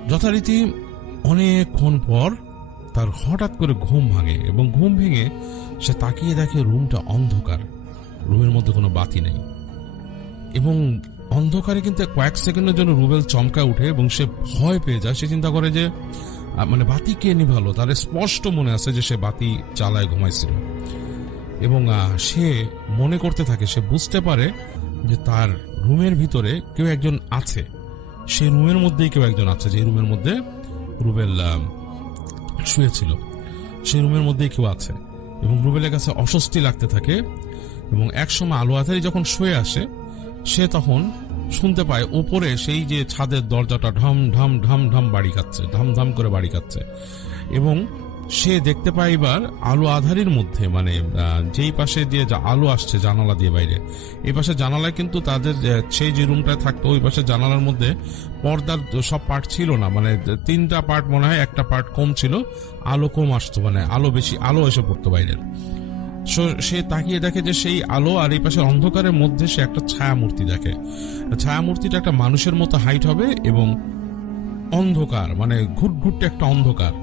যথারীতি অনেকক্ষণ পর তার হঠাৎ করে ঘুম ভাঙে এবং ঘুম ভেঙে সে তাকিয়ে দেখে রুমটা অন্ধকার, রুমের মধ্যে কোনো বাতি নেই এবং অন্ধকারে কিন্তু কয়েক সেকেন্ডের জন্য রুবেল চমকায় উঠে এবং সে ভয় পেয়ে যায়। সে চিন্তা করে যে মানে বাতি কে নিভালো, তার স্পষ্ট মনে আছে যে সে বাতি জ্বালায় ঘুমাইছিল এবং সে মনে করতে থাকে, সে বুঝতে পারে যে তার রুমের ভিতরে কেউ একজন আছে, সেই রুমের মধ্যেই কেউ একজন আছে, যে রুমের মধ্যে রুবেল শুয়েছিল সেই রুমের মধ্যেই কেউ আছে এবং রুবেলের কাছে অস্বস্তি লাগতে থাকে। এবং একসময় আলো আঁধারি যখন শুয়ে আসে সে তখন শুনতে পায় উপরে সেই যে ছাদের দরজাটা ঢম ঢম ঢম ঢম বাড়ি খাচ্ছে, ধাম ধাম করে বাড়ি খাচ্ছে এবং সে দেখতে পায় এবার আলো আধারির মধ্যে মানে যেই পাশে দিয়ে আলো আসছে জানালা দিয়ে বাইরে, এই পাশে জানালায় কিন্তু তাদের সেই যে রুমটায় থাকতো ওই পাশে জানালার মধ্যে পর্দার সব পার্ট ছিল না, মানে 3টা পার্ট মনে হয়, একটা পার্ট কম ছিল, আলো কম আসতো, মানে আলো বেশি, আলো এসে পড়তো বাইরের। সে তাকিয়ে দেখে যে সেই আলো আর এই পাশে অন্ধকারের মধ্যে সে একটা ছায়া মূর্তি দেখে। ছায়া মূর্তিটা একটা মানুষের মতো হাইট হবে এবং অন্ধকার, মানে ঘুটঘুটে একটা অন্ধকার,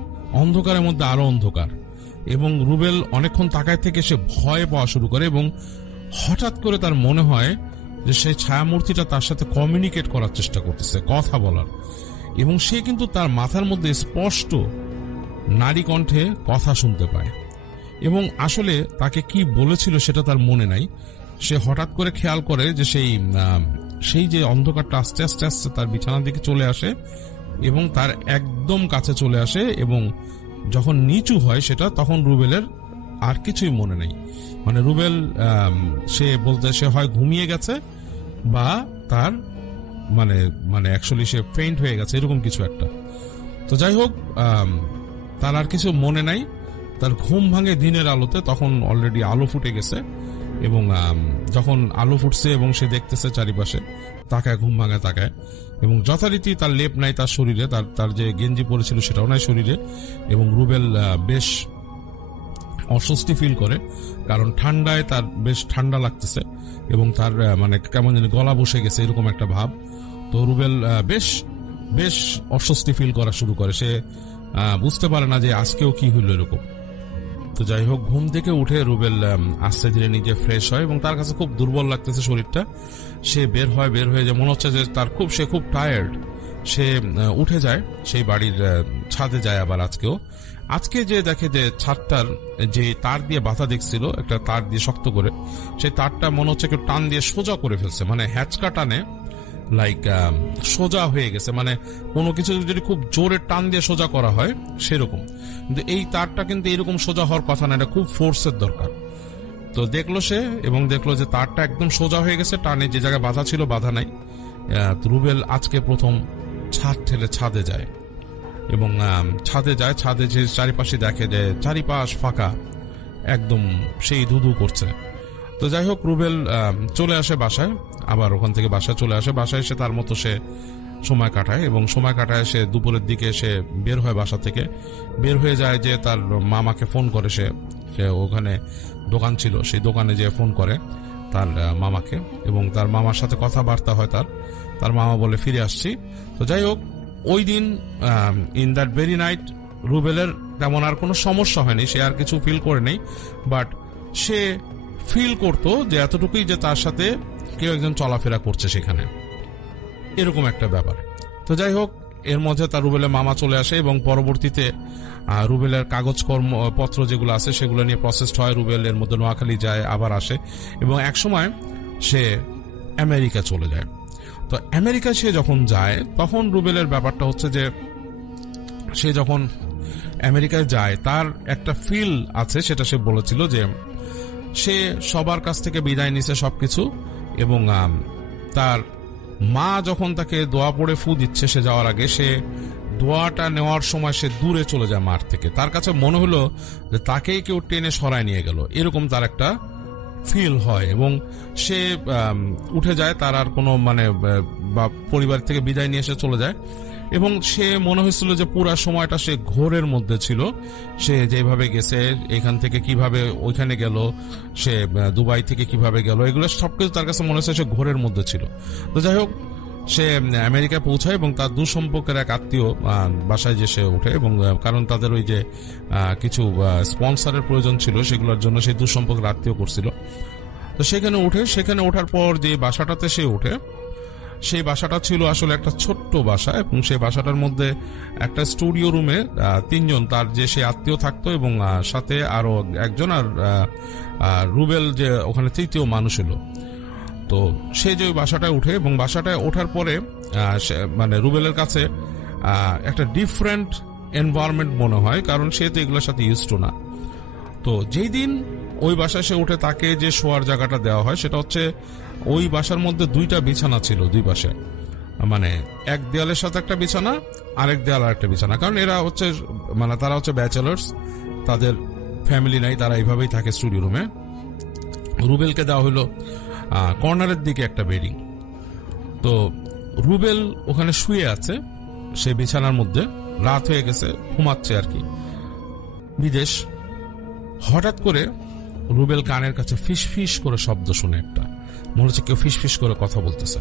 অন্ধকারের মধ্যে আরো অন্ধকার এবং রুবেল অনেকক্ষণ তাকায় থেকে সে ভয় পাওয়া শুরু করে এবং হঠাৎ করে তার মনে হয় যে সেই ছায়া মূর্তিটা তার সাথে কমিউনিকেট করার চেষ্টা করতেছে, কথা বলার, এবং সে কিন্তু তার মাথার মধ্যে স্পষ্ট নারী কণ্ঠে কথা শুনতে পায় এবং আসলে তাকে কি বলেছিল সেটা তার মনে নাই। সে হঠাৎ করে খেয়াল করে যে সেই যে অন্ধকারটা আস্তে আস্তে আস্তে তার বিছানার দিকে চলে আসে এবং তার একদম কাছে চলে আসে এবং যখন নিচু হয় সেটা, তখন রুবেলের আর কিছুই মনে নেই, মানে রুবেল সে বলতে সে হয় ঘুমিয়ে গেছে বা তার মানে মানে অ্যাকচুয়ালি সে ফেইন্ট হয়ে গেছে, এরকম কিছু একটা। তো যাই হোক, তার আর কিছু মনে নাই। তার ঘুম ভাঙে দিনের আলোতে, তখন অলরেডি আলো ফুটে গেছে এবং যখন আলো ফুটছে এবং সে দেখতেছে চারিপাশে, তাকায়, ঘুম ভাঙে তাকায় এবং যথারীতি তার লেপ নাই তার শরীরে, তার যে গেঞ্জি পরেছিল সেটাও নাই শরীরে এবং রুবেল বেশ অস্বস্তি ফিল করে, কারণ ঠান্ডায় তার বেশ ঠান্ডা লাগতেছে এবং তার মানে কেমন জানি গলা বসে গেছে এরকম একটা ভাব। তো রুবেল বেশ বেশ অস্বস্তি ফিল করা শুরু করে, সে বুঝতে পারে না যে আজকেও কি হইল এরকম। তো যাই হোক, ঘুম থেকে উঠে রুবেল আস্তে ধীরে নিজে ফ্রেশ হয় এবং তার কাছে খুব দুর্বল লাগতেছে শরীরটা। সে বের হয়ে যে মনে হচ্ছে যে সে খুব টায়ার্ড। সে উঠে যায়, সেই বাড়ির ছাদে যায় আবার আজকে যে দেখে যে ছাদটার যে তার দিয়ে বাধা দেখছিল, একটা তার দিয়ে শক্ত করে, সেই তারটা মনে হচ্ছে কেউ টান দিয়ে সোজা করে ফেলছে, মানে হ্যাচকা টানে লাইক সোজা হয়ে গেছে, মানে কোনো কিছু যদি খুব জোরে টান দিয়ে সোজা করা হয় সেরকম, কিন্তু এই তারটা কিন্তু এরকম সোজা হওয়ার কথা না, এটা খুব ফোর্সের দরকার। তো দেখলো সে এবং দেখলো যে তারটা একদম সোজা হয়ে গেছে, টানে যে জায়গায় বাধা ছিল বাধা নাই। রুবেল আজকে প্রথম ছাদ ঠেলে ছাদে যায় এবং ছাদে যে চারিপাশে দেখে যে চারিপাশ ফাঁকা, একদম সেই ধুধু করছে। তো যাই হোক, রুবেল চলে আসে বাসায়, আবার ওখান থেকে বাসায় চলে আসে, বাসায় এসে তার মতো সে সময় কাটায় এবং সময় কাটায় সে দুপুরের দিকে সে বের হয়, বাসা থেকে বের হয়ে যায় যে তার মামাকে ফোন করে, সে ওখানে দোকান ছিল, সেই দোকানে যে ফোন করে তার মামাকে এবং তার মামার সাথে কথাবার্তা হয়, তার মামা বলে ফিরে আসছি। তো যাই হোক, ওই দিন ইন দ্যাট ভেরি নাইট রুবেলের তেমন আর কোনো সমস্যা হয়নি, সে আর কিছু ফিল করে নেই, বাট সে ফিল করতো যে এতটুকুই যে তার সাথে কেউ একজন চলাফেরা করছে সেখানে, এরকম একটা ব্যাপার। তো যাই হোক, এর মধ্যে তার রুবেলের মামা চলে আসে এবং পরবর্তীতে রুবেলের কাগজ কর্মপত্র যেগুলো আছে সেগুলো নিয়ে প্রসেসড হয়, রুবেল এর মধ্যে নোয়াখালী যায়, আবার আসে এবং একসময় সে আমেরিকা চলে যায়। তো আমেরিকা সে যখন যায় তখন রুবেলের ব্যাপারটা হচ্ছে যে সে যখন আমেরিকায় যায় তার একটা ফিল আছে, সেটা সে বলেছিল যে সে সবার কাছ থেকে বিদায় নিছে সবকিছু এবং তার মা যখন তাকে দোয়া পড়ে ফু দিচ্ছে সে যাওয়ার আগে, সে দোয়াটা নেওয়ার সময় সে দূরে চলে যায় মার থেকে। তার কাছে মনে হলো যে তাকেই কেউ টেনে সরায় নিয়ে গেল, এরকম তার একটা ফিল হয় এবং সে উঠে যায়, তার আর কোনো মানে বা পরিবার থেকে বিদায় নিয়ে এসে চলে যায় এবং সে মনে হয়েছিল যে পুরা সময়টা সে ঘোরের মধ্যে ছিল। সে যেভাবে গেছে, এখান থেকে কিভাবে ওইখানে গেল, সে দুবাই থেকে কিভাবে গেল, এগুলো সবকিছু তার কাছে মনে হচ্ছে সে ঘোরের মধ্যে ছিল। তো যাই হোক, সে আমেরিকায় পৌঁছায় এবং তার দুঃসম্পর্কের এক আত্মীয় বাসায় যে সে ওঠে, এবং কারণ তাদের ওই যে কিছু স্পন্সরের প্রয়োজন ছিল, সেগুলোর জন্য সেই দুঃসম্পর্কের আত্মীয় করছিল। তো সেখানে উঠে, সেখানে ওঠার পর যে বাসাটাতে সে ওঠে, সেই বাসাটা ছিল আসলে একটা ছোট্ট বাসা, এবং সেই বাসাটার মধ্যে একটা স্টুডিও রুমে 3 জন তার যে সে আত্মীয় থাকতো, এবং সাথে আরো একজন, আর রুবেল যে ওখানে তৃতীয় মানুষ এলো। তো সে যে ওই বাসাটায় উঠে, এবং বাসাটায় ওঠার পরে মানে রুবেলের কাছে একটা ডিফারেন্ট এনভায়রনমেন্ট মনে হয়, কারণ সে তো এগুলোর সাথে ইউজ টু না। তো যেই দিন ওই বাসায় সে উঠে, তাকে যে শোয়ার জায়গাটা দেওয়া হয় সেটা হচ্ছে ওই বাসার মধ্যে 2টা বিছানা ছিল, 2 পাশে, মানে এক দেয়ালের সাথে একটা বিছানা, আরেক দেয়াল আর একটা বিছানা। কারণ এরা হচ্ছে মানে তারা হচ্ছে ব্যাচেলার্স, তাদের ফ্যামিলি নাই, তারা এইভাবেই থাকে স্টুডিও রুমে। রুবেলকে দেওয়া হলো কর্নারের দিকে একটা বেডিং। তো রুবেল ওখানে শুয়ে আছে সেই বিছানার মধ্যে, রাত হয়ে গেছে, ঘুমাচ্ছে আর কি, বিদেশ। হঠাৎ করে রুবেল কানের কাছে ফিস ফিস করে শব্দ শুনে, একটা মনে হচ্ছে কেউ ফিস ফিস করে কথা বলতেছে।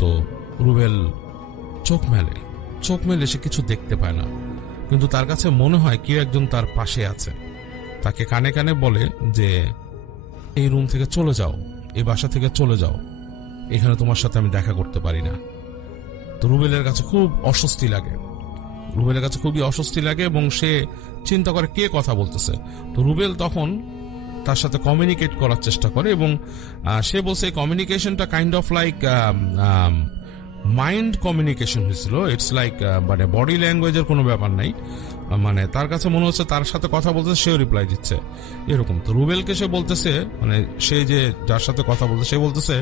তো রুবেল চোখ মেলে সে কিছু দেখতে পায় না, কিন্তু তার কাছে মনে হয় কেউ একজন তার পাশে আছে। তাকে কানে কানে বলে যে এই রুম থেকে চলে যাও, এই বাসা থেকে চলে যাও, এখানে তোমার সাথে আমি দেখা করতে পারি না। তো রুবেলের কাছে খুব অস্বস্তি লাগে, খুবই অস্বস্তি লাগে, এবং সে চিন্তা করে কে কথা বলতেছে। তো রুবেল তখন তার সাথে কমিউনিকেট করার চেষ্টা করে, এবং সে বলছে এই কমিউনিকেশনটা kind of like mind communication হয়েছিল। ইটস লাইক মানে বডি ল্যাঙ্গুয়েজের কোনো ব্যাপার নাই, মানে তার কাছে মনে হচ্ছে তার সাথে কথা বলতেছে, সেও রিপ্লাই দিচ্ছে, এরকম। তো রুবেলকে সে বলতেছে, মানে সে যে যার সাথে কথা বলতে, সে বলতেছে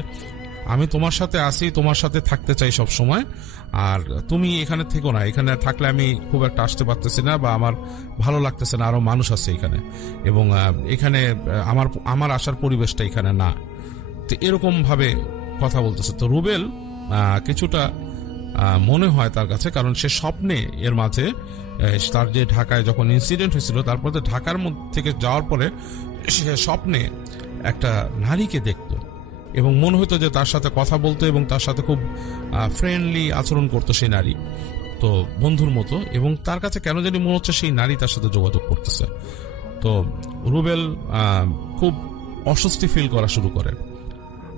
আমি তোমার সাথে আসি, তোমার সাথে থাকতে চাই সব সময়, আর তুমি এখানে থেকো না, এখানে থাকলে আমি খুব একটা আসতে পারতেছি না, বা আমার ভালো লাগতেছে না, আরো মানুষ আছে এখানে, এবং এখানে আমার আসার পরিবেশটা এখানে না। তো এরকম ভাবে কথা বলতেছে। তো রুবেল কিছুটা মনে হয় তার কাছে, কারণ সে স্বপ্নে এর মাঝে তার যে ঢাকায় যখন ইনসিডেন্ট হয়েছিল, তারপর ঢাকার মধ্যে থেকে যাওয়ার পরে সে স্বপ্নে একটা নারীকে দেখতো, এবং মনে হতো যে তার সাথে কথা বলতো, এবং তার সাথে খুব ফ্রেন্ডলি আচরণ করতো সেই নারী, তো বন্ধুর মতো। এবং তার কাছে কেন জানি মনে হচ্ছে সেই নারী তার সাথে যোগাযোগ করতেছে। তো রুবেল খুব অস্বস্তি ফিল করা শুরু করে।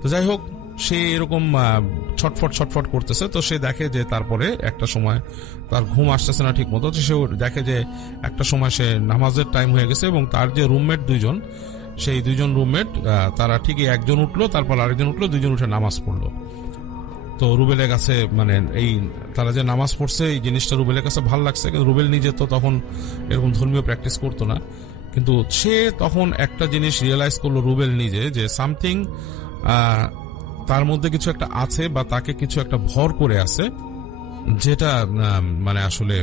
তো যাই হোক, সে এরকম ছটফট করতেছে। তো সে দেখে যে তারপরে একটা সময় তার ঘুম আসতেছে না ঠিক মতো, সে দেখে যে একটা সময় সে নামাজের টাইম হয়ে গেছে, এবং তার যে রুমমেট 2 জন, সেই 2 জন রুমমেট তারা ঠিকই একজন উঠলো, তারপর আরেকজন উঠলো, 2 জন উঠে নামাজ পড়লো। তো রুবেলের কাছে মানে এই তারা যে নামাজ পড়ছে এই জিনিসটা রুবেলের কাছে ভালো লাগছে, কিন্তু রুবেল নিজে তো তখন এরকম ধর্মীয় প্র্যাকটিস করতো না। কিন্তু সে তখন একটা জিনিস রিয়েলাইজ করলো রুবেল নিজে, যে সামথিং তার মধ্যে কিছু একটা আছে, বা তাকে কিছু একটা ভর করে আছে, যেটা মানে আসলে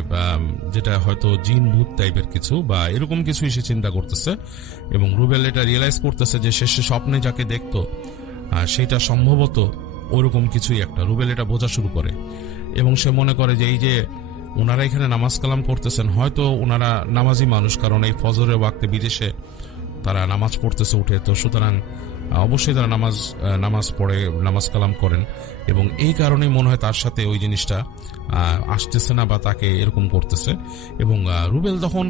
যেটা হয়তো জিন ভূত টাইপের কিছু, বা এরকম কিছুই সে চিন্তা করতেছে। এবং রুবেল এটা রিয়েলাইজ করতেছে যে সে স্বপ্নে যাকে দেখতো সেটা সম্ভবত ওরকম কিছুই একটা। রুবেল এটা বোঝা শুরু করে, এবং সে মনে করে যে এই যে ওনারা এখানে নামাজ কালাম করতেছেন, হয়তো ওনারা নামাজি মানুষ, কারণ এই ফজরের ওয়াক্তে বিদেশে তারা নামাজ পড়তেছে উঠে, তো সুতরাং অবশ্যই তারা নামাজ পড়ে, নামাজ কালাম করেন, এবং এই কারণেই মনে হয় তার সাথে ওই জিনিসটা আসতেছে না, বা তাকে এরকম করতেছে। এবং রুবেল তখন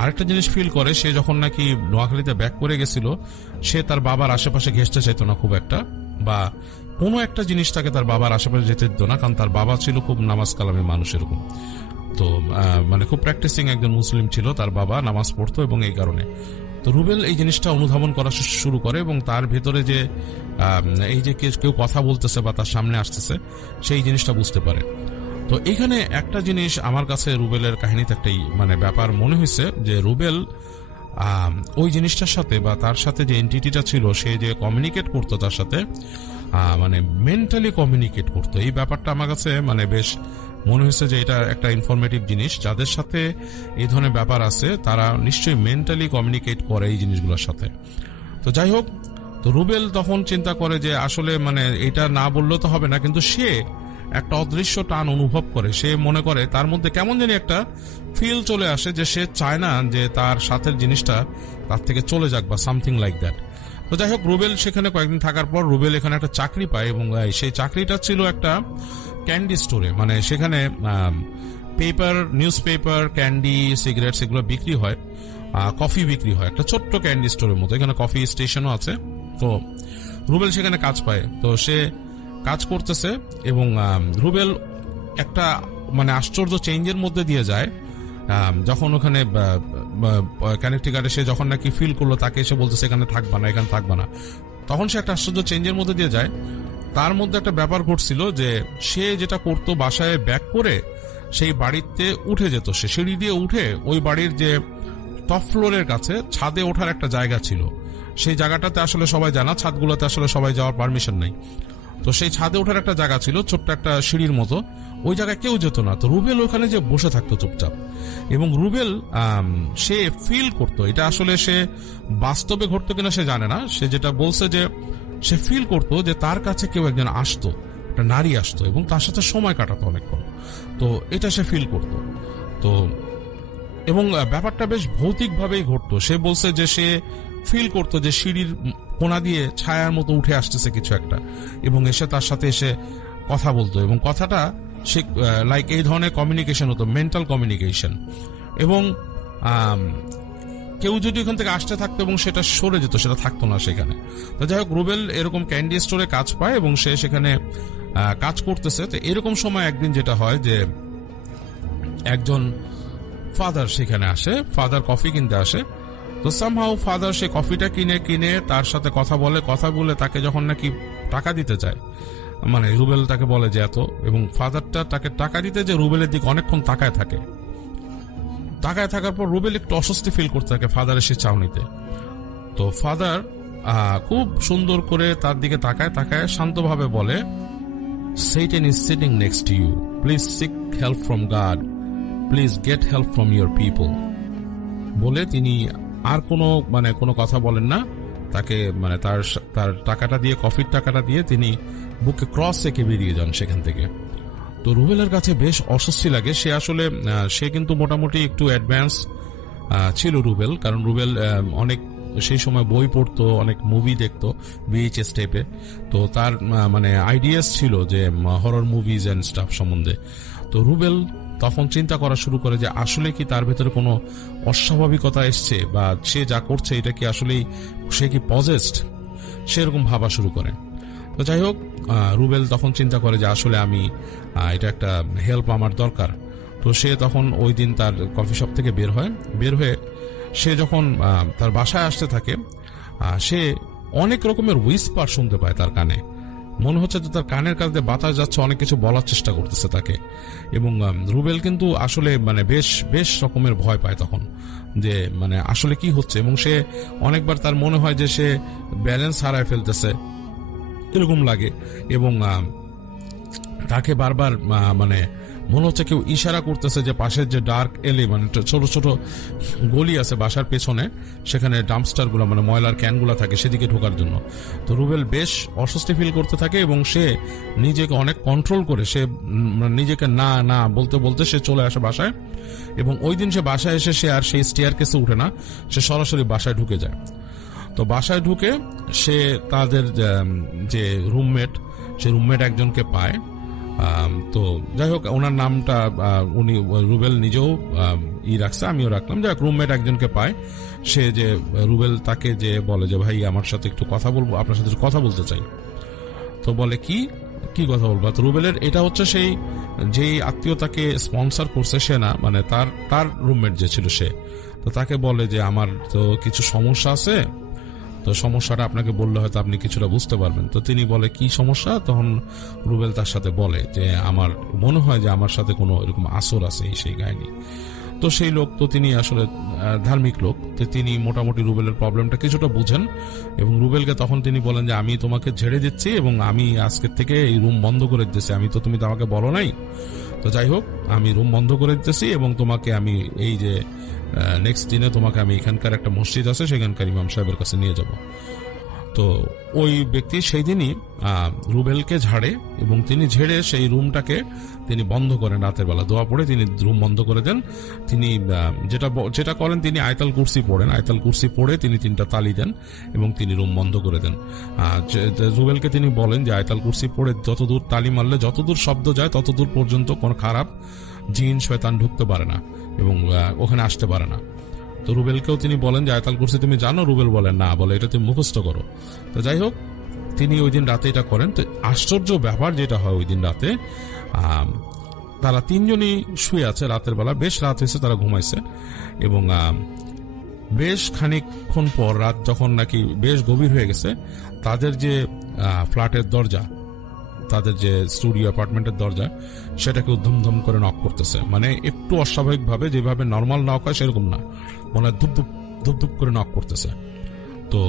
আরেকটা জিনিস ফিল করে, সে যখন নাকি নোয়াখালীতে ব্যাক করে গেছিল, সে তার বাবার আশেপাশে ঘেঁষতে চাইতো না খুব একটা, বা কোনো একটা জিনিস তাকে তার বাবার আশেপাশে যেতে দিত না, কারণ তার বাবা ছিল খুব নামাজ কালামী মানুষ এরকম। তো মানে খুব প্র্যাকটিসিং একজন মুসলিম ছিল, তার বাবা নামাজ পড়তো, এবং এই কারণে তো রুবেল এই জিনিসটা অনুধাবন করা শুরু করে, এবং তার ভেতরে যে এই যে কেউ কথা বলতেছে বা তার সামনে আসতেছে, সেই জিনিসটা বুঝতে পারে। তো এখানে একটা জিনিস আমার কাছে রুবেলের কাহিনীতে একটাই মানে ব্যাপার মনে হয়েছে, যে রুবেল ওই জিনিসটার সাথে বা তার সাথে যে এন্টিটিটা ছিল, সে যে কমিউনিকেট করতো তার সাথে, মানে মেন্টালি কমিউনিকেট করতো, এই ব্যাপারটা আমার কাছে মানে বেশ মনে হয়েছে যে এটা একটা ইনফরমেটিভ জিনিস। যাদের সাথে এই ধরনের ব্যাপার আছে তারা নিশ্চয়ই মেন্টালি কমিউনিকেট করে এই জিনিসগুলোর সাথে। তো যাই হোক, তো রুবেল তখন চিন্তা করে যে আসলে মানে এটা না বললেও তো হবে না, কিন্তু সে একটা অদৃশ্য টান অনুভব করে। সে মনে করে তার মধ্যে কেমন জানি একটা ফিল চলে আসে যে সে চায় না যে তার সাথের জিনিসটা তার থেকে চলে যাক বা সামথিং লাইক দ্যাট। তো যাই হোক, রুবেল সেখানে কয়েকদিন থাকার পর রুবেল এখানে একটা চাকরি পায় এবং সেই চাকরিটা ছিল একটা ক্যান্ডি স্টোরে। মানে সেখানে paper, news paper, candy, cigarettes এগুলো বিক্রি হয়, কফি বিক্রি হয়, একটা ছোট্ট ক্যান্ডি স্টোরের মতো। এখানে কফি স্টেশনও আছে। তো রুবেল সেখানে কাজ পায়। তো সে কাজ করতেছে এবং রুবেল একটা মানে আশ্চর্য চেঞ্জের মধ্যে দিয়ে যায় যখন ওখানে কানেকটিকাটে সে যখন নাকি ফিল করলো তাকে এসে বলতেছে এখানে থাকবা না, এখানে থাকবা না, তখন সে একটা আশ্চর্য চেঞ্জের মধ্যে দিয়ে যায়। তার মধ্যে একটা ব্যাপার ঘটছিল যে সে যেটা করতো, বাসায় ব্যাক করে সেই বাড়িতে উঠে যেত, সে সিঁড়ি দিয়ে উঠে ওই বাড়ির যে টপ ফ্লোরের কাছে ছাদে ওঠার একটা জায়গা ছিল, সেই জায়গাটাতে আসলে সবাই জানা, ছাদগুলোতে আসলে সবাই যাওয়ার পারমিশন নেই। তো সেই ছাদে ওঠার একটা জায়গা ছিল, ছোট্ট একটা সিঁড়ির মতো, ওই জায়গায় কেউ যেত না। তো রুবেল ওখানে যে বসে থাকতো চুপচাপ, এবং রুবেল সে ফিল করতো, এটা আসলে সে বাস্তবে ঘটতো কিনা সে জানে না, সে যেটা বলছে যে সে ফিল করতো যে তার কাছে কেউ একজন আসতো, একটা নারী আসতো এবং তার সাথে সময় কাটাতো অনেকক্ষণ। তো এটা সে ফিল করতো। তো এবং ব্যাপারটা বেশ ভৌতিকভাবেই ঘটতো। সে বলছে যে সে ফিল করতো যে সিঁড়ির কোণা দিয়ে ছায়ার মতো উঠে আসতেছে কিছু একটা এবং এসে তার সাথে এসে কথা বলতো, এবং কথাটা সে লাইক এই ধরনের কমিউনিকেশন হতো, মেন্টাল কমিউনিকেশন। এবং কেউ যদি ওখান থেকে আসতে থাকতো এবং সেটা সরে যেত, সেটা থাকতো না সেখানে। তো যাই হোক, রুবেল এরকম ক্যান্ডি স্টোরে কাজ পায় এবং সে সেখানে কাজ করতেছে। তো এরকম সময় একদিন যেটা হয় যে একজন ফাদার সেখানে আসে, ফাদার কফি কিনতে আসে। তো সামহাউ ফাদার সে কফিটা কিনে তার সাথে কথা বলে তাকে যখন নাকি টাকা দিতে চায়, মানে রুবেল তাকে বলে যে এত, এবং ফাদারটা তাকে টাকা দিতে যে রুবেলের দিকে অনেকক্ষণ তাকায় থাকার পর রুবেল একটু অস্বস্তি ফিল করতে থাকে ফাদারের সে চাউনিতে। তো ফাদার খুব সুন্দর করে তার দিকে তাকায় শান্তভাবে বলে, Satan is sitting next to you. Please seek help from God. Please get help from your people. বলে তিনি আর কোনো কথা বলেন না। তাকে মানে তার টাকাটা দিয়ে, কফির টাকাটা দিয়ে তিনি বুকে ক্রস রেখে বেরিয়ে যান সেখান থেকে। তো রুবেলের কাছে বেশ অস্বস্তি লাগে। সে আসলে সে কিন্তু মোটামুটি একটু অ্যাডভান্স ছিল রুবেল, কারণ রুবেল অনেক সেই সময় বই পড়তো, অনেক মুভি দেখতো VHS টাইপে। তো তার মানে আইডিয়াস ছিল যে হরর মুভিজ এন্ড স্টাফ সম্বন্ধে। তো রুবেল তখন চিন্তা করা শুরু করে যে আসলে কি তার ভেতরে কোনো অস্বাভাবিকতা এসছে, বা সে যা করছে এটা কি আসলেই সে কি পজেসড, সেরকম ভাবা শুরু করে। তো যাই হোক, রুবেল তখন চিন্তা করে যে আসলে আমি এটা একটা হেল্প আমার দরকার। তো সে তখন ওই দিন তার কফি শপ থেকে বের হয়ে সে যখন তার বাসায় আসতে থাকে, সে অনেক রকমের হুইসপার শুনতে পায় তার কানে। মনে হচ্ছে যে তার কানের কাছে বাতাস যাচ্ছে, অনেক কিছু বলার চেষ্টা করতেছে তাকে। এবং রুবেল কিন্তু আসলে মানে বেশ রকমের ভয় পায় তখন, যে মানে আসলে কি হচ্ছে। এবং সে অনেকবার তার মনে হয় যে সে ব্যালেন্স হারায় ফেলতেছে, এরকম লাগে। এবং তাকে বারবার মানে মনে হচ্ছে কেউ ইশারা করতেছে যে পাশের যে ডার্ক এলি, মানে ছোট ছোট গলি আছে বাসার পেছনে, সেখানে ডাম্পস্টার গুলো মানে ময়লার ক্যান গুলা থাকে, সেদিকে ঢোকার জন্য। তো রুবেল বেশ অস্বস্তি ফিল করতে থাকে এবং সে নিজেকে অনেক কন্ট্রোল করে, সে নিজেকে না না বলতে বলতে সে চলে আসে বাসায়। এবং ওই দিন সে বাসায় এসে সে আর সেই স্টেয়ার কেসে উঠে না, সে সরাসরি বাসায় ঢুকে যায়। তো বাসায় ঢুকে সে তাদের যে রুমমেট একজনকে পায়। তো যাই হোক, ওনার নামটা উনি রুবেল নিজেও রাখছে, আমিও রাখলাম। যাই হোক, রুমমেট একজনকে পায়। সে যে রুবেল তাকে যে বলে যে ভাই আমার সাথে একটু কথা বলবো, আপনার সাথে কথা বলতে চাই। তো বলে কি কথা বলবো। তো রুবেলের এটা হচ্ছে সেই যেই আত্মীয়তাকে স্পন্সর করছে সে না, মানে তার রুমমেট যে ছিল সে। তো তাকে বলে যে আমার তো কিছু সমস্যা আছে, তো সমস্যাটা আপনাকে বললে হয়তো আপনি কিছুটা বুঝতে পারবেন। তো তিনি বলে কি সমস্যা। তখন রুবেল তার সাথে বলে যে আমার মনে হয় যে আমার সাথে কোনো এরকম আসর আছে সেই কাহিনী। তো সেই লোক, তো তিনি আসলে ধার্মিক লোক, তো তিনি মোটামুটি রুবেলের প্রবলেমটা কিছুটা বুঝেন এবং রুবেলকে তখন তিনি বলেন যে আমি তোমাকে ঝেড়ে দিচ্ছি এবং আমি আজকের থেকে এই রুম বন্ধ করে দিতেছি। তুমি তো আমাকে বলো নাই। তো যাই হোক, আমি রুম বন্ধ করে দিতেছি এবং তোমাকে আমি এই যে নেক্সট দিনে তোমাকে আমি এখানকার একটা মসজিদ আছে সেখানকার ইমাম সাহেবের কাছে নিয়ে যাব। তো ওই ব্যক্তি সেই দিনই রুবেলকে ঝাড়ে এবং তিনি ঝেড়ে সেই রুমটাকে তিনি বন্ধ করেন। রাতের বেলা দোয়া পড়ে তিনি রুম বন্ধ করে দেন। তিনি যেটা করেন, তিনি আয়াতুল কুরসি পড়েন। আয়াতুল কুরসি পড়ে তিনি 3টা তালি দেন এবং তিনি রুম বন্ধ করে দেন। রুবেলকে তিনি বলেন যে আয়াতুল কুরসি পড়ে যতদূর তালি মারলে যতদূর শব্দ যায় ততদূর পর্যন্ত কোনো খারাপ জিন শয়তান ঢুকতে পারে না এবং ওখানে আসতে পারে না। তো রুবেলকেও তিনি বলেন যে আয়াতুল কুরসি তুমি জানো? রুবেল বলেন না, বলে এটা তুমি মুখস্থ করো। তো যাই হোক, তিনি ওই দিন রাতে এটা করেন। তো আশ্চর্য ব্যাপার যেটা হয়, ওই দিন রাতে তারা 3জনই শুয়ে আছে রাতের বেলা, বেশ রাত হয়েছে, তারা ঘুমাইছে এবং বেশ খানিকক্ষণ পর রাত যখন নাকি বেশ গভীর হয়ে গেছে, তাদের যে ফ্ল্যাটের দরজা, তাদের যে স্টুডিও অ্যাপার্টমেন্টের দরজা, সেটাকে ধুমধুম করে নক করতেছে। মানে একটু অস্বাভাবিক ভাবে, যেভাবে নর্মাল নক হয় সেরকম না, মানে ধুপধুপ ধুপধুপ করে নক করতেছে। তো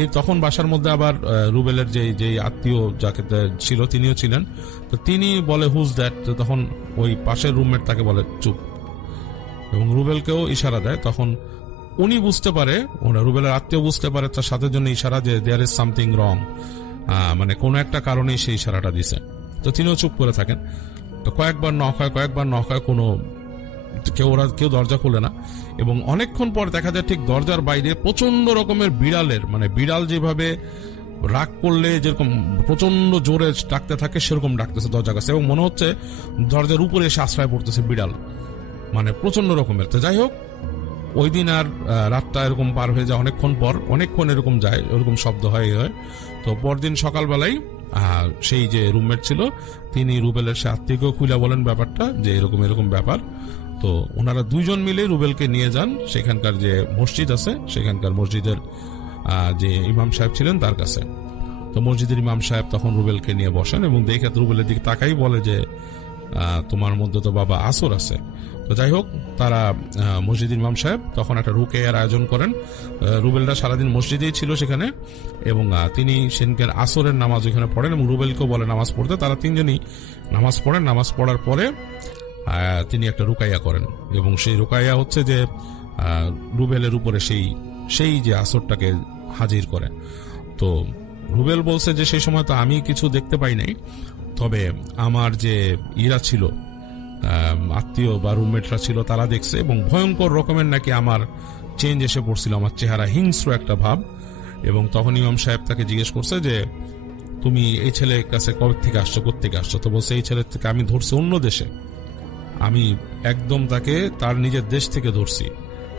এই তখন বাসার মধ্যে আবার রুবেলের যে আত্মীয় যাকে ছিল তিনিও ছিলেন। তো তিনি বলে হুজ দ্যাট? তখন ওই পাশের রুমমেট তাকে বলে চুপ, এবং রুবেলকেও ইশারা দেয়। তখন উনি বুঝতে পারে, রুবেলের আত্মীয় বুঝতে পারে তার সাথে জন্য ইশারা যে দেয়ার ইজ সামথিং রং, মানে কোনো একটা কারণেই সেই ইশারাটা দিছে। তো তিনিও চুপ করে থাকেন। তো কয়েকবার নক হয়, কোনো কেউ দরজা খোলে না এবং অনেকক্ষণ পর দেখা যায় ঠিক দরজার বাইরে প্রচন্ড রকমের বিড়ালের, মানে বিড়াল যেভাবে রাগ করলে যেরকম প্রচন্ড জোরে ডাকতে থাকে সেরকম ডাকতেছে দরজা কাছে, এবং মনে হচ্ছে দরজার উপরে এসে আশ্রয় পড়তেছে বিড়াল, মানে প্রচন্ড রকমের। তো যাই হোক, ওই দিন আর রাতটা এরকম পার হয়ে যায়, অনেকক্ষণ এরকম যায়, এরকম শব্দ হয়। তো পরদিন সকালবেলায় সেই যে রুমমেট ছিল তিনি রুবেলের সে আত্মীয়কেও খুলে বলেন ব্যাপারটা, যে এরকম ব্যাপার। তো ওনারা 2জন মিলে রুবেলকে নিয়ে যান সেখানকার যে মসজিদ আছে, সেখানকার মসজিদের যে ইমাম সাহেব ছিলেন তার কাছে। তো মসজিদের ইমাম সাহেব তখন রুবেলকে নিয়ে বসেন এবং দেখে রুবেলের দিকে তাকাই বলে যে তোমার মধ্যে তো বাবা আসর আছে। তো যাই হোক, তারা মসজিদের ইমাম সাহেব তখন একটা রুকিয়ার আয়োজন করেন। রুবেলরা সারাদিন মসজিদেই ছিল সেখানে এবং তিনি সেদিনকার আসরের নামাজ ওইখানে পড়েন এবং রুবেলকেও বলে নামাজ পড়তে। তারা 3জনই নামাজ পড়েন। নামাজ পড়ার পরে তিনি একটা রুকাইয়া করেন এবং সেই রুকাইয়া হচ্ছে যে রুবেলের উপরে সেই যে আসরটাকে হাজির করে। তো রুবেল বলছে যে সেই সময় তো আমি কিছু দেখতে পাই নাই, তবে আমার যে ইরা ছিল, আত্মীয় বা রুমমেটরা ছিল, তারা দেখছে এবং ভয়ঙ্কর রকমের নাকি আমার চেঞ্জ এসে পড়ছিল, আমার চেহারা হিংস্র একটা ভাব। এবং তখন ইমাম সাহেব তাকে জিজ্ঞেস করছে যে তুমি এই ছেলের কাছে কবে থেকে আসছো, কোত্থেকে আসছো? তো বলছে এই ছেলের থেকে আমি ধরছি অন্য দেশে, আমি একদম তাকে তার নিজের দেশ থেকে ধরছি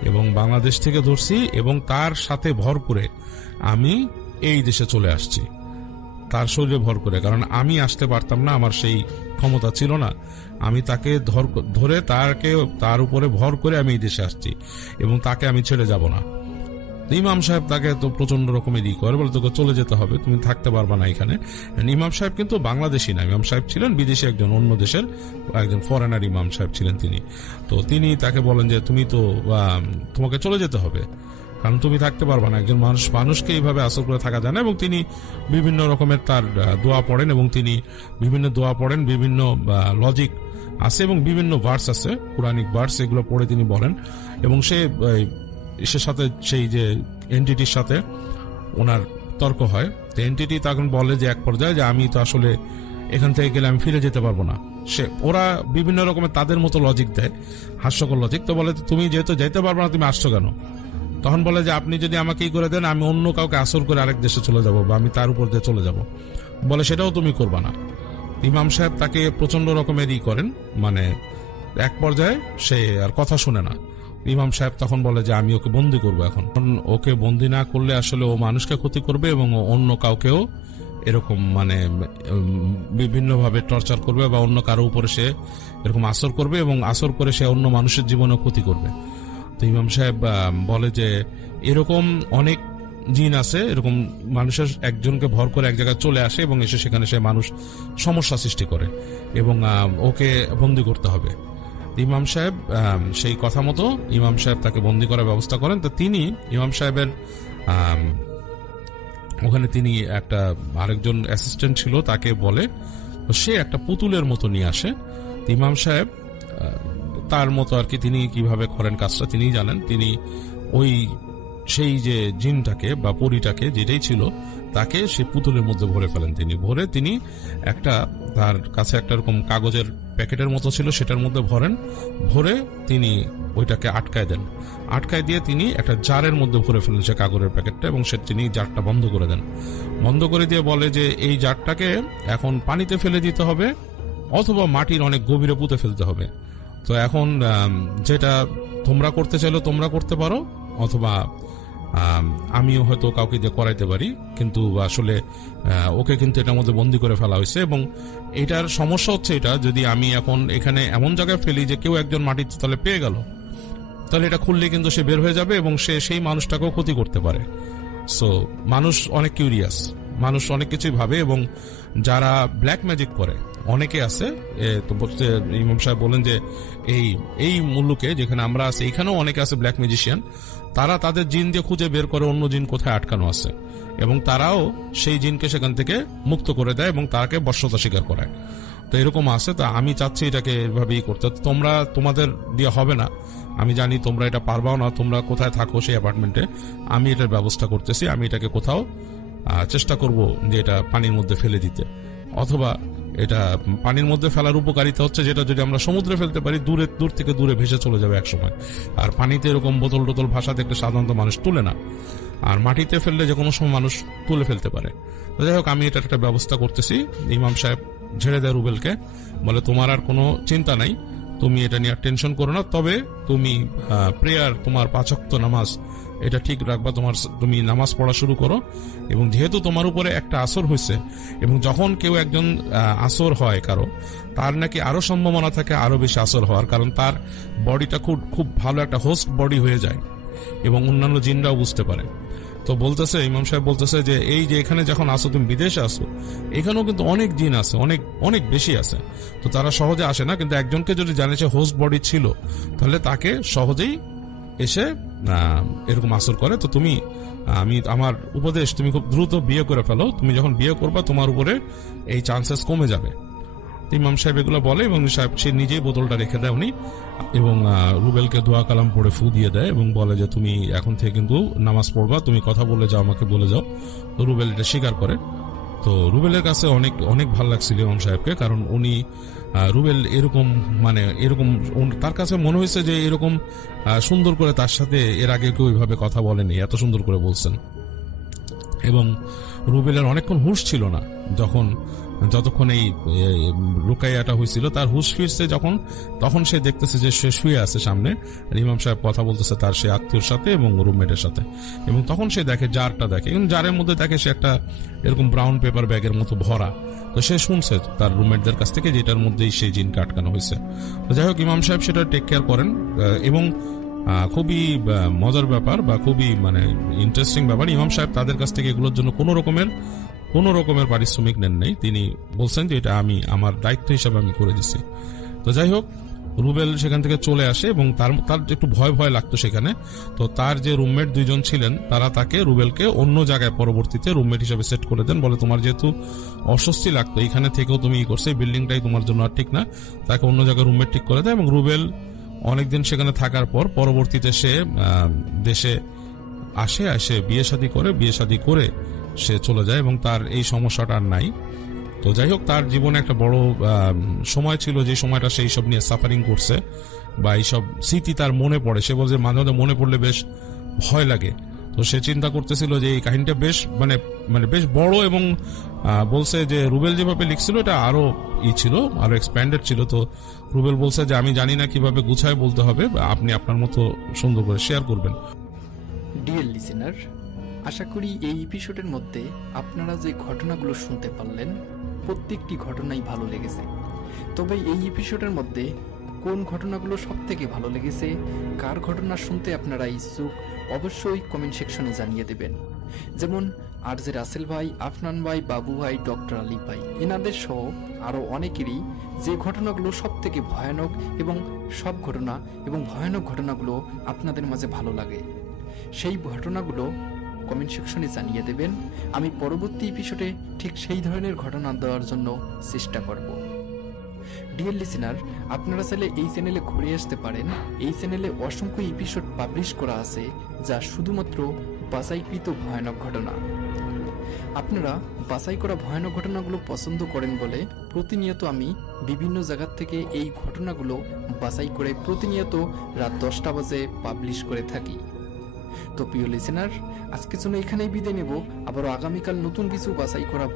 এবং বাংলাদেশ থেকে ধরছি এবং তার সাথে ভর করে আমি এই দেশে চলে আসছি, তার শরীরে ভর করে, কারণ আমি আসতে পারতাম না, আমার সেই ক্ষমতা ছিল না। আমি তাকে ধরে তার উপরে ভর করে আমি এই দেশে আসছি এবং তাকে আমি ছেড়ে যাব না। ইমাম সাহেব তাকে তো প্রচন্ড রকমের করে, বলে তোকে চলে যেতে হবে, তুমি থাকতে পারবা না এখানে। ইমাম সাহেব কিন্তু বাংলাদেশি না, ইমাম সাহেব ছিলেন বিদেশি, একজন অন্য দেশের একজন ফরেনার ইমাম সাহেব ছিলেন তিনি। তো তিনি তাকে বলেন যে তুমি তো তোমাকে চলে যেতে হবে, কারণ তুমি থাকতে পারবা না, একজন মানুষকে এইভাবে আসর করে থাকা যায় না। এবং তিনি বিভিন্ন রকমের তার দোয়া পড়েন এবং তিনি বিভিন্ন দোয়া পড়েন, বিভিন্ন লজিক আছে এবং বিভিন্ন ভার্স আছে, কুরআনিক ভার্স, এগুলো পড়ে তিনি বলেন। এবং সে সাথে সেই যে এন্টিটির সাথে ওনার তর্ক হয়। তো এন্টিটি তখন বলে যে এক পর্যায়ে যে আমি তো আসলে এখান থেকে গেলে আমি ফিরে যেতে পারবো না। ওরা বিভিন্ন রকমের তাদের মতো লজিক দেয়, হাস্যকর লজিক। তো বলে তুমি যেহেতু যেতে পারবো না, তুমি আসছো কেন? তখন বলে যে আপনি যদি আমাকে ই করে দেন, আমি অন্য কাউকে আসর করে আরেক দেশে চলে যাব বা আমি তার উপর দিয়ে চলে যাব। বলে সেটাও তুমি করবা না। ইমাম সাহেব তাকে প্রচন্ড রকমের ই করেন, মানে এক পর্যায়ে সে আর কথা শুনে না। ইমাম সাহেব তখন বলে যে আমি ওকে বন্দি করবো। এখন ওকে বন্দি না করলে আসলে ও মানুষকে ক্ষতি করবে এবং অন্য কাউকেও এরকম মানে বিভিন্নভাবে টর্চার করবে বা অন্য কারো উপরে সে এরকম আসর করবে এবং আসর করে সে অন্য মানুষের জীবনেও ক্ষতি করবে। তো ইমাম সাহেব বলে যে এরকম অনেক জিন আছে, এরকম মানুষের একজনকে ভর করে এক জায়গায় চলে আসে এবং এসে সেখানে সে মানুষ সমস্যা সৃষ্টি করে এবং ওকে বন্দি করতে হবে। ইমাম সাহেব সেই কথা মতো ইমাম সাহেব তাকে বন্দি করার ব্যবস্থা করেন। তো তিনি ইমাম সাহেবের ওখানে তিনি একটা আরেকজন অ্যাসিস্ট্যান্ট ছিল, তাকে বলে সে একটা পুতুলের মতো নিয়ে আসে। ইমাম সাহেব তার মতো আর কি তিনি কিভাবে করেন কাজটা তিনি জানেন। তিনি ওই সেই যে জিনটাকে বা পরীটাকে যেটাই ছিল তাকে সে পুতুলের মধ্যে ভরে ফেলেন। তিনি একটা তার কাছে একটা এরকম কাগজের প্যাকেটের মতো ছিল, সেটার মধ্যে ভরে তিনি ওইটাকে আটকায় দেন। আটকায় দিয়ে তিনি একটা জারের মধ্যে ভরে ফেলেন সে কাগজের প্যাকেটটা, এবং তিনি জারটা বন্ধ করে দেন। বন্ধ করে দিয়ে বলে যে এই জারটাকে এখন পানিতে ফেলে দিতে হবে অথবা মাটির অনেক গভীরে পুঁতে ফেলতে হবে। তো এখন যেটা তোমরা করতে চাইলে তোমরা করতে পারো, অথবা আমিও হয়তো কাউকে দিয়ে করাইতে পারি, কিন্তু আসলে ওকে কিন্তু এটার মধ্যে বন্দি করে ফেলা হয়েছে। এবং এটার সমস্যা হচ্ছে এটা, যদি আমি এখন এখানে এমন জায়গায় ফেলি যে কেউ একজন মাটির তলে পেয়ে গেল, তাহলে এটা খুললে কিন্তু সে বের হয়ে যাবে এবং সে সেই মানুষটাকেও ক্ষতি করতে পারে। সো মানুষ অনেক কিউরিয়াস, মানুষ অনেক কিছুই ভাবে, এবং যারা ব্ল্যাক ম্যাজিক করে অনেকে আছে। তো ইমাম সাহেব বলেন যে এই মুলুকে যেখানে আমরা আছি এখানেও অনেকে আছে ব্ল্যাক ম্যাজিশিয়ান, তারা তাদের জিন দিয়ে খুঁজে বের করে অন্য জিন কোথায় আটকানো আছে, এবং তারাও সেই জিনকে সেখান থেকে মুক্ত করে দেয় এবং তাকে বশ্যতা স্বীকার করায়। তো এরকম আছে। তা আমি চাচ্ছি এটাকে এভাবেই করতে। তোমাদের দিয়ে হবে না, আমি জানি তোমরা এটা পারবাও না, তোমরা কোথায় থাকো সেই অ্যাপার্টমেন্টে, আমি এটার ব্যবস্থা করতেছি। আমি এটাকে কোথাও চেষ্টা করব যে এটা পানির মধ্যে ফেলে দিতে, অথবা এটা পানির মধ্যে ফেলার উপকারিতা হচ্ছে যেটা যদি আমরা সমুদ্রে ফেলতে পারি দূর থেকে দূরে ভেসে চলে যাবে একসময়। আর পানিতে এরকম বোতল টোতল ভাষা দেখলে সাধারণত মানুষ তুলে না, আর মাটিতে ফেললে যে কোনো সময় মানুষ তুলে ফেলতে পারে। যাই হোক, আমি এটার একটা ব্যবস্থা করতেছি। ইমাম সাহেব ঝেড়ে দেয় রুবেলকে, বলে তোমার আর কোনো চিন্তা নাই, তুমি এটা নিয়ে টেনশন করো না, তবে তুমি প্রেয়ার, তোমার 5 ওয়াক্ত নামাজ এটা ঠিক রাখবা, তুমি নামাজ পড়া শুরু করো। এবং যেহেতু তোমার উপরে একটা আসর হয়েছে, এবং যখন কেউ একজন আসর হয় কারো, তার নাকি আরো সম্ভাবনা থাকে আরো বেশি আসর হওয়ার, কারণ তার বডিটা খুব ভালো একটা হোস্ট বডি হয়ে যায় এবং অন্যান্য জিনরাও বুঝতে পারে। তো বলতেছে, ইমাম সাহেব বলতেছে যে এই যে এখানে যখন আসো, তুমি বিদেশে আসো, এখানেও কিন্তু অনেক জিন আছে, অনেক অনেক বেশি আছে। তো তারা সহজে আসে না, কিন্তু একজনকে যদি জানে সে হোস্ট বডি ছিল, তাহলে তাকে সহজেই এসে এরকম আসর করে। তো আমার উপদেশ, তুমি খুব দ্রুত বিয়ে করে ফেলো, তুমি যখন বিয়ে করবা তোমার উপরে এই চান্সেস কমে যাবে। ইমাম সাহেব এগুলো বলে, এবং সাহেব সে নিজেই বোতলটা রেখে দেয় উনি, এবং রুবেলকে দোয়া কালাম পড়ে ফু দিয়ে দেয় এবং বলে যে তুমি এখন থেকে কিন্তু নামাজ পড়বা, তুমি কথা বলে যাও, আমাকে বলে যাও। তো রুবেল এটা স্বীকার করে। তো রুবেলের কাছে অনেক অনেক ভালো লাগছিল ইমাম সাহেবকে, কারণ উনি রুবেল এরকম তার কাছে মনে হয়েছে যে এরকম সুন্দর করে তার সাথে এর আগে কেউ ওইভাবে কথা বলেনি, এত সুন্দর করে বলছেন। এবং রুবেলের অনেকক্ষণ হুঁশ ছিল না যতক্ষণ এই রুকাইয়াটা হয়েছিল, তার হুঁশ ফিরছে তখন সে দেখতেছে যে সে শুয়ে আছে সামনে, ইমাম সাহেব কথা বলতেছে তার সে আত্মীয়র সাথে এবং রুমমেটের সাথে। এবং তখন সে দেখে জারটা দেখে, এবং জারের মধ্যে দেখে সে একটা এরকম ব্রাউন পেপার ব্যাগের মতো ভরা। তো সে শুনছে তার রুমমেটদের কাছ থেকে যেটার মধ্যেই সেই জিনকে আটকানো হয়েছে। তো যাই হোক, ইমাম সাহেব সেটা টেক কেয়ার করেন, এবং খুবই মজার ব্যাপার বা খুবই ইন্টারেস্টিং ব্যাপার, ইমাম সাহেব তাদের কাছ থেকে এগুলোর জন্য কোনো রকমের পারিশ্রমিক নেন নাই। তিনি বলছেন যে এটা আমি আমার দায়িত্ব হিসাবে আমি করে দিচ্ছি। তো যাই হোক, রুবেল সেখান থেকে চলে আসে, এবং তার একটু ভয় লাগতো সেখানে। তো তার যে রুমমেট 2 জন ছিলেন, তারা রুবেলকে অন্য জায়গায় পরবর্তীতে রুমমেট হিসাবে সেট করে দেন। বলে তোমার যেহেতু অস্বস্তি লাগতো এখানে থেকেও, তুমি করছে, এই বিল্ডিংটাই তোমার জন্য আর ঠিক না, তাকে অন্য জায়গায় রুমমেট ঠিক করে দেয়। এবং রুবেল অনেকদিন সেখানে থাকার পর পরবর্তীতে সে দেশে আসে বিয়ে শাদী করে সে চলে যায়, এবং তার এই সমস্যাটা আর নাই। তো যাই হোক, তার জীবনে একটা বড় সময় ছিল যে সময়টা সেই সব নিয়ে সাফারিং করছে, বা এইসব স্মৃতি তার মনে পড়ে। সে বলছে মাঝে মাঝে মনে পড়লে বেশ ভয় লাগে। তো সে চিন্তা করতেছিল যে এই কাহিনীটা বেশ বেশ বড়, এবং বলছে যে রুবেল যেভাবে লিখছিল এটা আরো ছিল, আরো এক্সপ্যান্ডেড ছিল। তো রুবেল বলছে যে আমি জানি না কিভাবে গুছায় বলতে হবে, আপনি আপনার মতো সুন্দর করে শেয়ার করবেন। ডিয়ার লিসেনার, আশা করি এই এপিসোডের মধ্যে আপনারা যে ঘটনাগুলো শুনতে পারলেন প্রত্যেকটি ঘটনাই ভালো লেগেছে। তবে এই এপিসোডের মধ্যে কোন ঘটনাগুলো সব থেকে ভালো লেগেছে, কার ঘটনা শুনতে আপনারা ইচ্ছুক, অবশ্যই কমেন্ট সেকশনে জানিয়ে দেবেন। যেমন আরজে রাসেল ভাই, আফনান ভাই, বাবু ভাই, ডক্টর আলী ভাই, এনাদের সহ আরও অনেকেরই যে ঘটনাগুলো সব থেকে ভয়ানক, এবং সব ঘটনা এবং ভয়ানক ঘটনাগুলো আপনাদের মাঝে ভালো লাগে, সেই ঘটনাগুলো কমেন্ট সেকশনে জানিয়ে দেবেন। আমি পরবর্তী এপিসোডে ঠিক সেই ধরনের ঘটনা দেওয়ার জন্য চেষ্টা করব। ডিয়ার লিসেনার, আপনারা চাইলে এই চ্যানেলে ঘুরে আসতে পারেন। এই চ্যানেলে অসংখ্য এপিসোড পাবলিশ করা আছে, যা শুধুমাত্র বাছাইকৃত ভয়ানক ঘটনা। আপনারা বাছাই করা ভয়ানক ঘটনাগুলো পছন্দ করেন বলে প্রতিনিয়ত আমি বিভিন্ন জায়গা থেকে এই ঘটনাগুলো বাছাই করে প্রতিনিয়ত রাত 10টা বাজে পাবলিশ করে থাকি। তো প্রিয় লিসেনার, আজকের জন্য এখানেই বিদায় নেব। আবারও আগামীকাল নতুন কিছু বাছাই করা